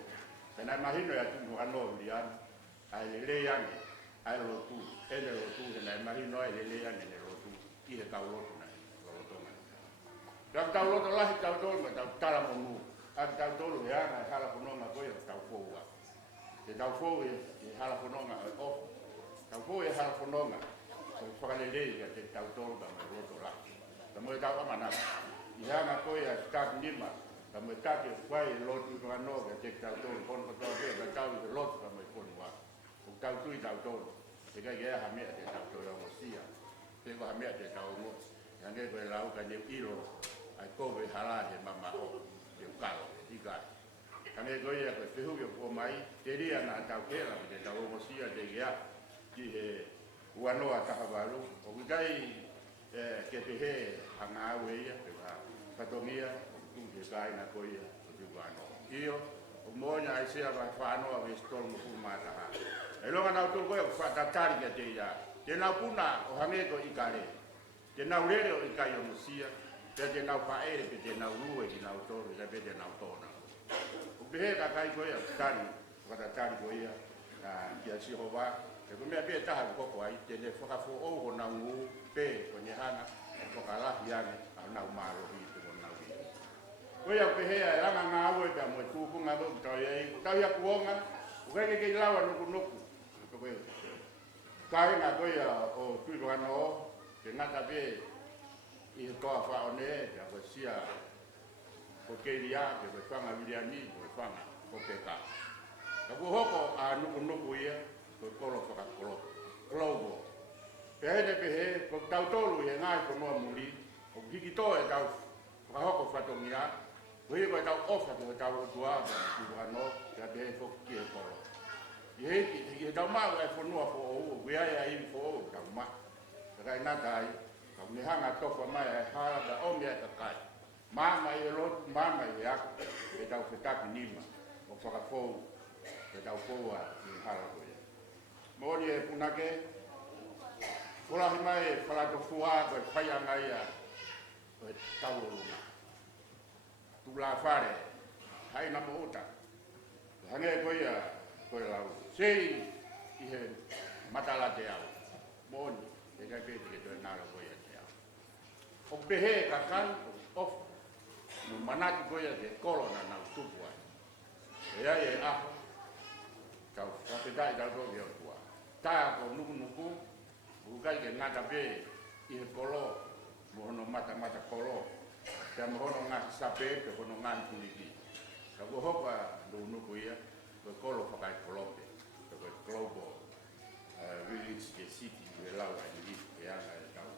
Kena mahino ya tu ano lian, ai lele yang, ai lotu, ele lotu, kena mahino ai lele yang ele lotu, ia kau lotu na, lotu na. Kalau kau lotu lah kau tol, kau tala monu, kau tol ya, ai hala punonga kau yang kau fowa. Kau fowa, hala punonga off, kau fowa hala punonga, kau fakal lele ya kau tol kau lotu lah. Kamu tahu apa nak? Ia nak kau ya start lima. Kamu tak fai lot itu kan no, cek tahu tu, pon betul tu, tahu itu lot kamu pun buat. Tahu tu tahu tu, jika dia hamil dia tahu tu yang mesti ya. Jika hamil dia tahu mu, yang dia belau kan dia ilo, aku berhala dia mama dia kal, tiga. Kami kau ya kesuhu yang pomai, jadi anak tahu kela dia tahu mesti ya dia, jadi wano atah baru, okai kepehe hangawe ya, patomia. Ke kai na koia o tuano io o monya ai sia va fano a vestol mo fumata ha e longa na to ko fa tatari ke te ya te na puna o hange ko ikare te na urere o ikaio musia te na fa ere ke te na uru e na to e te te na to na o behe ka kai koia tani fa tatari koia na ya si hova e ko me be ta ha ko ko ai te ne fa fo o na ngu pe ko ni hana ko kala hiane na umaro hi Koe au pehea e ranga ngā aue pia mo e tūpu ngā tō tau iei. Tau ia kuonga, uke ke lawa nuku nuku. Kai ngā koe o tui wano o, te ngata pe i he toa whao ne, pia koe sia ko keiri a, pia koe whanga wiriani, koe whanga ko peka. Ka ku hoko a nuku nuku ia, koe kolo whakakolo. Globo. Pia hene pehe, ko tau tolu i he ngai konoa muri, o hiki tō e tau whakahoko whatongia, Wei ko tau ofa ko tau tua ki wano ya be ko ki ko. Ye tau ma wa fo no fo o we ai ai fo tau ma. Ka na dai ka ni hanga to ko mai ha da o me ka kai. Ma mai lo ma mai ya e tau fe tak ni ma. O fa ka fo e tau fo wa ni ha ko ye. Mo ni e punake. Fola mai fala to fuwa ko fa ya ngai ya. O tau lo tu la fare hai na mota hange koe lau sei i he matala te au moni e kai pete ke toi nara koe te au o pehe ka kan of no manaki koe te kolona na tupu ai e ai e aho tau whapedai tau toki au tua tā ko nuku nuku ukai ke ngata pe i he kolo mo hono mata kolo Kaya mahono nga sape, kaya hono nga tuliki. Kaya ko hopa doon ko iya, kaya kolo pakai kolope, kaya globo village ke city, kaya lawa ini, kaya nga itaw.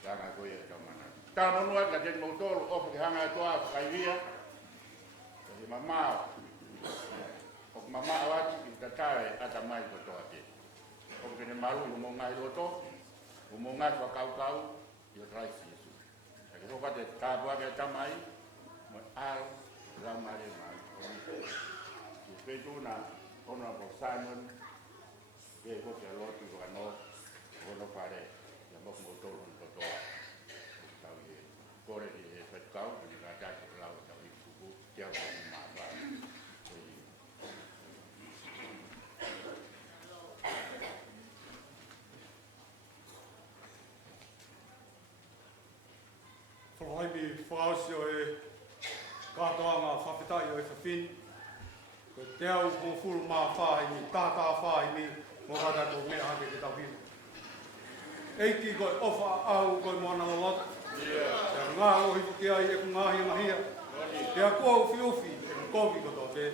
Kaya nga ko iya itaw manan. Kaya manuat ka din motor, kaya nga ito pakai via, kaya mamao. O mamao at itatay at amay ko ito atin. O pinamalu, umungay ito, umungay sa kau-kau, yung rice. Ko kate ka bua ke tamai mo al la mare mal ki petu na ona po Simon ke ko ke lo tu no ono pare ya mo mo to to ta ye kore di he pet kau di ga ta la ta i ku ya ko ma ba Whalaimi whaasio e katoanga whawhetai o e whawhin. Te au ko fulu mā whāi mi, tātā whāi mi, mō hata ko mea hake te tawhina. Eiki koe ofa au koe mōna o lota. Te ngā ohi ki ai e ku ngāhi ngahia. Te a kua uwhi uwhi, e koki koto te.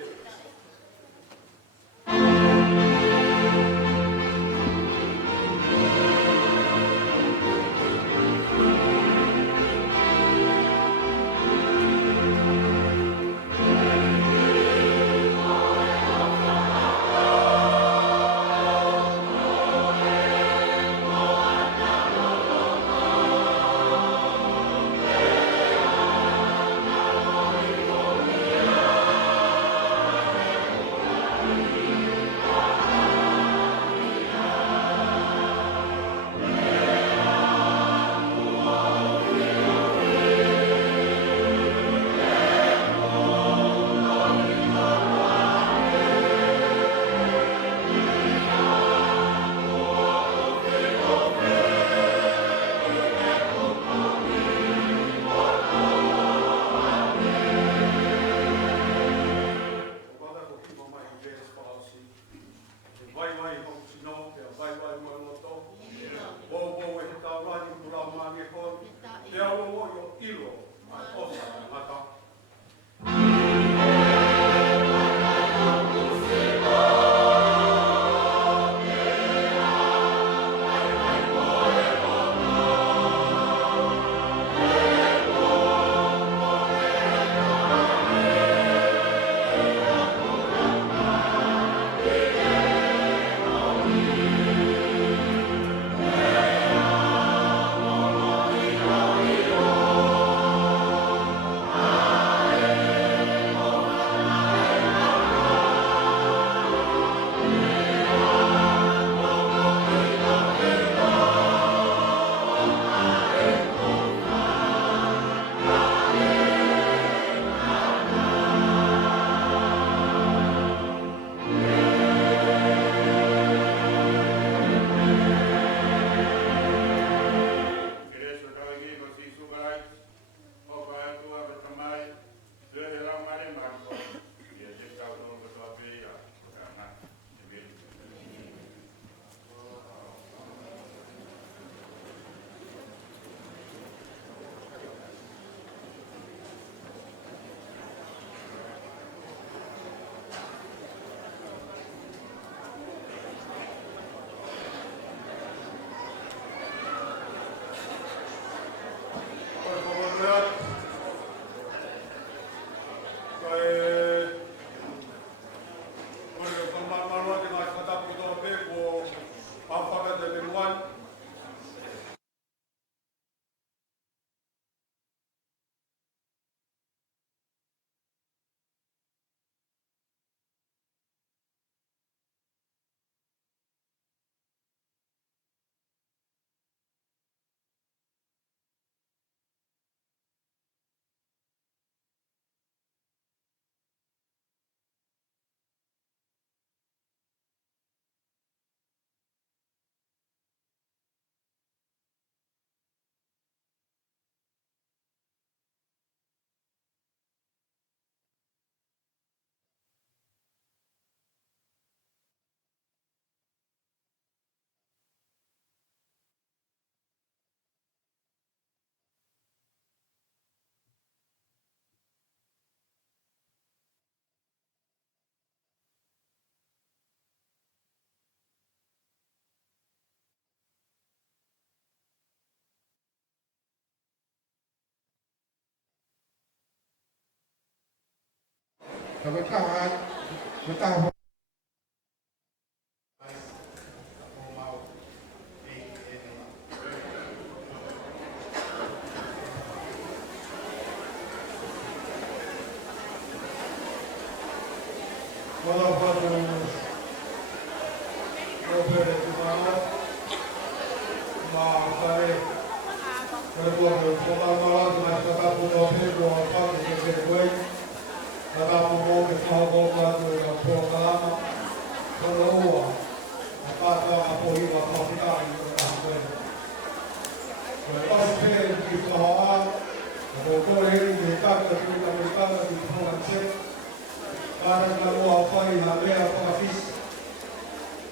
Para ka mo fai ha lea pa fis.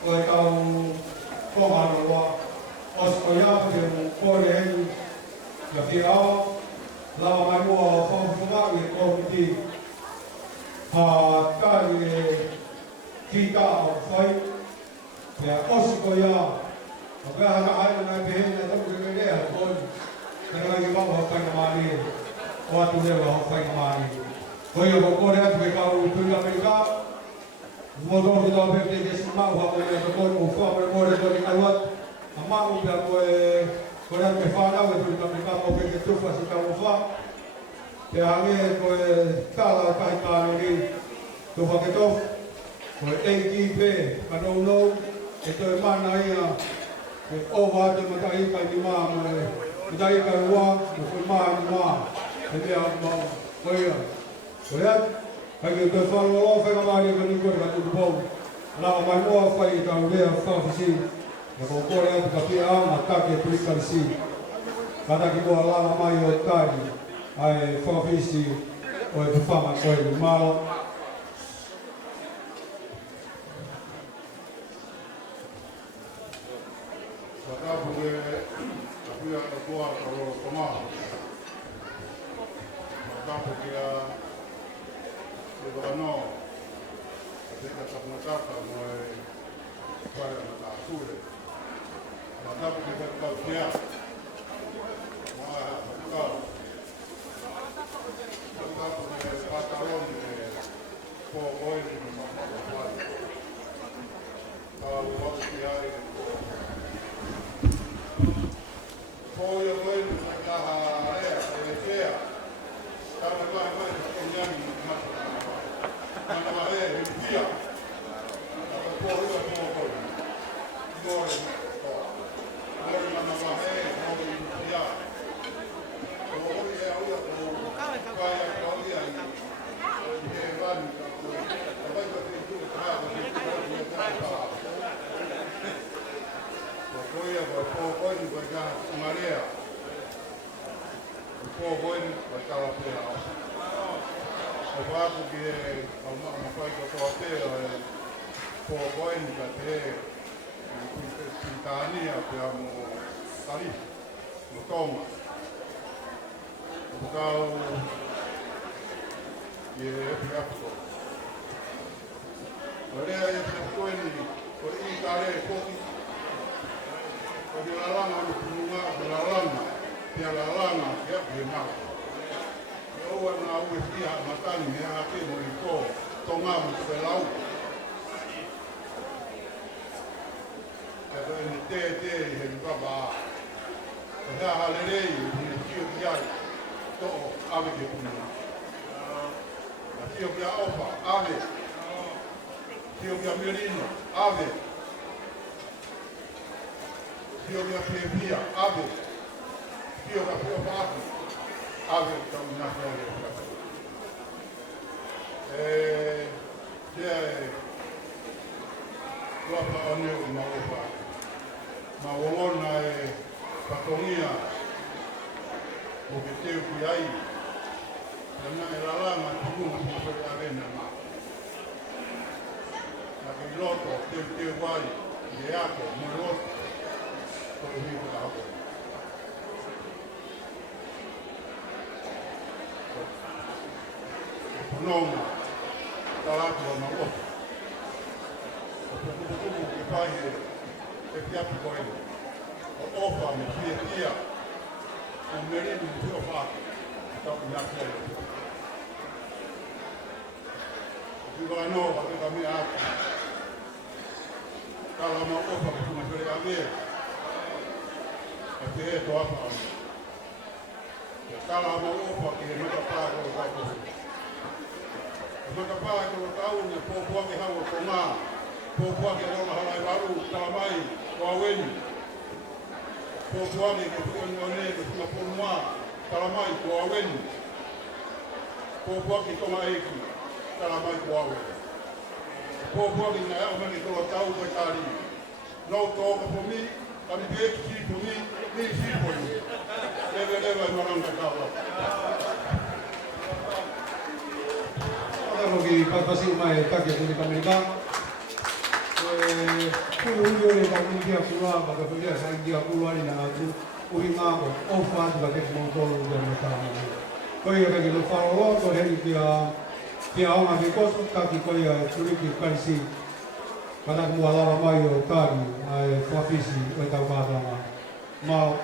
O e kau ko haroa. Os ko ia pe ko le hen. Ya fi ao la mai mo fo fuma i komiti. Ha ka i kita o fai. Ya os ko ia. Apa hana ai na pe hen na tu ke le ha ko. Kana ki ba ho fai mali. O atu le ho fai mali. Ko ia ko le atu ka u tu la pe ka. Mo do ki do pe te ke ma ho ko le ko mo fo mo le ko ni alwat. Ama u pe ko ko le pe fa na u tu la pe ka mo pe ke tu fa si ka mo fa. Te ange ko ka la ka ka ni tu fa ke to. Ko e ki pe ka no e to mana ia. O va te matai ka ni ma mo. Matai ka wa ko ma ni ma. E te a ma ko ia. Ko ia Hagi te whanau o whainga maari ka nikore ka tuku pau. Nā mai moa whai ka urea whawhisi. E ko kore atu ka pia ama take prikarisi. Ka taki moa langa mai o kāri. Ai whawhisi o e te whanga koe ni mālo. Ka tāpu e ka pia ka kua ka roro komaa. Ka tāpu ki a e wano a te ka tapuna tata mo e whare ana tā sure. Ka tāpu ki ka kau kia. Mo a kau. Ka tāpu ki e pataroni e pō oiri ni mamako whare. Ka wau ki ai e Poi bueno, la area de sea. Estaba más más con ya ni más. Cuando va a ver el día. Por eso como por. No es. No cuando va a ver no el día. Como hoy es ahora como vaya todavía y van la vaya de tu trabajo de tu trabajo. Koia ko pokoini ko ka Maria. Pokoini ko ka la pera. O vaso que ao não faz ko to te pokoini ka te Tania pe amo ali. No toma. O cao e piato. Ora e pokoini ko I kare pokoini Porque la lana no punga, la lana, pia la lana, ya pia. Eu na uia matani me ate mo iko, tonga mo pelau. Pero en te en baba. Ya halere ni tio ya. To ave ke punga. Tio ya opa, ave. Tio ya merino, ave. Dio mi via, ave. Dio mi ave. Ave, na fede. Guapa oneu ma opa. Ma wongona patongia. O que teu que aí. Na era lá, mas tudo não foi a venda ma. Na que loto teu vai, de aco, moroso. Noma, talato na opa. O que faz é piato coelho. O opa me fia. O merino me fio fato. Então me afere. O que nova que também há. Cala uma opa que me fere a ver. Porque é tua família. Cala uma opa que não capaz de colocar você. Não capaz de colocar um pouco que rua tomar, pouco que não vai baru, talamai, coaweni. Pouco que fica no meio, fica por uma, talamai, coaweni. Pouco que toma aqui, talamai, coaweni. Pouco que não é o que colocar o betari. Não toca por mim. Kami beki sipo ni sipo ni. Leva maranga kawa. Ora i papasi mai take tuli Amerika. Kulu ule ka India kula ba ka pele sa India kula ni na tu uhinga ko ofa ba ke mo to de mata. Ko ia ke lo falo ko heri kia ona ke ko ka ki ko ia tuli ki kaisi. Kana mo ala mai o tari ai fafisi o tau ka ma. Mau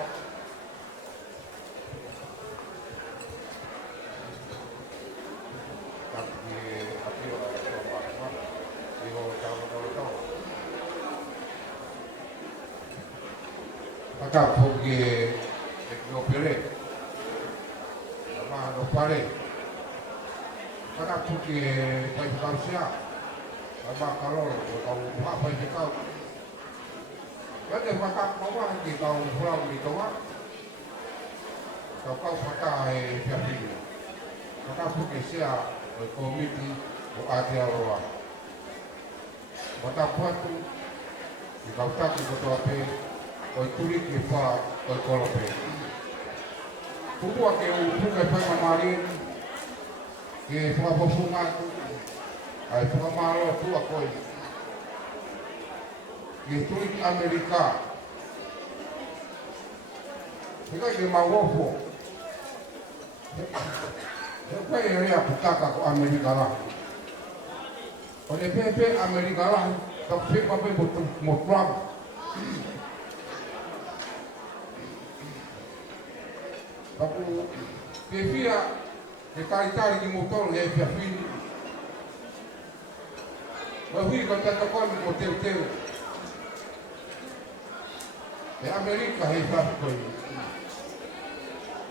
Acá porque no pioré, más no paré. Acá porque para ficar más calor, o más para ficar. Vậy mà các có qua thì cầu lòng thì có á, cầu cầu phát tài việc gì, các phụ kiện xe ở committee của ATL rồi, và ta phát tu thì cầu ta thì có thể ở tuli thì pha ở Colombia, cũng qua cái phụ cái phải mà marin, cái pha phụ phụ mà tu, ai pha mà lo tu à coi. Itu di Amerika. Kita di Maroko. Siapa yang dia berkata ke Amerika lah? Oleh PP Amerika lah, tapi apa betul mutlak. Tapi PP ya, kita cari di motor dia PP. Bahu kita takkan motor-motor. E Amerika hei whakoi.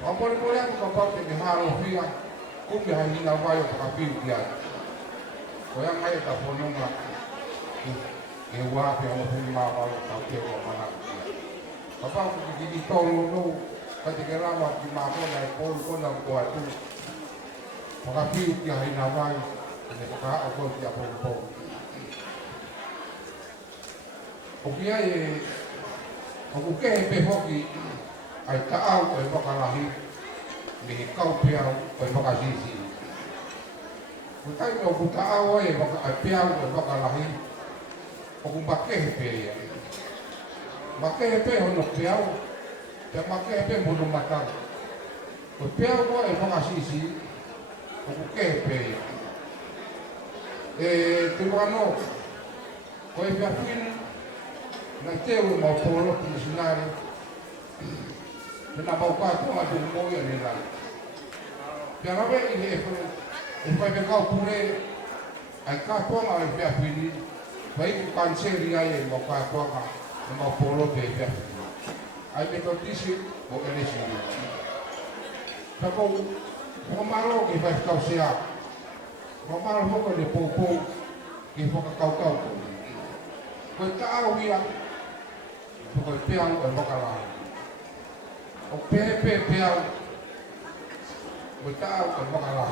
Wapore aku kapate ni haro whia, kumbe hai hina vai o whakapiu ki ai. Ko yang mai ta whanonga, e wape o huni mā vai o tau te o mana ki ai. Kapau ki ki tolo no, kati ke rawa ki mā kona e polu kona o koa tu. Whakapiu ki ai hina vai, ne whakaha o koe ki a polu polu. O ki ai e Aku ke pe hoki ai ka au e wakalahi ni kau pe au e wakasisi. Ku tai no ku ka au e waka ai pe au e wakalahi. Aku make pe ia. Make pe hono pe au. Te make pe mono mata. Ku pe au e wakasisi. Aku ke pe ia. Te wano ko e pe fin na teu mau polo missionari na mau ka to ma tu mo ya ni la ya na ve ni e fa be ka pure ai ka to ma e fa fini vai ku canceli ai mo ka to ma na mau polo be fa ai me to disi o que ne si ka ko mo malo ke fa ka sia mo malo mo ko le popo ke fa ka ka ko ta awia ko peang o bakala o pepe peang o tau o bakala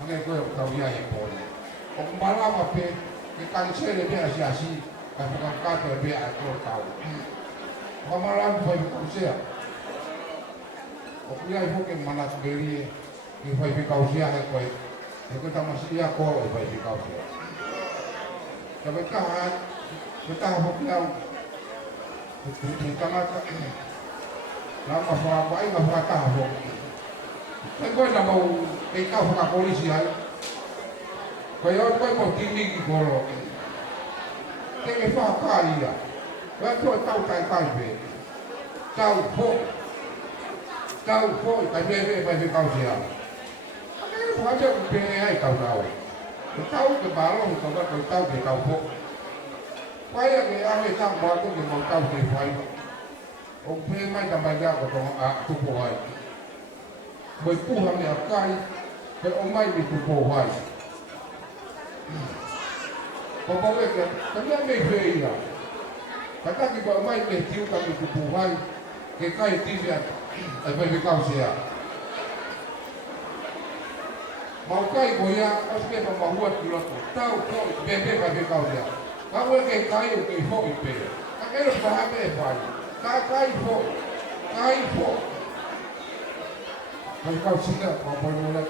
ngai ko o tau ia e pole o mala ma pe ke cancele be asi ka ka to be a to tau o mala foi ko sea o kuia i hoke mana berie ki foi be kausia e ko tamasia ko e foi be kausia ka be ka kita hoke au Tangata nama apa ini nggak tahu. Tapi kau nak mau kita buka polisi ay. Kau mau tinggi kalau. Tapi apa kali ya? Kau tahu tai be. Tahu tapi kau siapa? Apa aja pengen kau tahu. Tahu ke balong kau tahu ke kau. Kaya ke ame sang bago ke mau tahu ke fai. O pe mai ta mai ya ko to a tu po ai. Boi pu ha me akai, pe o mai bi tu po ai. Ko po ke ta me ve ia. Kata ki ba mai me tiu ka bi tu po ai. Ke kai ti ya. Ai pe ka sia. Mau kai ko ya, aske pa ma huat ki lo. Tau ko be pa ka sia. Kau ke kai o ke hoki pe. Ka kero pa me fai. Ka kai fo. Kau sida pa pa no la.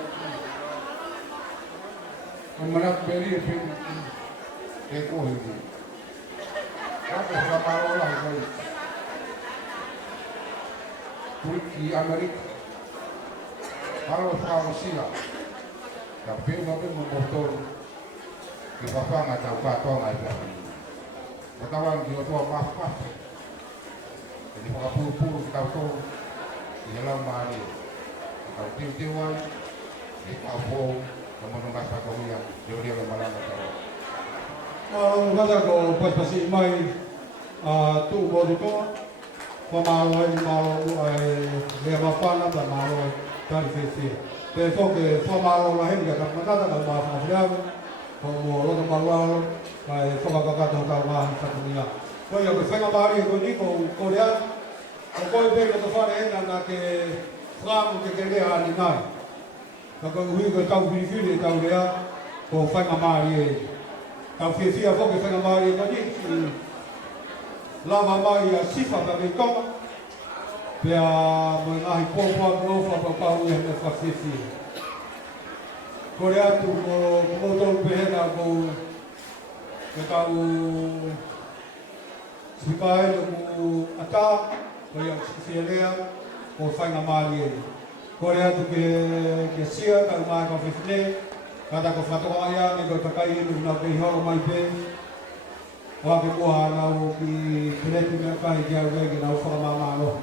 Ko Manak beri pin eko hivi. Hapo kama rola hivi. Turki Amerika. Kalau kau sila. Tapi nabi memotong di bawah nggak tahu kata nggak ada. Kawan dia tua apa? Jadi puru kita tahu di dalam mari. Kalau tiuan di kau menunggu satu yang dia malam tahu. Kalau kata kau pas pasti mai tu bodoh tu, pemalu dia apa nama malu dari sisi. Besok ke pemalu lain dia akan kata kalau maaf dia, kalau orang malu soal kakak kalau maaf satunya. Kau yang bersama mari kau ni kau dia, kau itu tu faham nak ke Frank ke dia ni nai. Kalau hui ke tahu pilih tahu dia, kau faham mari. Kalau sisi apa ke faham mari kau ni, lama mari sifat tapi kau biar mengahi pohon kau yang bersifat. Korea tu motor behena kau sipai kau atas kau yang siapa kau faham mari. Korea tu ke sia kau mai kau fitne kata kau foto ayah ni kau pakai ni nak behor mai pe. Wah kebuah nau di kereta mereka hijau lagi nau sama malu.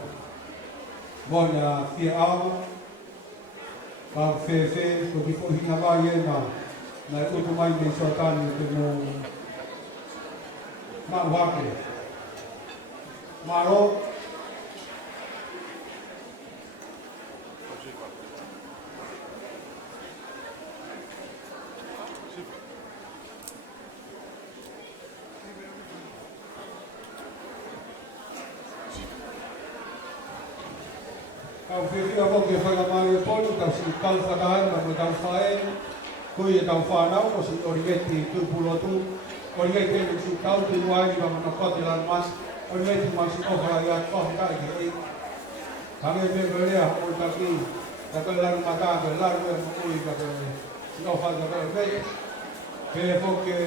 Bona si au, kau fese kau di foto hina bayi na, na itu tu main di sultan itu mu mak wakil, malu. Kau fikir apa ke faham mari pun kau si kau faham nak kau faham, kau yang kau faham kau si origeti tu pulau tu, origeti si kau tu wajib juga menakut dalam mas, origeti masih kau faham kau tak jadi. Kami berbelia kau tapi tak lalu mata lalu yang kau kau faham kau baik. Kau ke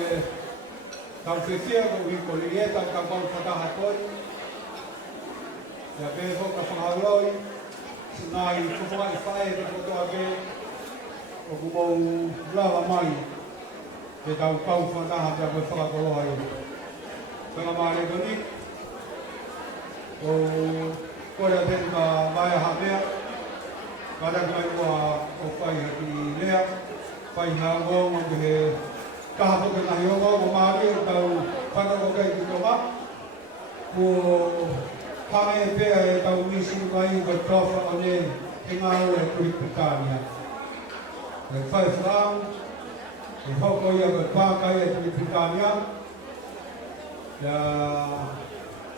kau fikir kau lihat kau faham pun, ya kau faham loi. Senai semua ifai untuk age, aku mau lama mai. Kita kau faham ada berfaham kalau ayo. Pengamatan ini, kau dah dengar maya hamil, kadang kau fai hati leh, fai hangon mungkin kahapun kena hangon, mari atau pada kau itu mak, kami pe tahu misi kami berdoa oleh kenal kulit petani. Lepas Islam, lepas kau yang berpakai kulit petani, ya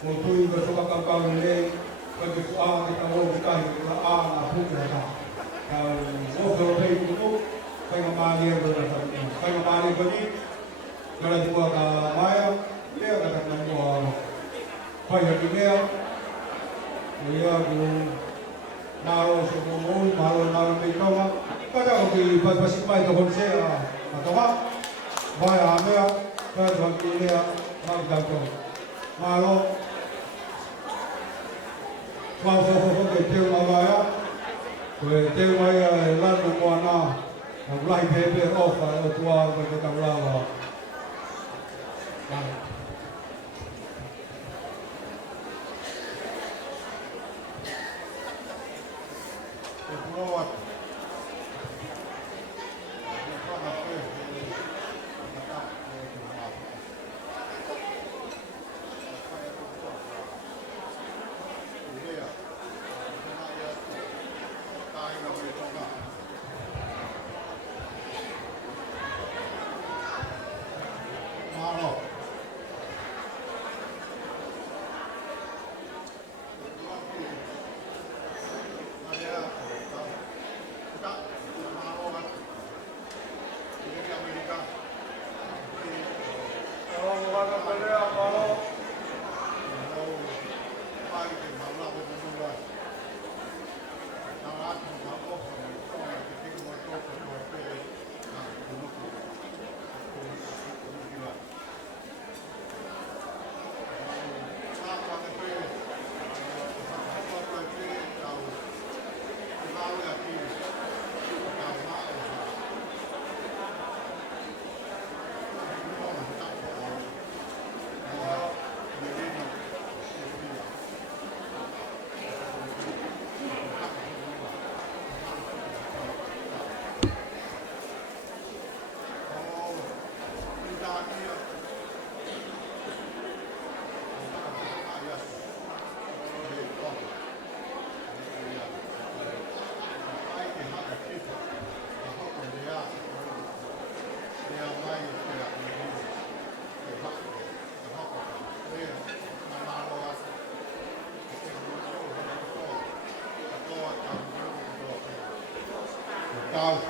untuk bersorak kau ini bagi soal kita mau kita hidup apa kita. Kalau mau itu, saya mari berdoa. Saya mari beri kalau dua maya, dia katakan mau kaya dia. Ia tu malu semua malu mereka. Kadang kita pas mai tu konser, atau apa? Bayar ambil, kadang kita malu jatuh. Malu, malu kita bayar, kita bayar lalu mana, mulai bebe off, tua kita lalu. Lord.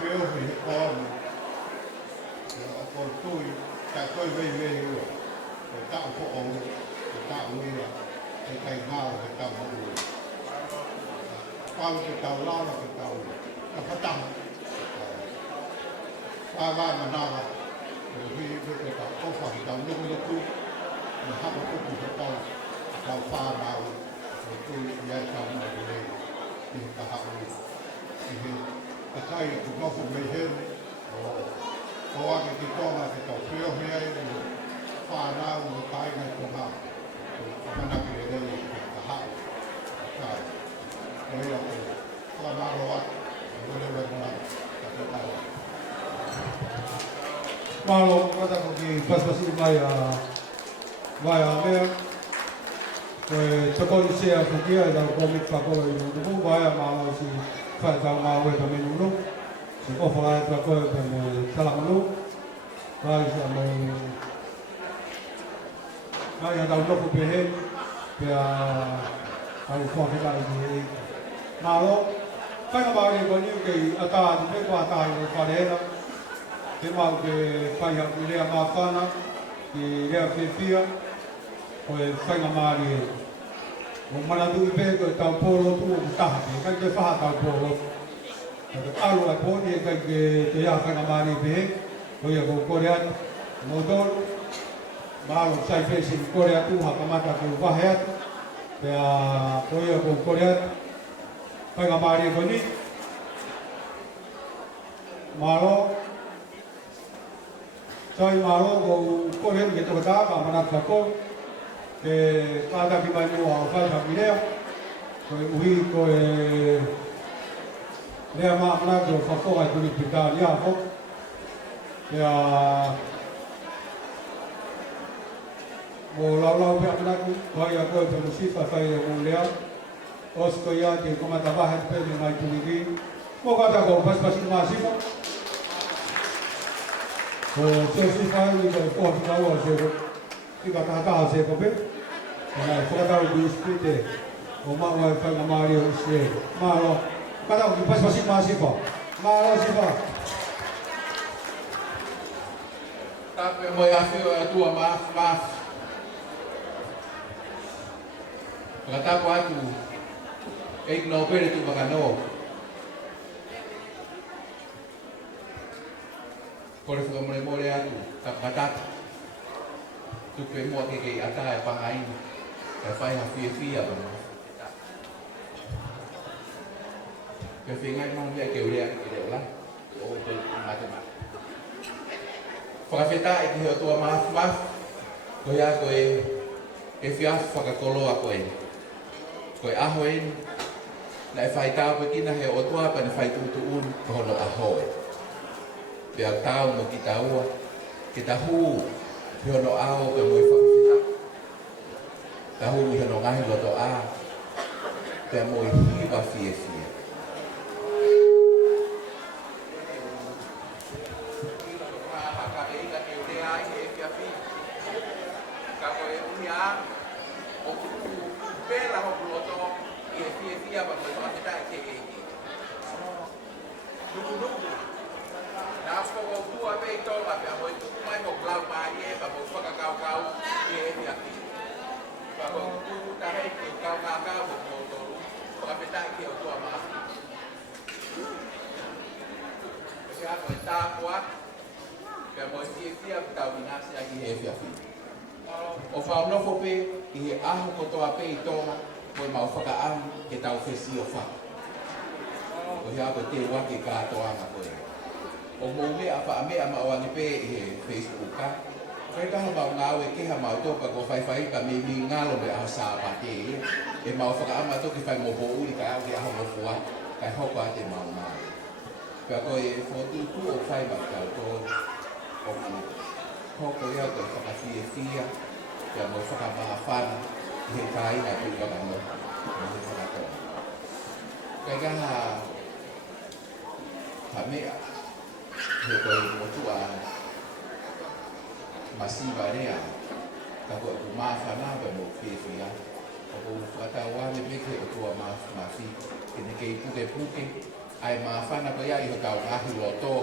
feo he on. Ko tui ka koi vei vei o. Ko ta ko o. Ko ta ua. Ke kai ngao ke ta ua. Pau ke tau lao ke tau. Ka patang. Pava manawa. Ko vi ke ta ofa ke tau nuku nuku. Na hapa kuku ke tau. Tau wha nao. Ko tui iai tau na le. Ki ka hau. Ki he. Ka kai ku ngofu mei hele. Ko ake ki tonga ke tau whio hea e whanau mo kai ngai ko hao. Ko manaki e rei ka hao. Kai. Ko hea ko whanaro atu. Ko lewe mwana. Ka te tau. Malo kata ko ki pasipasi mai a mea. Ko e toko i sea ko kia e tau komik whakola i nuku. Mai a malo si whai tau ngā ue ka menu no. Si ofo ai pa koe pe me talangalu. Vai sa me mai a tau nopu pe he. Pe a au whakita i ni e. Malo. Whainga maari ko niu kei ata ati pe kua ata i o whanehera. Te mau ke whai haku i rea mawhana. Ki rea whiwhia. Ko e whainga maari e. O mana tui pe ko e tau pōro tu o taha pe. Kai ke whaha tau pōro tu. Alu ai pōni e kai ke te ia whainga maari pe he. Ko ia ko kore atu. Mō tōru. Mahalo sai pēsi ki kore atu. Haka mata ko wahe atu. Pea ko ia ko kore atu. Whainga maari e ko ni. Mahalo. Sai mahalo ko kore atu ke tokata ka manata ko. Ke kāta ki mai mua o whaita ki rea. Ko e uhi ko e rea maa manata o whakoa e tuni pita ni a ho. Pea mo lau pia manatu. Whai a koe tonu sifa whai e mō lea. Osko ia te komata wahe te pēne mai tuni ki. Mō kata ko pasipasi maa sifa. Ko se sifa i ko e kōti kaua se ko. Tika tahataha se ko pe. Nā whakatau ki uspite. O maua e whainga maari o usi e. Mālo. Katau ki pasipasi maa sifa. Mālo sifa. Tape mo ia whio e tua maaf. Whakatapu atu. Eik no pere tu wakano. Kore whakamore more atu. Whakatatu. Tupe mua ke kei ata e pangaini. E whai ha whia bana. Ke whingai mau mea ke urea ke reo la. O te mate mate. Whakawheta e ki heo tua maaf. Ko ia koe e whiafu whakakoloa koe. Koe aho en. Na e whai tau pe kina he o tua pa ne whai tutu un ko hono aho e. Pea tau mo ki taua. Ke tahu. Heo no ao pe moi whakawhita. Tahu i heo no ngahi loto a. Pe moi hiwa fie. O whao nofo pe, i he aho kotoa pe i tonga, koe mau whakaam ke tau whesi o wha. O hea koe te wake kātoanga koe. O mō mea wha mea maoangi pe i he Facebook ka. Koe kaha mau ngāwe keha mau toka ko whai ka me mi ngalo me aho sāpa te e. E mau whakaam a toki whai mō uri ka au ke aho mōfua, kai hoko a te mau ngāwe. Pea koe whotu tu o whai mau kau tō. O hoko ia koe whakawhia. Pea mo whakamaha whana i he kāina i whakamo mo he whakatoa. Kai kaha ha mea he koe motua masiva rea ka koe ku mawhana pe mo whiwhia. O ko whakatau ane meke o tua mawhi. Kene kei puke ai mawhana ko ia i ho tau ahi loto,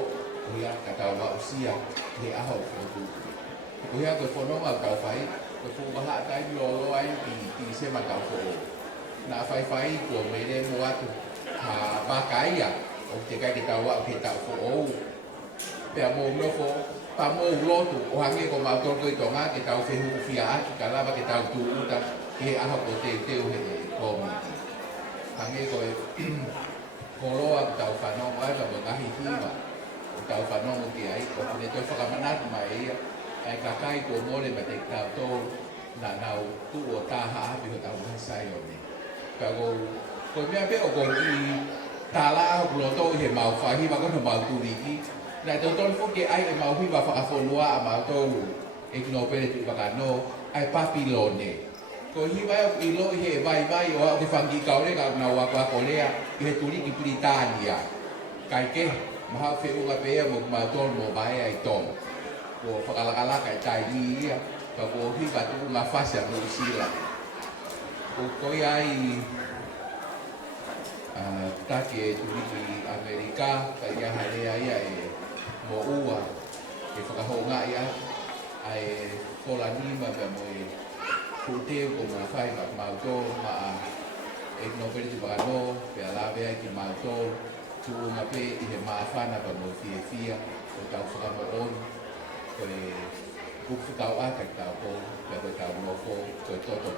ko ia ka tau wa usia, he aho o tu. Ko ia ko whanonga tau whai, ko whuwaha atai lolo ai i se ma tau ko o. Na whai ko mere mo atu, ha whakaia, o te kai ki tau wa o ke tau ko o. Pea mō mnoko, pa mō lotu, o hange ko mātou koe tonga, ke tau whehu whia atu, ka lawa ke tau tū uta, ke he aho ko te teo he kōmiti. Hange koe, koroa ki tau whanongo ai, ka ngahi hiwa, o tau whanongo ki ai, o kune toi whakamanatu mai ia, ai kakai ko mōre ma te tau tō, na nau tū o tāha api ho tau hasai o ne. Ka ko mea pe o ko i tāla aho kuloto i he mau whahiwa kono mau tūriki, na tau tonu fuke ai e mau hiwa whakafonua a mau tōu e kino pere tu whakano ai papilone. Ko hiwa i lo i he vai o au te whangi kaore ka nau a Korea i he turiki Britania. Kai ke, mahau whiunga pēa mo mau tonu mo mai ai tonu. Ko whakalakalaka i tai ni ia, ka ko hiwa tu ngā whasa mo usila. Ko koi ai taki e turiki Amerika, ka ia harea ia e mo ua e whakahonga ia ai wholanima ka mo e kuteo ko mga whai ma mauto ma e no pere te whakano pe alawe ai ki mauto tu nga pe i he maafana ka mo fia o tau whakamo on ko e kukwhikau aka ki tau ko pe koe tau mofo ko e toto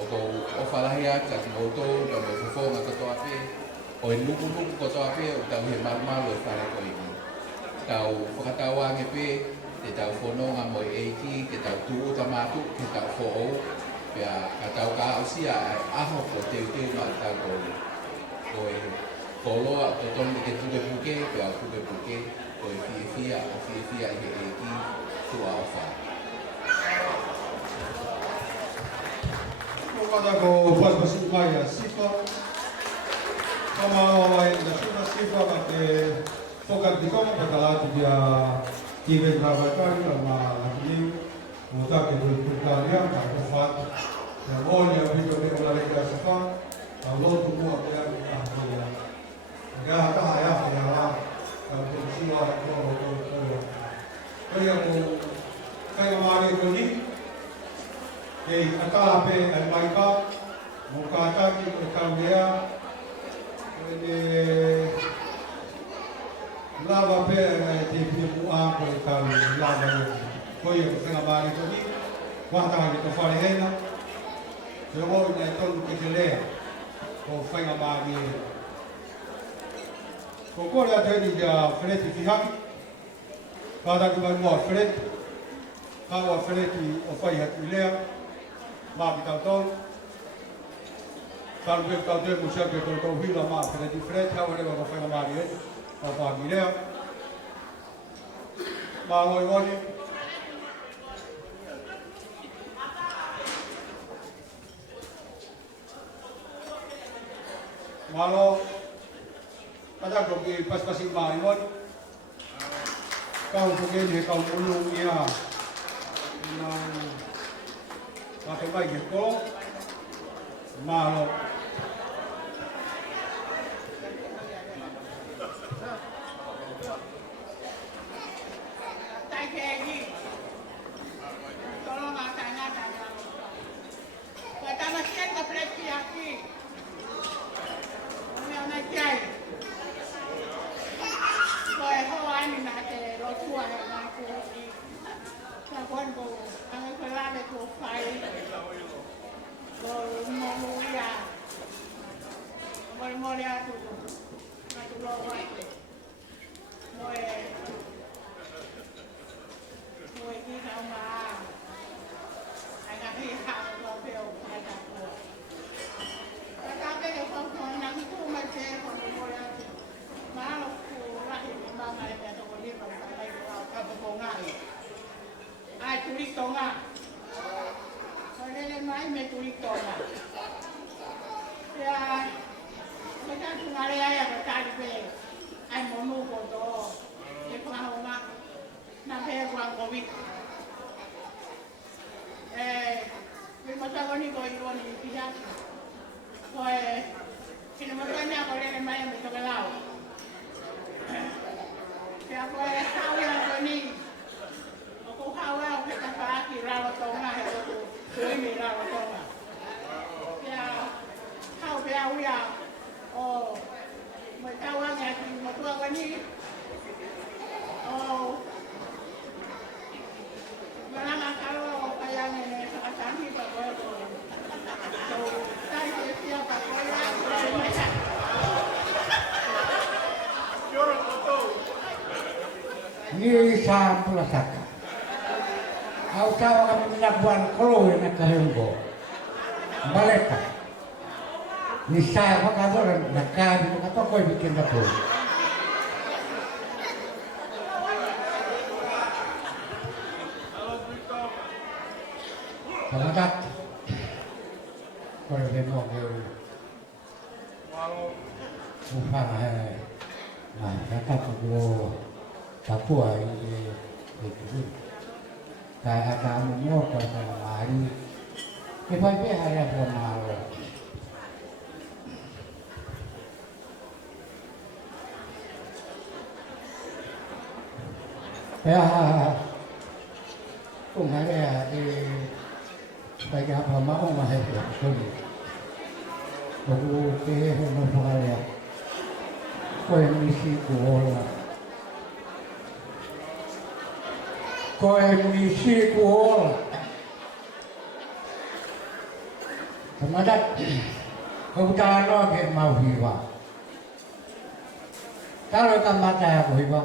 o ko o whalahi aka ki mauto ka mo whawhonga katoa pe o e nuku ko toa pe o tau he marumaru e whare ko i tau whakatawange pe, te tau whanonga mo i eiki, te tau tūu tamatu, te tau who'o, pia ka tau ka ausia aho ko teu ma tau kore. Ko e koloa o tonu ke tuke puke, pia o tuke puke, ko e fia i he eiki, tu a wha. Ko kata ko paspasi mai a sifa, kama o ai na suna sifa ka te Fokat di koma patalati dia tiga berapa kali sama ini mudah kita berkarya tak kuat dan boleh video video lagi kasar kalau semua dia ahlinya enggak ada ayah ayah kalau semua kalau yang kayak mari ini kata apa yang baik muka kaki berkarya ini lava pe te pipu'a ko e tau lava ko e whenga mare ko ni wahata ki to whare hena te hoi nei tonu ki te lea ko whenga mare ko kore a te ni kia whereti whihaki kātaki mai mua whereti kāua whereti o whai hatu lea mā ki tau tonu Kalau kita tahu dia musia kita tahu hilang mah, whereti hau rewa ko whenga mare hena o whakirea. Mā ngoi ngoni. Malo. Kata ko ki pas-pasi mā ngoni. Kau pukin he kau ulung ia. Nang pakai mai ke ko. Malo. Kina matanya ko rin ang maya may kagalaw. Kaya ko ay hawa ko ni. Ako hawa ako sa paaki rawa to nga heto ko. Tuloy may rawa to nga. Kaya hawa kaya uya. Oh, may tawa nga matuwa ko ni. Oh, maraming karo kaya nga sa kasami pa ko. So, tayo siya pa ko yan. Ni sa pulasaka. Au tawa kami nabuan kolo na kahembo. Baleka. Ni sa makadoran nakami makatoko bikin dapur. Selamat. Kalau dia mau dia, bukan hai. Nah, kata tu Papua ini itu. Kayak kamu mau ke sana hari, kita ada pernah. Ya, cũng hay thì đại gia phàm máu mà hay được thôi. Bố cái hôm qua là coi mình si của là coi mình si của là thằng đất không ta nó cái màu gì vậy? Ta rồi cầm mặt ra của gì vậy?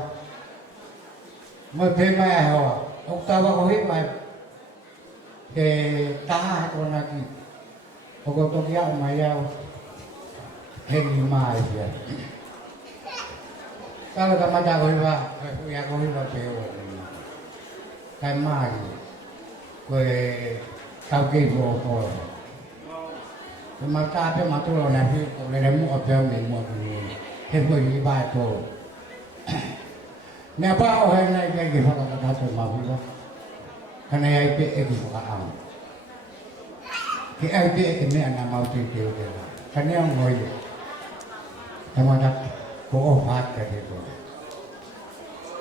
Mới phê mẹ hả? Ông ta bảo có hết mày thì ta còn là gì? Ông có tôi giao mày giao hình mày vậy. Ta rồi cầm mặt ra của gì vậy? Tôi giao có hết mày kêu cái mày rồi tao kêu vô thôi. Mà ta phải mà tôi là này thì cũng là mua cho mình một hết mười cái bài tôi. Nè bao hôm nay cái gì phải là tôi mà biết không? Cái này ai biết cái gì phải làm? Cái ai biết cái này là mau tiêu tiêu cái đó. Cái này ông ngồi, em mà đặt có phát cái gì rồi.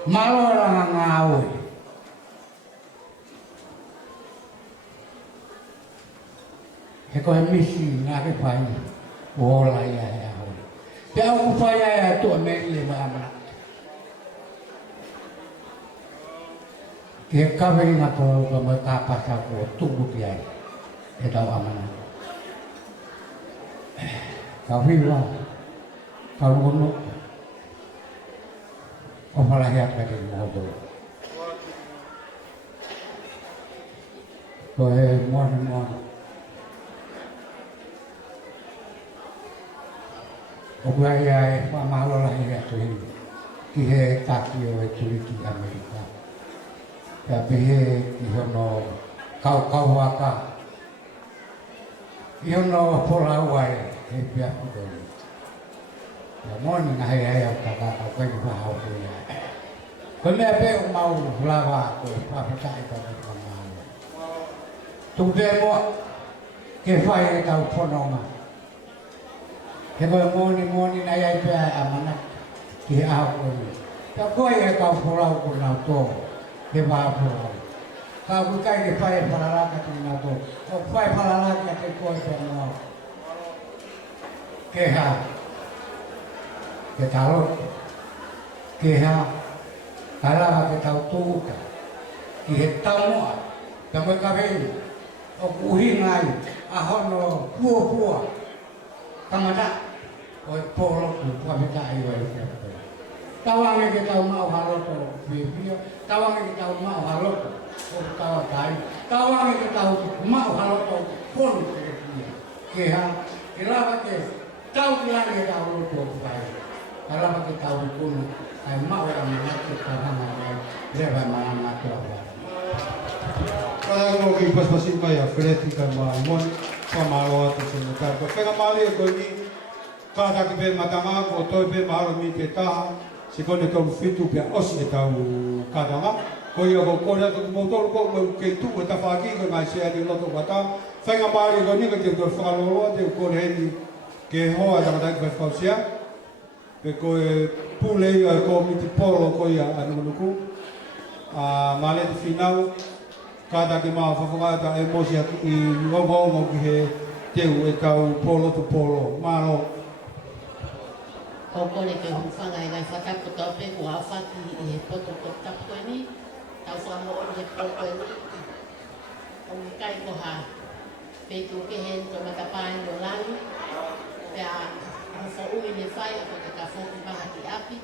Mà lo là ngào. Cái con mi xì ngã cái phải, vô lại à? Cái ông phải à tụi mình liền mà. Cái cà phê mà tôi có mới cà phê sao của tung bút vậy, cái đó aman. Cà phê là kalau kono, ông phải lihat cái mau tôi. Rồi ngon. Ông ai mà mau lo lại tôi, cái tác yêu tôi đi Amerika. Tapi ihono kau waka ihono polawai hebia ko mon ngai ai ka ko ba ho ya ko me pe mau lawa ko pa ta ka ma tu de mo ke fai ka fono ma ke mo ni nai ai pe amana ki a ko ta ko ye ka folau ko na to ke bapo ka bukai ke pai palala ka tina to o pai palala ka te ko te no ke ha ke talo ke ha ala ke tau tu ka ki he tau mo ka mo ka ve o kuhi ngai a hono pua kamana o polo ku pa beta ai wa tawang ke tau mau halo to bibio tawang ke tau mau halo to tawa kai tawang ke tau mau halo to pon ke ha kelapa ke tau kila ke tau to kai kelapa ke tau pun ai mau ra mana ke kana leva mana to Kalau kita pas-pasin kaya freti kan mon pamalo at sinukar ko pega mali ko ni kada ke matanga ko to be maro mi te ta si kone tau fitu pia osi e tau kadanga ko ia ko kore ko motor ko ke tu ta faki ko mai se ani loto bata whenga mari ko ni ko te ko whalolo te ko ni ke hoa ta ta ka fausia pe ko pule ko miti polo ko ia anu nuku a male finau kada ke ma fa ta e mosia I ngo ki he teu e kau polo to polo malo o kore ke hufanga e ngai whatapu tau pe kua whaki I he poto ko tapu e ni tau whamo o he poto e ni o mi kai ko ha pe ku ke hen to matapai no langi pe a hufo ui ne whai o ko te ka whoki maha ki api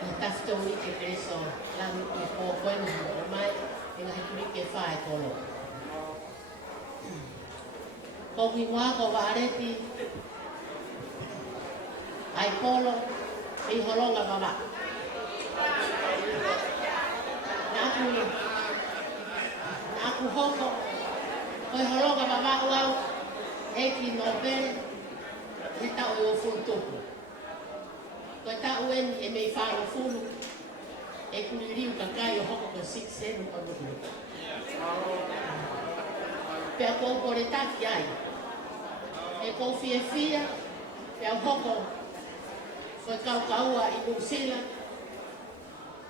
I tafto ui ke preso langi I po koe no o mai e ngahi kuri ke whai kolo ko ki ngā ko waareti ai polo I holonga baba. Naku hoko koi holonga baba uau eki no pere he tau e o futupu. Koi tau eni e mei whāro fulu e kuririu kakai o hoko ko 6-7 o nuku. Pea kou kore taki ai. E kou fia pea hoko foi kaua I New Zealand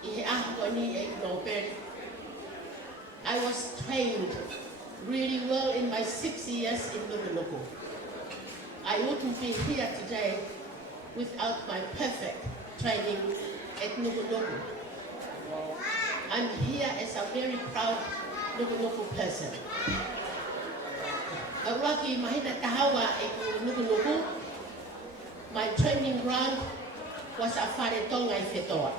I he aha ko ni e no pere. I was trained really well in my 6 years in Nukunuku. I wouldn't be here today without my perfect training at Nukunuku. I'm here as a very proud Nukunuku person. Awaki mahina tahawa e Nukunuku. My training ground was a wharetonga I whetoa.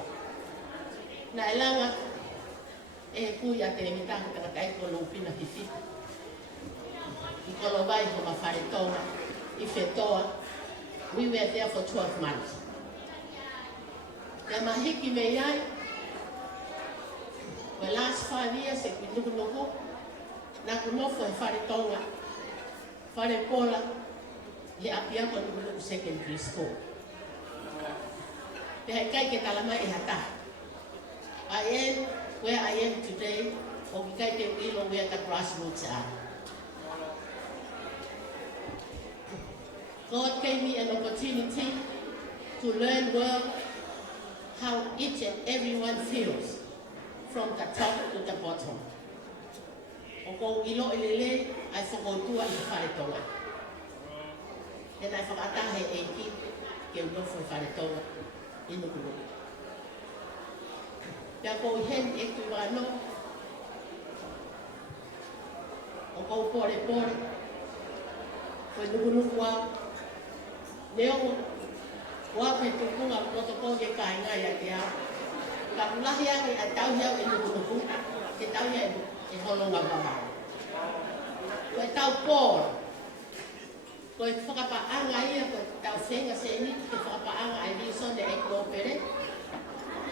Na elanga e kui a te mitanga takatai ko lupina ki whita. I kolo vai ko ma wharetonga I whetoa. We were there for 12 months. Na mahiki me iai, the last 5 years e kui Nukunuku, na kunofo e wharetonga, wharepola, I apia ko Nukunuku Secondary School. Pea kai ke talama I hata. I am where I am today, o ki kai te wilo where the grassroots are. God gave me an opportunity to learn well how each and everyone feels from the top to the bottom. O ko ilo elele ai whakautua I wharetonga. Tēnā I whakatahe e ki ke unofo I wharetonga I Nukunuku. Pea ko I hen e kui wano, o ko pore, ko I Nukunuku wau, leo wa pe tukunga protokol ke kainga ya kia. Ka mulahi ai a tau hiau I Nukunuku, ke tau hiau e holonga baba. Ko e tau por, ko e whakapaanga ia, ko e tau whenga se ni, ke whakapaanga ai ni son de e kōpere.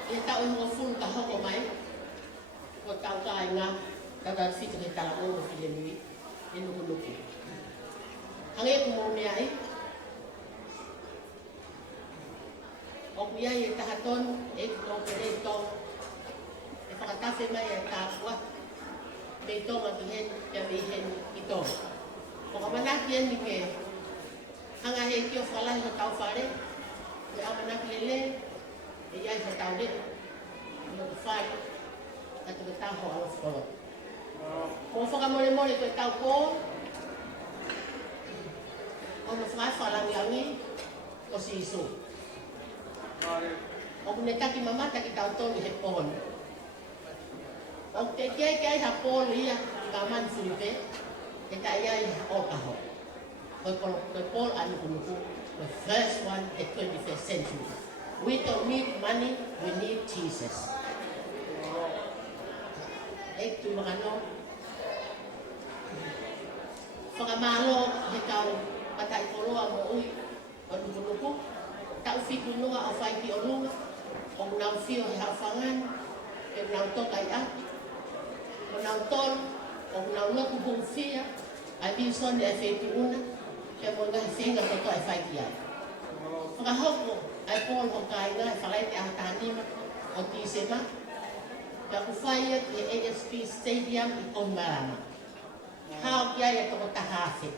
E tau e mua fulu ka hoko mai, ko tau kainga, tata whitu ke tala o while nui, e Nukunuku. Hange ku mo mea ai, o kuia I e tahaton, e kōpere e tō, e whakatawhi mai e tāpua, me tonga ki hen, pia me hen ki tonga. O ka manaki eni ke hanga he ki o whalahi ho tau whare, e a manaki e le, e iai ho tau le, e ho whai, ka tuke taho alo wholo. Mo whakamore more koe tau kō, o no whai whalangi angi, o si isu. O kune taki mamata ki tau tōni he pōni. O te kei ha pōli ia ka man Filipe, e ta iai o kaho. Koe pōl anu Nukunuku, the first one at 21st century. We don't need money, we need Jesus. E tu makano, whakamalo he kau patai koroa mo ui o Nukunuku, tau whiku nunga o whaiki o nunga, o nau whio he hawhangan, e nau tokai api, o nau tol, o nau loku hung whia, ai bison e whetu una, ke mo ngahi whenga ko toa e whaiki ai. Whakahoko, ai pōl ho kainga e whalai te ahatanima o Tisema, ka ku whaia ki ASP Stadium I Kohimarama. Hao ki ai e toko tahawhi.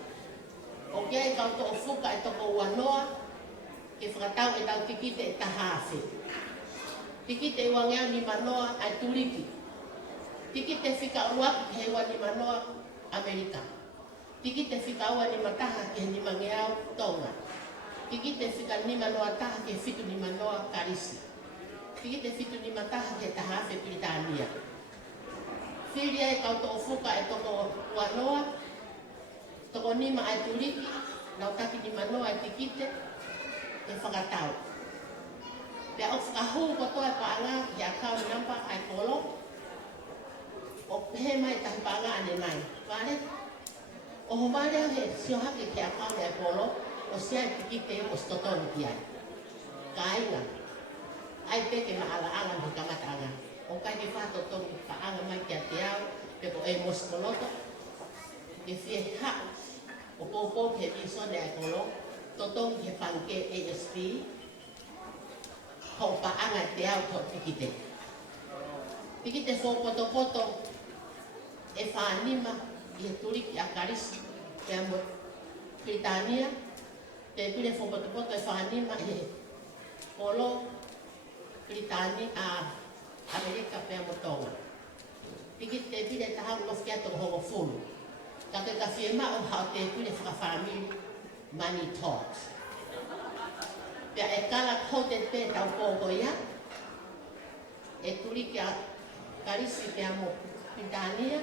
O kia e kau to fuka e toko wanoa, ke whakatau e tau tikite e tahawhi. Tikite e wangeau ni manoa ai turiki. Tikite whika uaku ke hewa ni manoa Amerika. Tikite whika ua ni mataha ke ni mangeau Tonga. Tikite whika ni manoa taha ke whitu ni manoa Karisi. Tikite whitu ni mataha ke tahawhi Britania. Whiria e kau to fuka e toko wanoa, toko nima ai turiki, nau taki ni manoa ai tikite, e whakatau. Pea o whakahu kotoa e paanga ki account number ai kolo, o he mai tahi paanga ane mai. Whare, o ho marea he sio hake ki account ai kolo, o sia e tikite o stotoni ki ai. Ka ainga, ai peke ma ala ala ni kamataanga. O kai ke whatotongi paanga mai ki a te au, peko e moskoloto, ke fie hao, o popo ke visone ai kolo, totong ke panke ASP, ho paanga te au to tikite. Tikite fo poto e whanima i he turiki a Karisi, ke amo Britania, te pire fo poto e whanima i he kolo Britania a Amerika pe amo Tonga. Tikite pire tahau ngofkia toko hongo fulu. Kake ka whiema o hao te pire whakawhamiri money talks. Pea e kala kote pe tau kōko ia, e turi kia Karisi pe amo Britania,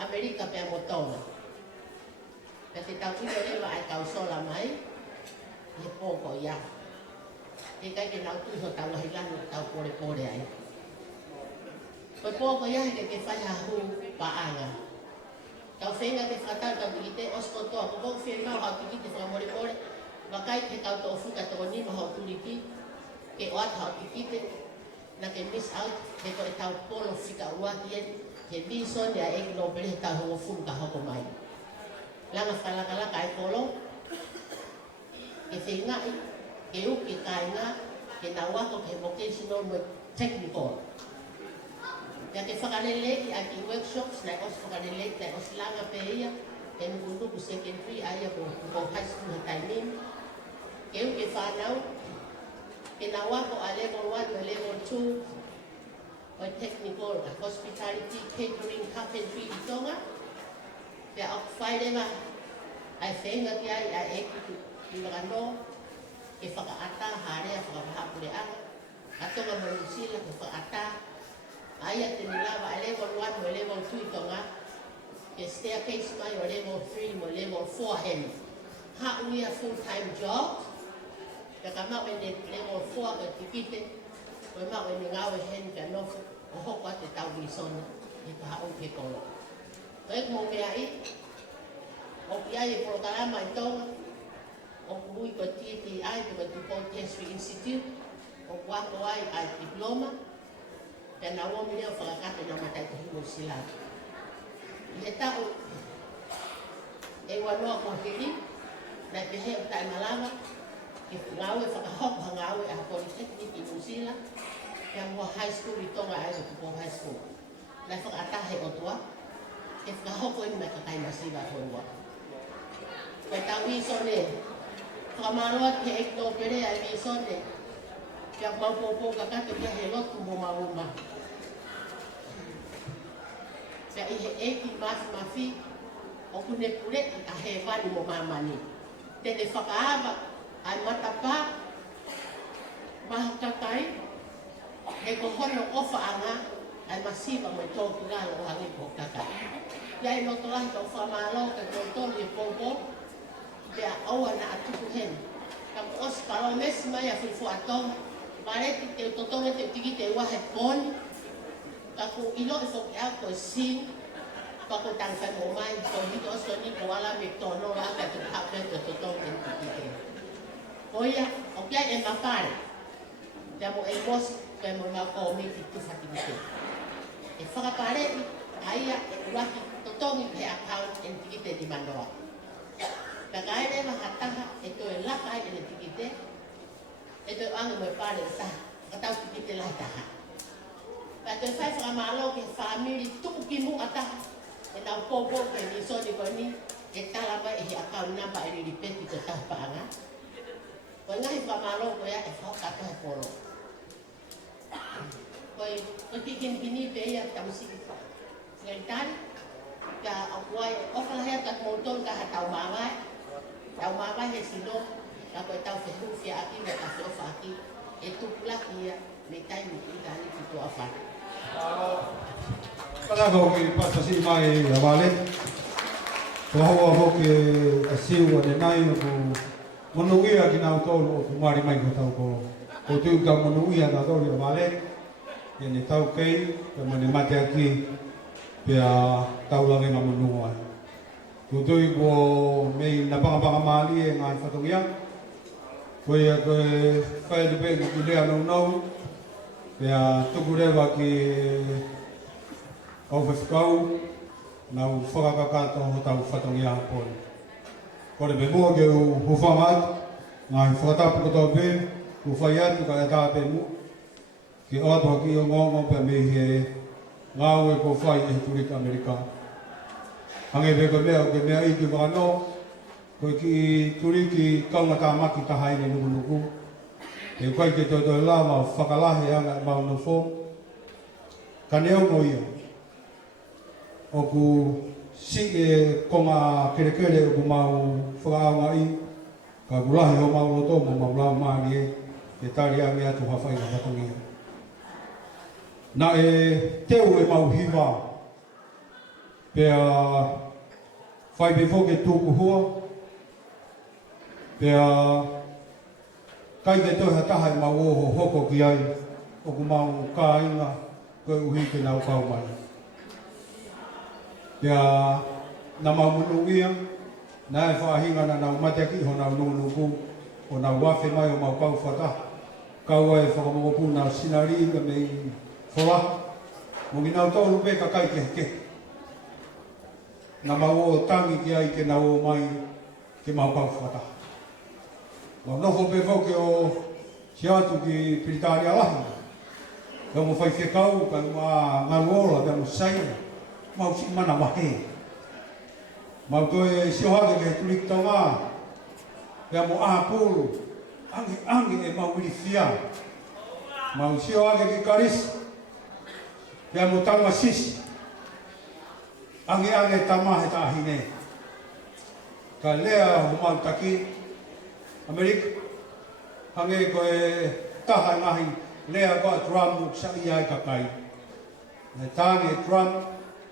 Amerika pe amo Tonga. Pea te tau ilo iwa ai kau sola mai, e kōko ia. E kai ke nau tuho tau lahilanu tau pore ai. Koe kōko ia he ke whai hahu paanga. Kau whenga te whakatau tau tikite oskotoa, ko kong whenga hau tikite whakamore, wakai ke kau to fuka toko nima hau turiki, ke oat hau tikite, na ke miss out, ke ko e tau polo whika uakien, ke bison ya e kino pere he tau hongo fulu ka hoko mai. Langa whalakalaka e polo, ke whengai, ke uki kainga, ke nawako ke vocational mo technical. Ya ke whakaleleki a ki workshops, na os whakaleleki, na os langa pe ia, ke nukunduku secondary aia ko high school he taimin. Ke uki whanau, ke nawako a level 1 o level 2, o technical, hospitality, catering, carpentry i Tonga. Pea ok whairema, ai whenga ki ai a eki ki wakano, ke whakaata harea whakahapure anga, a Tonga mo New Zealand ke whakaata, aia te nilawa a level 1 mo level 2 i Tonga, ke staircase mai o level 3 mo level 4 hen. Ha uia full-time job, ke ka mau e level 4 ke tikite, koe mau e ngawe hen ka nofu, o hoko ate tau visona, i ka hau ke kolo. Koe mo mea i, o ki ai e programa i Tonga, o kui ko TTI, ko Dupont Tertiary Institute, o wako ai ai diploma, pe na womi leo whakakate na matai ko himu sila. I he tau, e wanoa ko hiri, na pehe o tai malama, ke ngawe whakahoko ngawe a Polytechnic i New Zealand, ke mua high school i Tonga ai ko Dupont High School. Na whakatahe o tua, ke whakahoko i mai kakai masiva koewa. Koe tau isone, whakamaroa ke ekto pere ai isone, kia maupopo kakato kia he lotu mo mauma. Pea i he eki mafi, o kune pure a he wani mo mamani. Tene whakaava, ai matapa, maha kakai, he ko hono ofa anga, ai masiva mo tōku ngalo o hangi po kakai. Ia i noto lahi tau whamalo ke tōtoni e popo, pea aua na atuku hen. Kam os karo mesi mai a whiwhu atong, mareti te totonga te tiki te wahe poni, kako ilo e whoki au koe sin, kako tangwhai mo mai, ko hito os ko ni ko ala me tono raka te hape te totonga te tiki te. Oia, o kia e mapare, te mo e mos, koe mo mau ko me ki tufa tiki te. E whakapare, aia e waki totongi pe account en tiki te di manoa. Kakai rewa hataha e toe laka e le tiki te, e toi anga mo e pare sa, katau tiki te lai taha. Ka toi whai whakamalo ke whamiri tuku ki mu ata, e nau popo ke ni soni ko ni, e tala mai e akau namba e li peti ko tau paanga. Ko ngai whamalo ko ia e whakata he polo. Ko tikin kini pe ia tamsi. Ngai tari, ka akuai ofala hea tak moton ka ha tau mawai. Tau mawai he sino, ka koe tau whehu fia aki me ka whiofa aki. E tupulaki ia, me tai mi tani ki toa whaka. Kala ko ki pasasi mai la vale. Ko ho ke asiu ne nai ko monuia ki na tolo ko mari mai ko tau ko tu ka monuia na tolo la vale. Ye ne tau kei ka mane mate aki pe tau la venga monua. Ko tu ko me na panga mali e ngai fatongia. Ko ia ko fai de pe ko le no pe tuku rewa ki Ofeskau, na u whakakakato ho tau whatongi a poi. Kore me mua ke u huwhamat, ngā i whakatapu koto pe, u whai atu ka e tā pe mu, ki ato ki o ngongo pe me he ngā ue ko whai e Turika Amerika. Hange pe ko mea o ke mea i ki whakano, ko ki Turiki kaunga tā maki tahai ne nuku. E kai ke toi la ma whakalahe anga mau no fo. Ka neo mo ia. O ku si e konga kerekere o ku mau whakaanga i. Ka kulahi o mau loto mo mau lau maari e. E tari a mea tu hawhai na hatongia. Na e teo e mau hiwa. Pea whai pe whoke tūku hua. Pea kai te toha taha i mau oho hoko ki ai, o ku mau ka inga, koe uhi ke nau kau mai. Pea, na mau munu ia, na e whaahinga na nau mateki ho nau nuku, o nau wafe mai o mau kau whata. Kau ai whakamokopu nau sinari inga me i whola, mo ki nau tōru pe ka kai ke heke. Na mau o tangi ki ai ke nau o mai, ke mau kau whata. Wa nofo pe fo ke o si atu ki Piritaria lahi. Ka mo fai whekau, ka ngā ruola, ka mo sai, mau si mana mahe. Mau koe si ohake ke tulik tau ngā, ka mo aha pūru, angi e mau wiri fia. Mau si ohake ki Karis, ka mo tanga sisi, angi tamahe ta ahine. Ka lea ho mau taki, Amerika, hange koe taha ngahi lea koa Trump sa ia i kakai. Ne tānge Trump,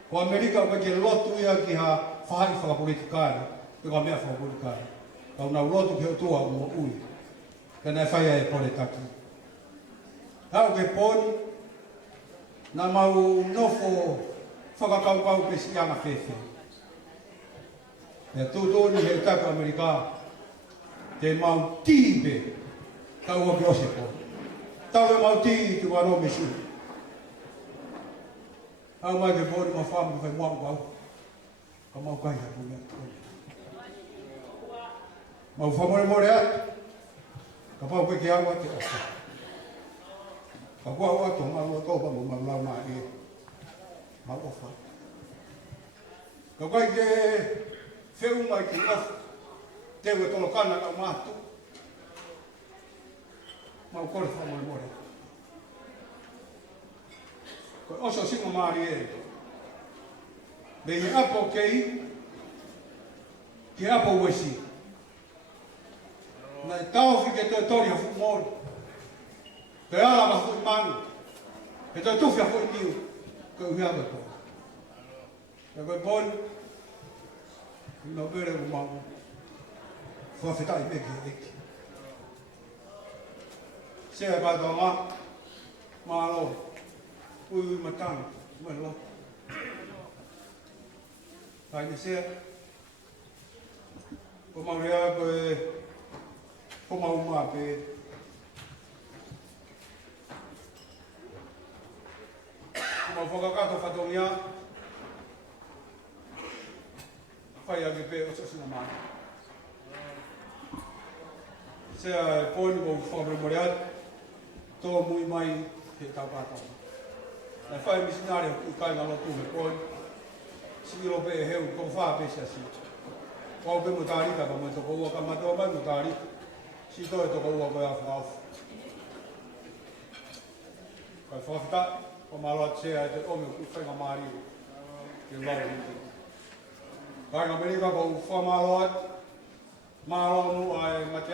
ko Amerika koe ke lotu ia ki ha whahai whakapolitikāre, ke koa mea whakapolitikāre. Kau nau lotu ke o tua ua ui, ke nei whaia e pole taki. Hau ke poni, na mau nofo whakakaukau ke si anga whewhe. Ne tūtoni he taku Amerika, te mau tīpe tau o ki ose po. Tau e mau tī tu wano me su. Hau mai ke pōri ma whamu whai mua kau. Ka mau kai ha pūmea. Mau whamore more atu. Ka pau koe ki awa te ose. Ka kua atu mau topa mo mau lau maa e. Mau ofa. Ka kai ke wheu mai ki ofa. Te ue tolo kana ka mātu. Mau kore whamore more. Koe oso singo maari e. Me i apo kei, ki apo wesi. Na i tau whike toi tori a whu mori. Te ala ka hui mangu. E toi tuwhi a hui niu. Koe uhi anga tō. Te koe poni. I no bere u mangu. Whawhetai me ki eki. Sea kātua ngā, mālo, ui matanga, mai lo. Kai ne sea, ko maurea koe, ko maumā pe. Ko mau whakakato whatongia, whai ake pe o sasina māna. Sea e pōni mo whamre moreat, tō mui mai he tau pātau. Nei whai misinari i kai ngalo tū me pōni, si ilo pe e heu, ko whaa pe sia si. Kau pe mutari ka pa mo to ko ka ma to ba mutari. Si to to ko ko ya fa. Ka fa ta ko ma lo che a te o me ku fa ma mari. Ke lo ni. Ka na be ka ko fa ma lo nu ai ma te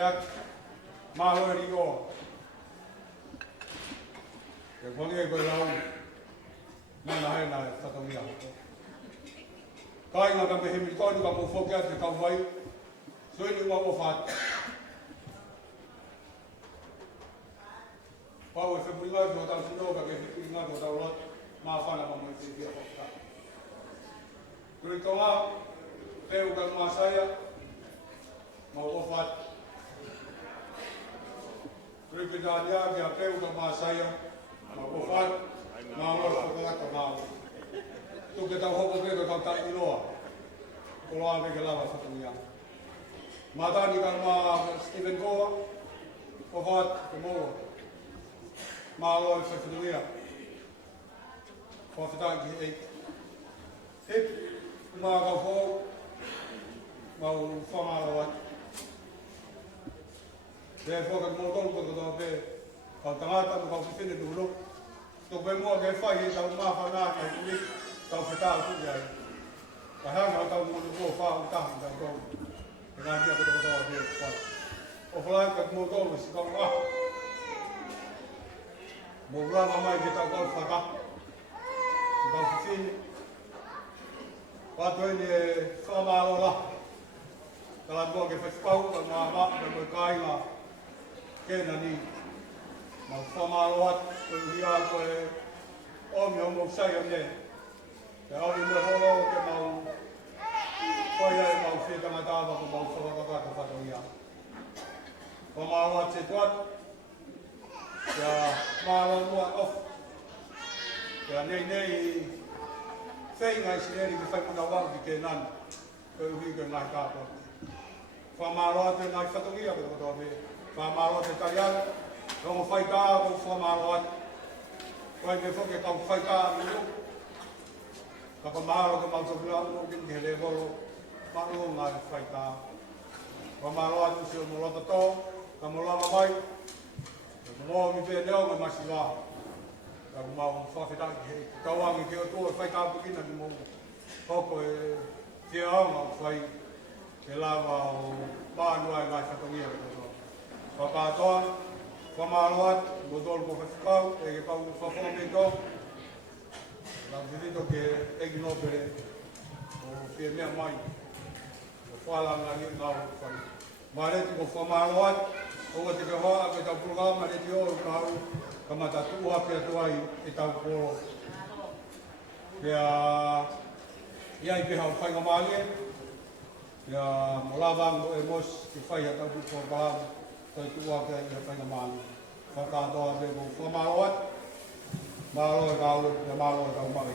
ma lo ri o. Ke ko nge ko la na hai na fa to ya. Kai nga ka be mi ko ni ka mo fo ke te ka vai. So ni wa o fa. Pau e whepuri ngā ki o tau tinoka ke whepuri ngā ki o tau lot mā whana ma mai te kia hokta. Turi tonga, pēu ka ngā saia, ma o what. Turi ki tā nia ki a pēu ka ngā saia, ma o what, ma o ngā whakaka ngāo. Tu ke tau hoko pēu ka tai iloa, ko loa me ke lawa whatungia. Mā tāni ka ngā Stephen Goa, o what, ke mōa. Malo e whewhinuia. Whawhitai ki e. Hip, mā kau hō, mau whamaro ai. Te whakat mō tolu kata tō pē, kau tangata mo kau whiwhine nūro. Tō pē mua ke whai e tau mā whanā kai tui, tau whetau tui ai. Ka hanga tau mō te kō whā utahi tau tō. E ngā kia kata kata pē whai. O whalai kat mō tolu si kau ngā. Mo rama mai ke tau kau whaka, ki tau whiwhine. Pato e whamaro la. Kala mua ke whewhikau, ka ngā mā, ka koe kāinga, kēna ni. Mau whamaro at, koe hia koe omi o mou sai o ne. Te auri me holo ke mau koe ai mau whetanga tāwa ko mau whakakaka whato ia. Whamaro at se tuat, kia mālo mua off. Kia nei whei ngai sineri ki whai muna wau ki ke nan. Koe uhi ke ngai kāpua. Wha mālo ate ngai whatongia ko tō me. Wha mālo ate tariana. Rongo whai kā ko wha mālo ate. Koe me whoke kau whai kā minu. Kapa mālo ke mautopila uno ki he le goro. Mālo ngai whai kā. Wha mālo ate si o molota tō. Ka molama mai. Mō mi te leo mai masi wā. Ka mau whawhetaki he. Kauangi ke o tō e whai tāpukina ki mō. Hoko e te aunga o whai. Ke lawa o mānua e ngai whatongia. Whakātoa, whamāroat, mō tōru ko whawhikau, e ke pau whawhome tō. Nā whiwhito ke eki nōpere o whia mea mai. O whalanga ni ngā o whai. Māreti ko whamāroat, Oga te kahoa ke tau programa re te oro kau ka mata tua ke atuai e tau poro. Pea iai pe hau whainga mālie. Pea molawang e mos ke whai a tau puto programa tau tua ke e whainga mālie. Whakātoa pe ko whamaroat. Mālo e kauru, pea mālo e kau mai.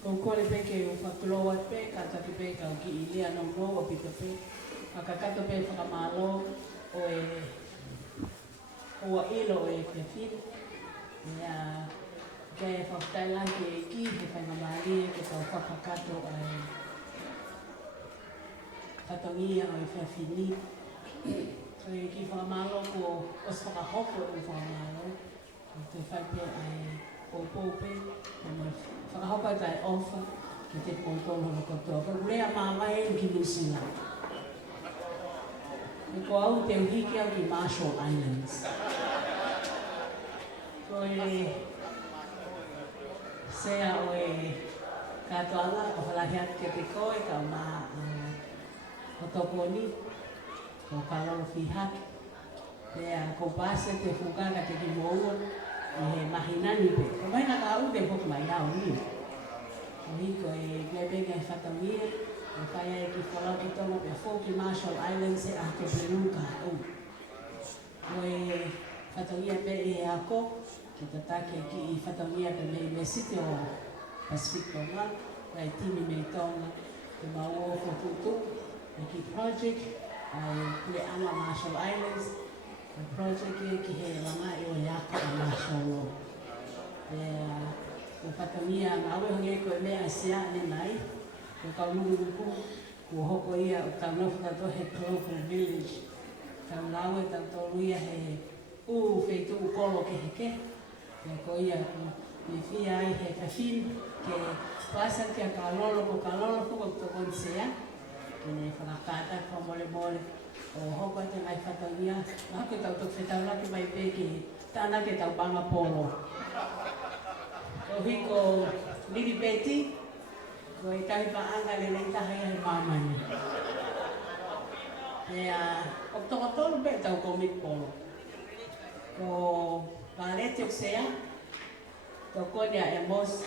Ko kore peke o whatuloa pe, ka taki pe ka ki i lea no no o pita pe. Akakato pe whakamalo o e ua ilo e whiawhiri. Ia ke whawhtailan ke ki he whaingamari ke tau whakakato ai whatongia o e whiawhiri. So e ki whakamalo ko os whakahoko o whakamalo. Te whaipe ai pōpōpe, whakahoko ai ofa ki te pōtolo no kotoa. Ka urea māmai e ki Nusila. Ko au te uhiki au ki Marshall Islands. Ko e sea o e katoala o whalahiat ke te koe ka o mā o toponi o kaloro whihaki. Pea ko pase te whukanga te ki moua i he mahinani pe. Ko mai na ka au te hoku mai au ni. Ko hiko e glebenga e whatamia. E whaia e ki whalaki tonga pe Fōki Marshall Islands e ake penuka au. Ko e whatongia pe e ako, ki tatake ki i whatongia pe me siti o Pacific Tonga, e timi me tonga, te mau o whakutu, e ki project, ai kule ama Marshall Islands, e project e ki he rama e o yako a Marshall o. E whatongia ngawe honge ko e mea sea ne nai, ko kau nungu Kua hoko ia o tau nofu tato he Clover Village. Tau laue tau tolu ia he wheitu kolo ke heke. Ia ko ia me fia ai he kawhin ke pasa ke kalolo ko tokon sea. Kene whakakata kwa mole mole. O hoko te mai whakauia. Maka tau tok whetau laki mai peke tāna ke tau banga polo. Ko hiko Lili Betty. Ko i tahi paanga le nei tahi ai mamani. O toka tolu pe tau komit polo. Ko Parete o sea. Ko konia e mos.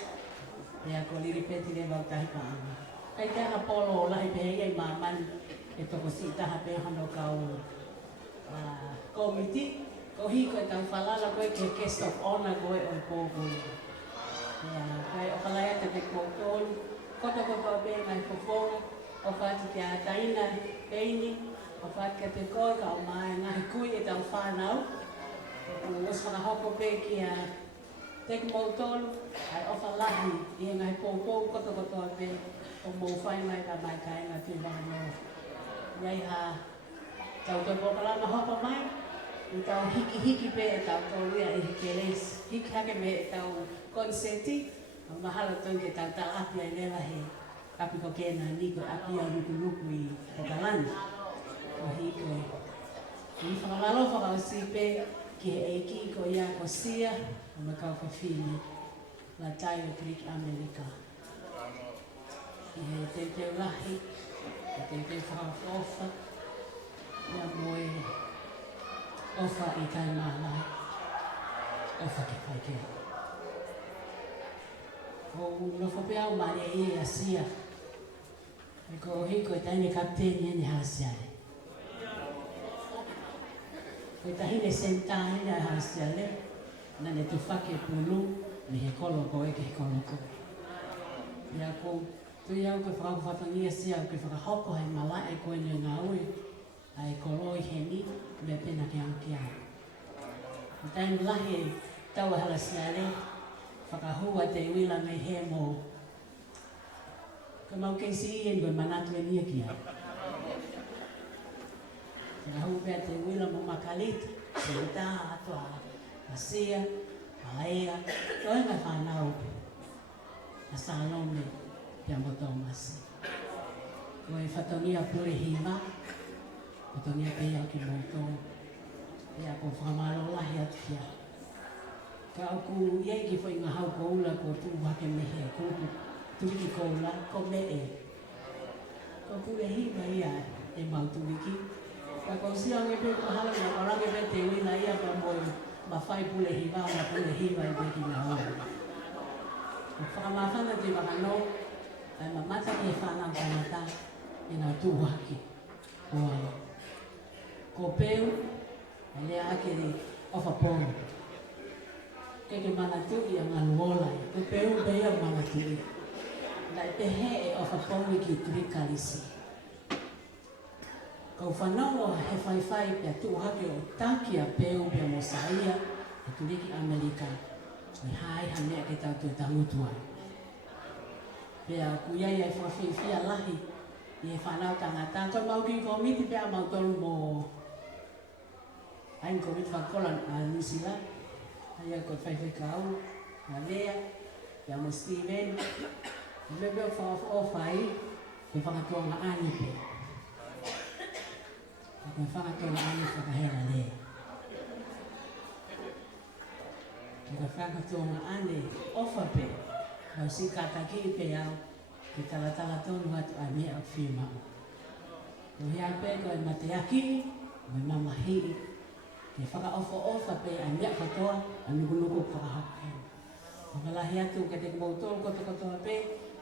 Ko Lili Betty le vau tahi paanga. Kai taha polo o lahi pehe ai mamani. E toko si taha pe hano kau komiti. Ko hiko e tau whalala koe ke guest of honor koe o pōkulu. Kai o kalaya te kōtolu. Koto be mai fofonga, o whati te ataina peini, o whati ka te koe ka o mai ngahi kui e tau whanau. O os whakahoko pe ki a teki mautolu, ai ofa lahi i e ngai pōpou koto pe o mou whai mai ka mai kainga te wano. Iai ha tau te pokalama hoko mai, i tau hiki pe e tau tōruia e hiki reis, hiki hake me e tau konsenti, mahala toi ke tau api ai lewa he api ko kena niko api au nuku i Pokalani. Ko hiko e. I whakalalo whakausipe ki he eiki ko ia ko sia o makau whawhini la tai o Creek America. I he teiteu lahi, i teiteu whakawhofa, ia moe ofa i kai mālai, ofa ke whaikea. O no whapea o mare e asia. E ko hiko e taine kapteni ene hasiare. Ko e tahine sentane ene hasiare. Nane tu whake pulu, me he kolo ko e ke he kolo ko. Ia ko, tui au koe whakawhatangia sia, koe whakahoko hei mala e koe ne ngā ui. A e kolo i heni, me pena ke au ki au. O taine lahi e tau e halasiare. Whakahua te uila me he mō. Ka mau keisi i koe manatu e nia ki au. Whakahua pia te uila mo makalita, se ita atoa, a sia, a ea, toi mai whanau. A Salome, pia mo Tomasi. Ko e whatongia pure hima, whatongia pia ki mōtō. Pia ko whamalo lahi atu kia. Ka aku iei ki whai ngā hau koula ko tū wake mehe kūpu tūki koula ko me e. Ko pule hiwa ia e mau tūki. Ka ko sia nge pe kuhala ngā orange pe te wina ia ka moi ma whai pule hiwa ma pule hiwa i te ki ngā hau. Ko whakamawhana te wakano ai ma mata ki e whanau kanata e ngā tū wake. Ko peu a lea ake ri ofa pōnu. Ke manatui a ngā luolai, ko peu bea manatui. Nai te he e ofa pōni ki Trikalisi. Kau whanau he whaiwhai pia tūhake o taki a peu pia Mosaia e Turiki Amerika. Me hai hanea ke tau tue tangutuai. Pia kuiai ai whawhiwhia lahi i e whanau tangata. Ko mau ki komiti pia mau tolu mō ain komiti whakolan a New Zealand. Ia ko whaiwhai kau, a Lea, ia mo Steven, me beo whawhai, ke whakatoanga ani pe. Ke whakatoanga ani whakahera Lea. Ke whakatoanga ani ofa pe, au si kataki pe au, ke talatala tonu atu a mea o whimau. Ko hea pe ko e mateaki, me mamahi, ke whakaofa pe a mea katoa, a nukunuku whakahake. Whakalahi atu ke te kamautoro kotoa pe,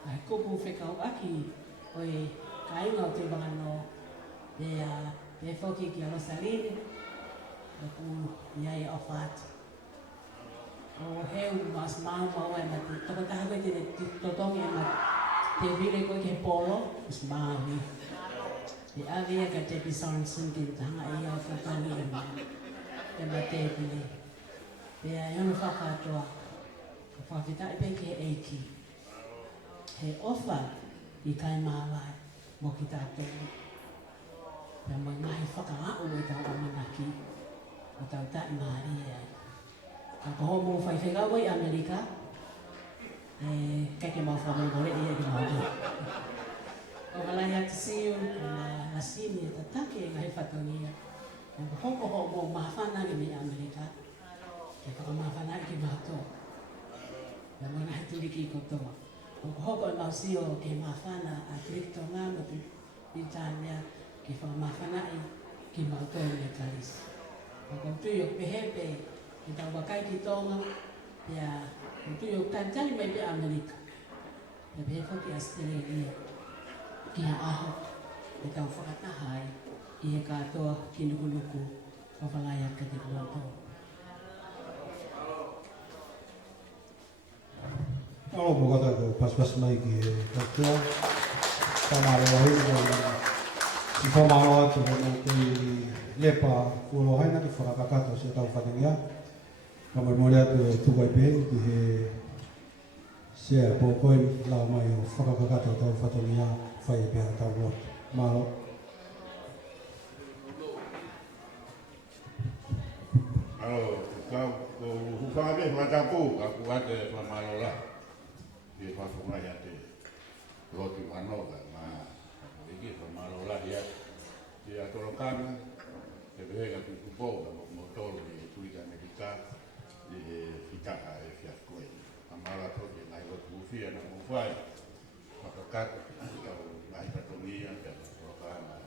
a kupu whekau aki, o e kainga o te wangano, e whoki ki a Rosaline, o ku iai o whātu. O heu mas mau mau e mati, toko taha koe te totongi e mati, te vile koe ke polo, mas mau ni. Te awea ka te Sorensen ki tanga e au totongi e mati. E matepili. Pea ionu whakatoa. Ka whawhita e peke eiki. He ofa i kai mawai. mo ki tātou. Pea mai ngahi whakaako mo i tau amanaki o tau tai maari e ai. Ka koho mo whaiwhenga wai Amerika, keke mau whamangore i e ki mau. O malai atu siu, na sini e tatake e ngahi whatongia. O hoko ho mo mawhana i me Amerika, ke whakamawhana i ki mātou. Na mo ngahi turiki kotoa. O hoko e mau sio ke mawhana a Krikto ngā mo ki Britania, ke whakamawhana i ki mātou i Karis. O tui o pehepe, ki tau wakai ki tonga, pia tui o tantani mai pe Amerika. Pia pehefo ki Australia, ki a aho, e tau whakatahai, i he katoa ki nuku o whalaya ka te kuatou. Alo mo kata ko pas mai ki katoa, tamaro hei mo si whamaro atu mo ki lepa kulo haina ki whakakato se tau whatangia. Kamar mo rea tu tukai pe ki he sea pōkoin la mai o whakakato tau whatangia whai e pēra tau roa. Malo. Alo, kau hufanga be whatapu, aku ate whamalo la. Di whafunga ia te roti wanoga, ma iki whamalo la ia. Ia torokana, te behega tu kupo, mo tolo ni tuika Amerika, di fitaka e fiaskoi. Amala toki nai rotu ufia na mufai, makakata, kau nai katongia, kau torokana,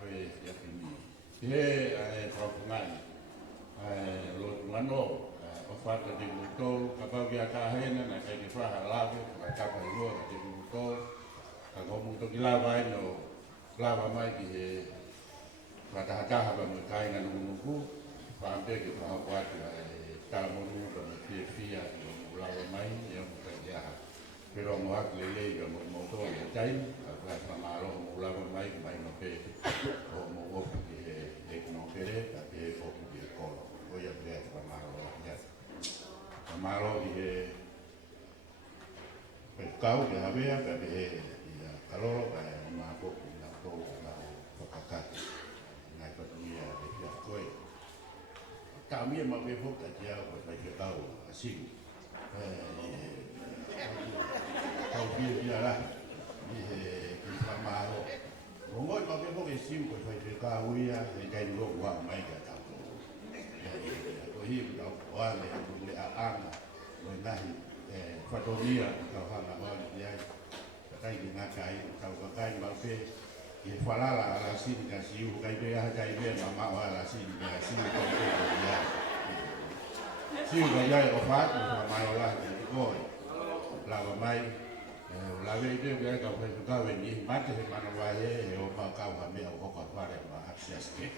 koe fiakini. He whafungai, rotu wano, o whata te mutol, ka pau ki a kāhena, na kai ki whaha lawe, ka taka i rua ka te mutol, ka komu toki lawa ai no lawa mai ki he whatahataha pa mo kai ngā nuku, whaampe ki whahako atu tāmonu pa mo fia i o lawa mai, i o mo kai te aha. Pero mo haki lelei ka mo motor i a tai, ka whai whamaro mo lawa mai ki mai no pe, o mo ofu ki he kuno pere, ka pe he ofu ki he kolo. Oia prea te whamaro la hiat. Whamaro ki he kau ki hawea, ka pe he i a kaloro, ka he o maa poku i a tō na whakakati. Ngai patumia e pia koe. Tā mia ma pe hoka te au ka whai ke tau a sigu. Kau pia la, i he ki whamaro. Rongoi ma pe hoka e sigu ka whai ke kāuia, e kai nuro ua mai ka tau. Ko hiu tau oale, le a anga, o nahi, whatomia, tau hanga oale ki ai. Kai ki ngā kai, tau kakai mau pe, i whalala ala sini ka siu, kai pe aha kai pe, ma mao ala sini ka siu ka pe ki ai. Siu ka iai o whātu, ma mai o la ki koi. Lawa mai, lawe i te kai ka whai tukau e ni, mate he mana wae e o pao kau ha mea o hoka whare ma hapsiaske.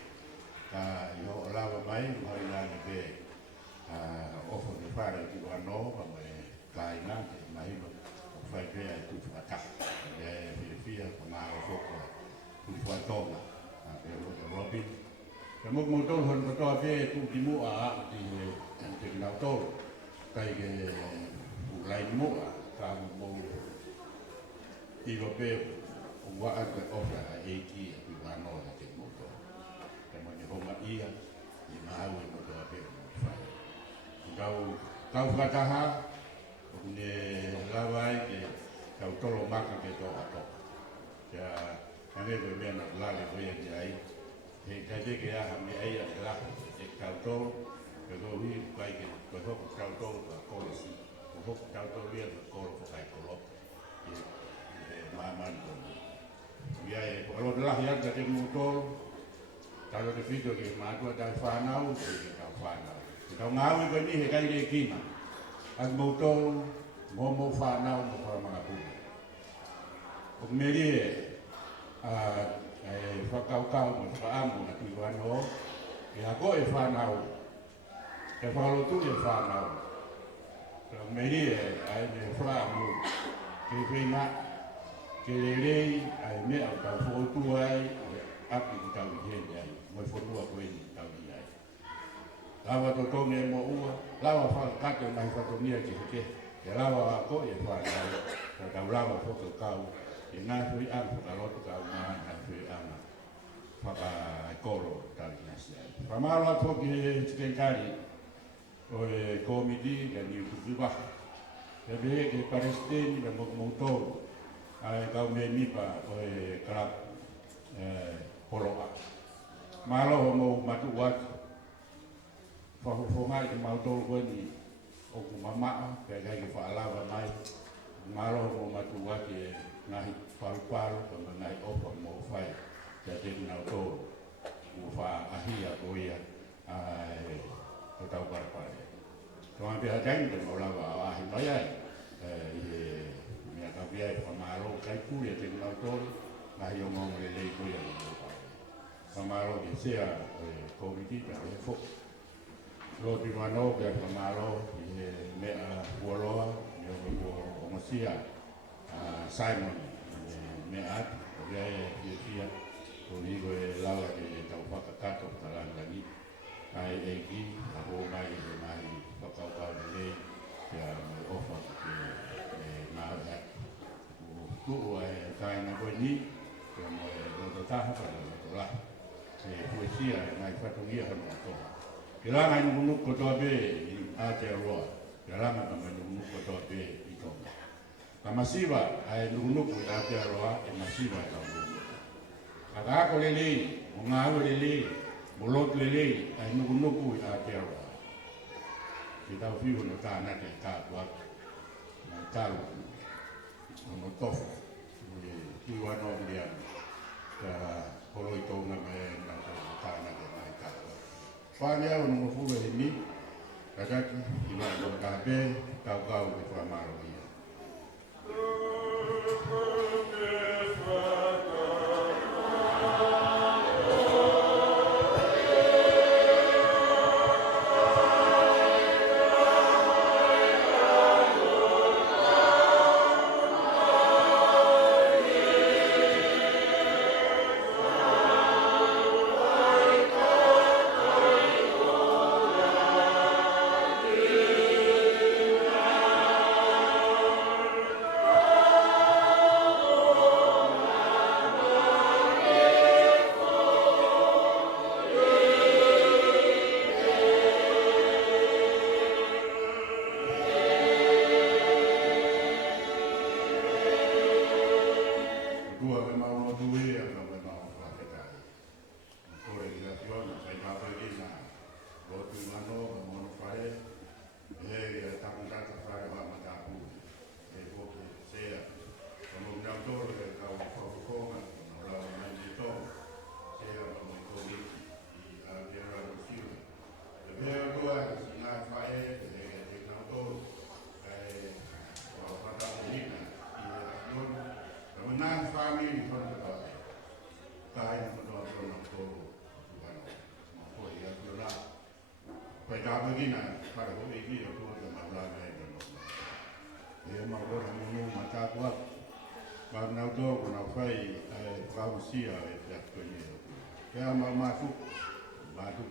Ka i ho lawa mai, mai la ni pe, ofo ni whare ki wano, pa me kai ngā, mai ma. Fai pea e tutu ataka, e whiawhia, ka ngāo whoko, tutu atonga, e rote Robin. Ka mok mo tolu hon katoa pea e tuki mua a ti te kinau tolu, kai ke ulai mua, ka mo ilo pea ua ake ofa a eiki e pi wano a te moto. Ka mani honga ia, i mahau e motoa pea mo whai. Kau whataha, ne lawai ke kau tolo maka ke toka toka. Kia hane pe mea na lale hoia ki ai. He kai te ke aha me ai a te lako e kau tolo. Ke ko hui kai ke koe hoko kau tolo ka kolo si. Ko hoko kau tolo ia ka kolo ko kai kolo. He maamani kono. Ia e ko alo te lahi ata te mu tolo. Talo te whito ke mātua tai whanau, ke kau whanau. Ke kau ngāu i koe ni he kai ke kima. Ak mautou, mo whanau mo whamanga pūne. O meri e whakaukau mo whaamu na tui wano, e ako e whanau, e whakalotu e whanau. O meri e me whaamu, ke whenga, ke lerei, ai mea o tau whotu ai, api ki tau i hene ai, mo whanua koe ni tau i ai. Lawa to tonge mo ua, lawa whakate mai whatonia ki heke, e lawa a ko e whanau, ka tau lawa whakakau, e ngā hui ang whakalotu ka ngā ngā hui anga whakakoro tali nasi ai. Whamaro atoki e Tikenkari o e komiti ka niu kukiwa. Te vehe ke Palestini ka mokmoutou ai kau me nipa o e karap holoa. Malo ho mo matu watu. Whahufo mai ki mautou koe ni o ku mamaa, kai kai ki whaalawa mai. Malo ho mo matu watu e ngahi paru-paru, kama ngahi opa mo whai. Kia te kinau tōru. U wha ahia ko ia o tau parapare. Kama pia taini te maulawa a ahi mai ai. Mea ka pia e whamaro kai kuri te kinau tōru. Ngahi o maunga le lei ko ia ni mo whai. Whamaro ki sea komiti ka e fok. Lo ti mano ke whamaro i mea ualoa, o masia Simon mea atu, o rea e pia o ligo e lawa e tau whakakato talangani. Kai e ki, a ho mai e mai whakaukau le lei, kia mai ofa ke ngā hea. Ku'u e kai na koe ni, kia mo e roto taha pa na roto la. E poesia e ngai whatungia hanu atoa. Ke langa i nukunuk kotoa be i Aotearoa, ke langa ka mai nukunuk kotoa be i Tonga. Ka masiwa ai nukunuk i Aotearoa e masiwa e kau nukunuk. Ka kako lelei, o ngā awe lelei, mo lotu lelei ai nukunuk i Aotearoa. Ke tau whiu no tānate kātua, mai tālu, no tofu, ki wano mea, ka holo i Tonga me na tānate mai kātua. Whānea o nungo fuwe he ni, kakaki, i mai o kāpe, kau e whamaro ia. Sia e te akoeneo. Pea matu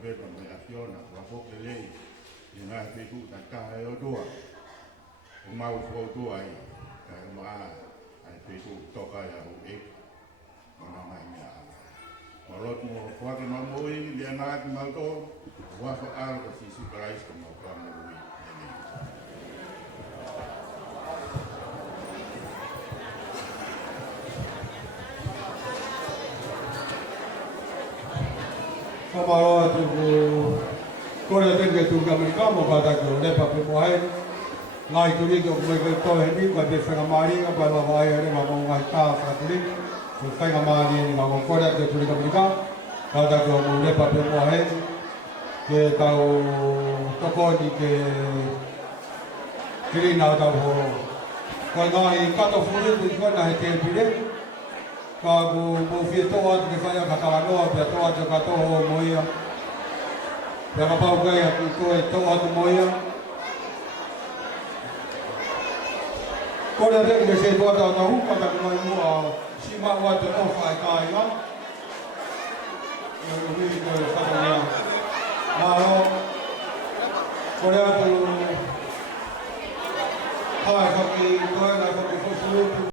beba me a Fiona, wafoke lei, i ngā whiku ta kaha e o doa. O mau fōtua ai, ka e maa ai whiku toka ia ho e, mana mai mea ala. Ma lotu mo whake mamoi, lea ngā ki mauto, wafa ala ka si superais ka mau kamurui. Whamaro atu ko kore teke tu Amerika mo kata ko lepa pe mohe ngai turi ko me ko to he ni ko be whenga mari ka pa la vai ere ma mo ngai ta fa turi ko whenga mari ni ma mo kore te turi Amerika kata ko mo lepa pe mohe ke tau toko ni ke kiri na tau ho ko ngai kato furu ko na he te pire ka ko mo fie toa ke whaia katawanoa pia toa te katoho moia pia ka pau kai atu koe toa tu moia kore reki me se toa tau tahu kata kumai mua si maa te ofa e kai la e ui koe whakania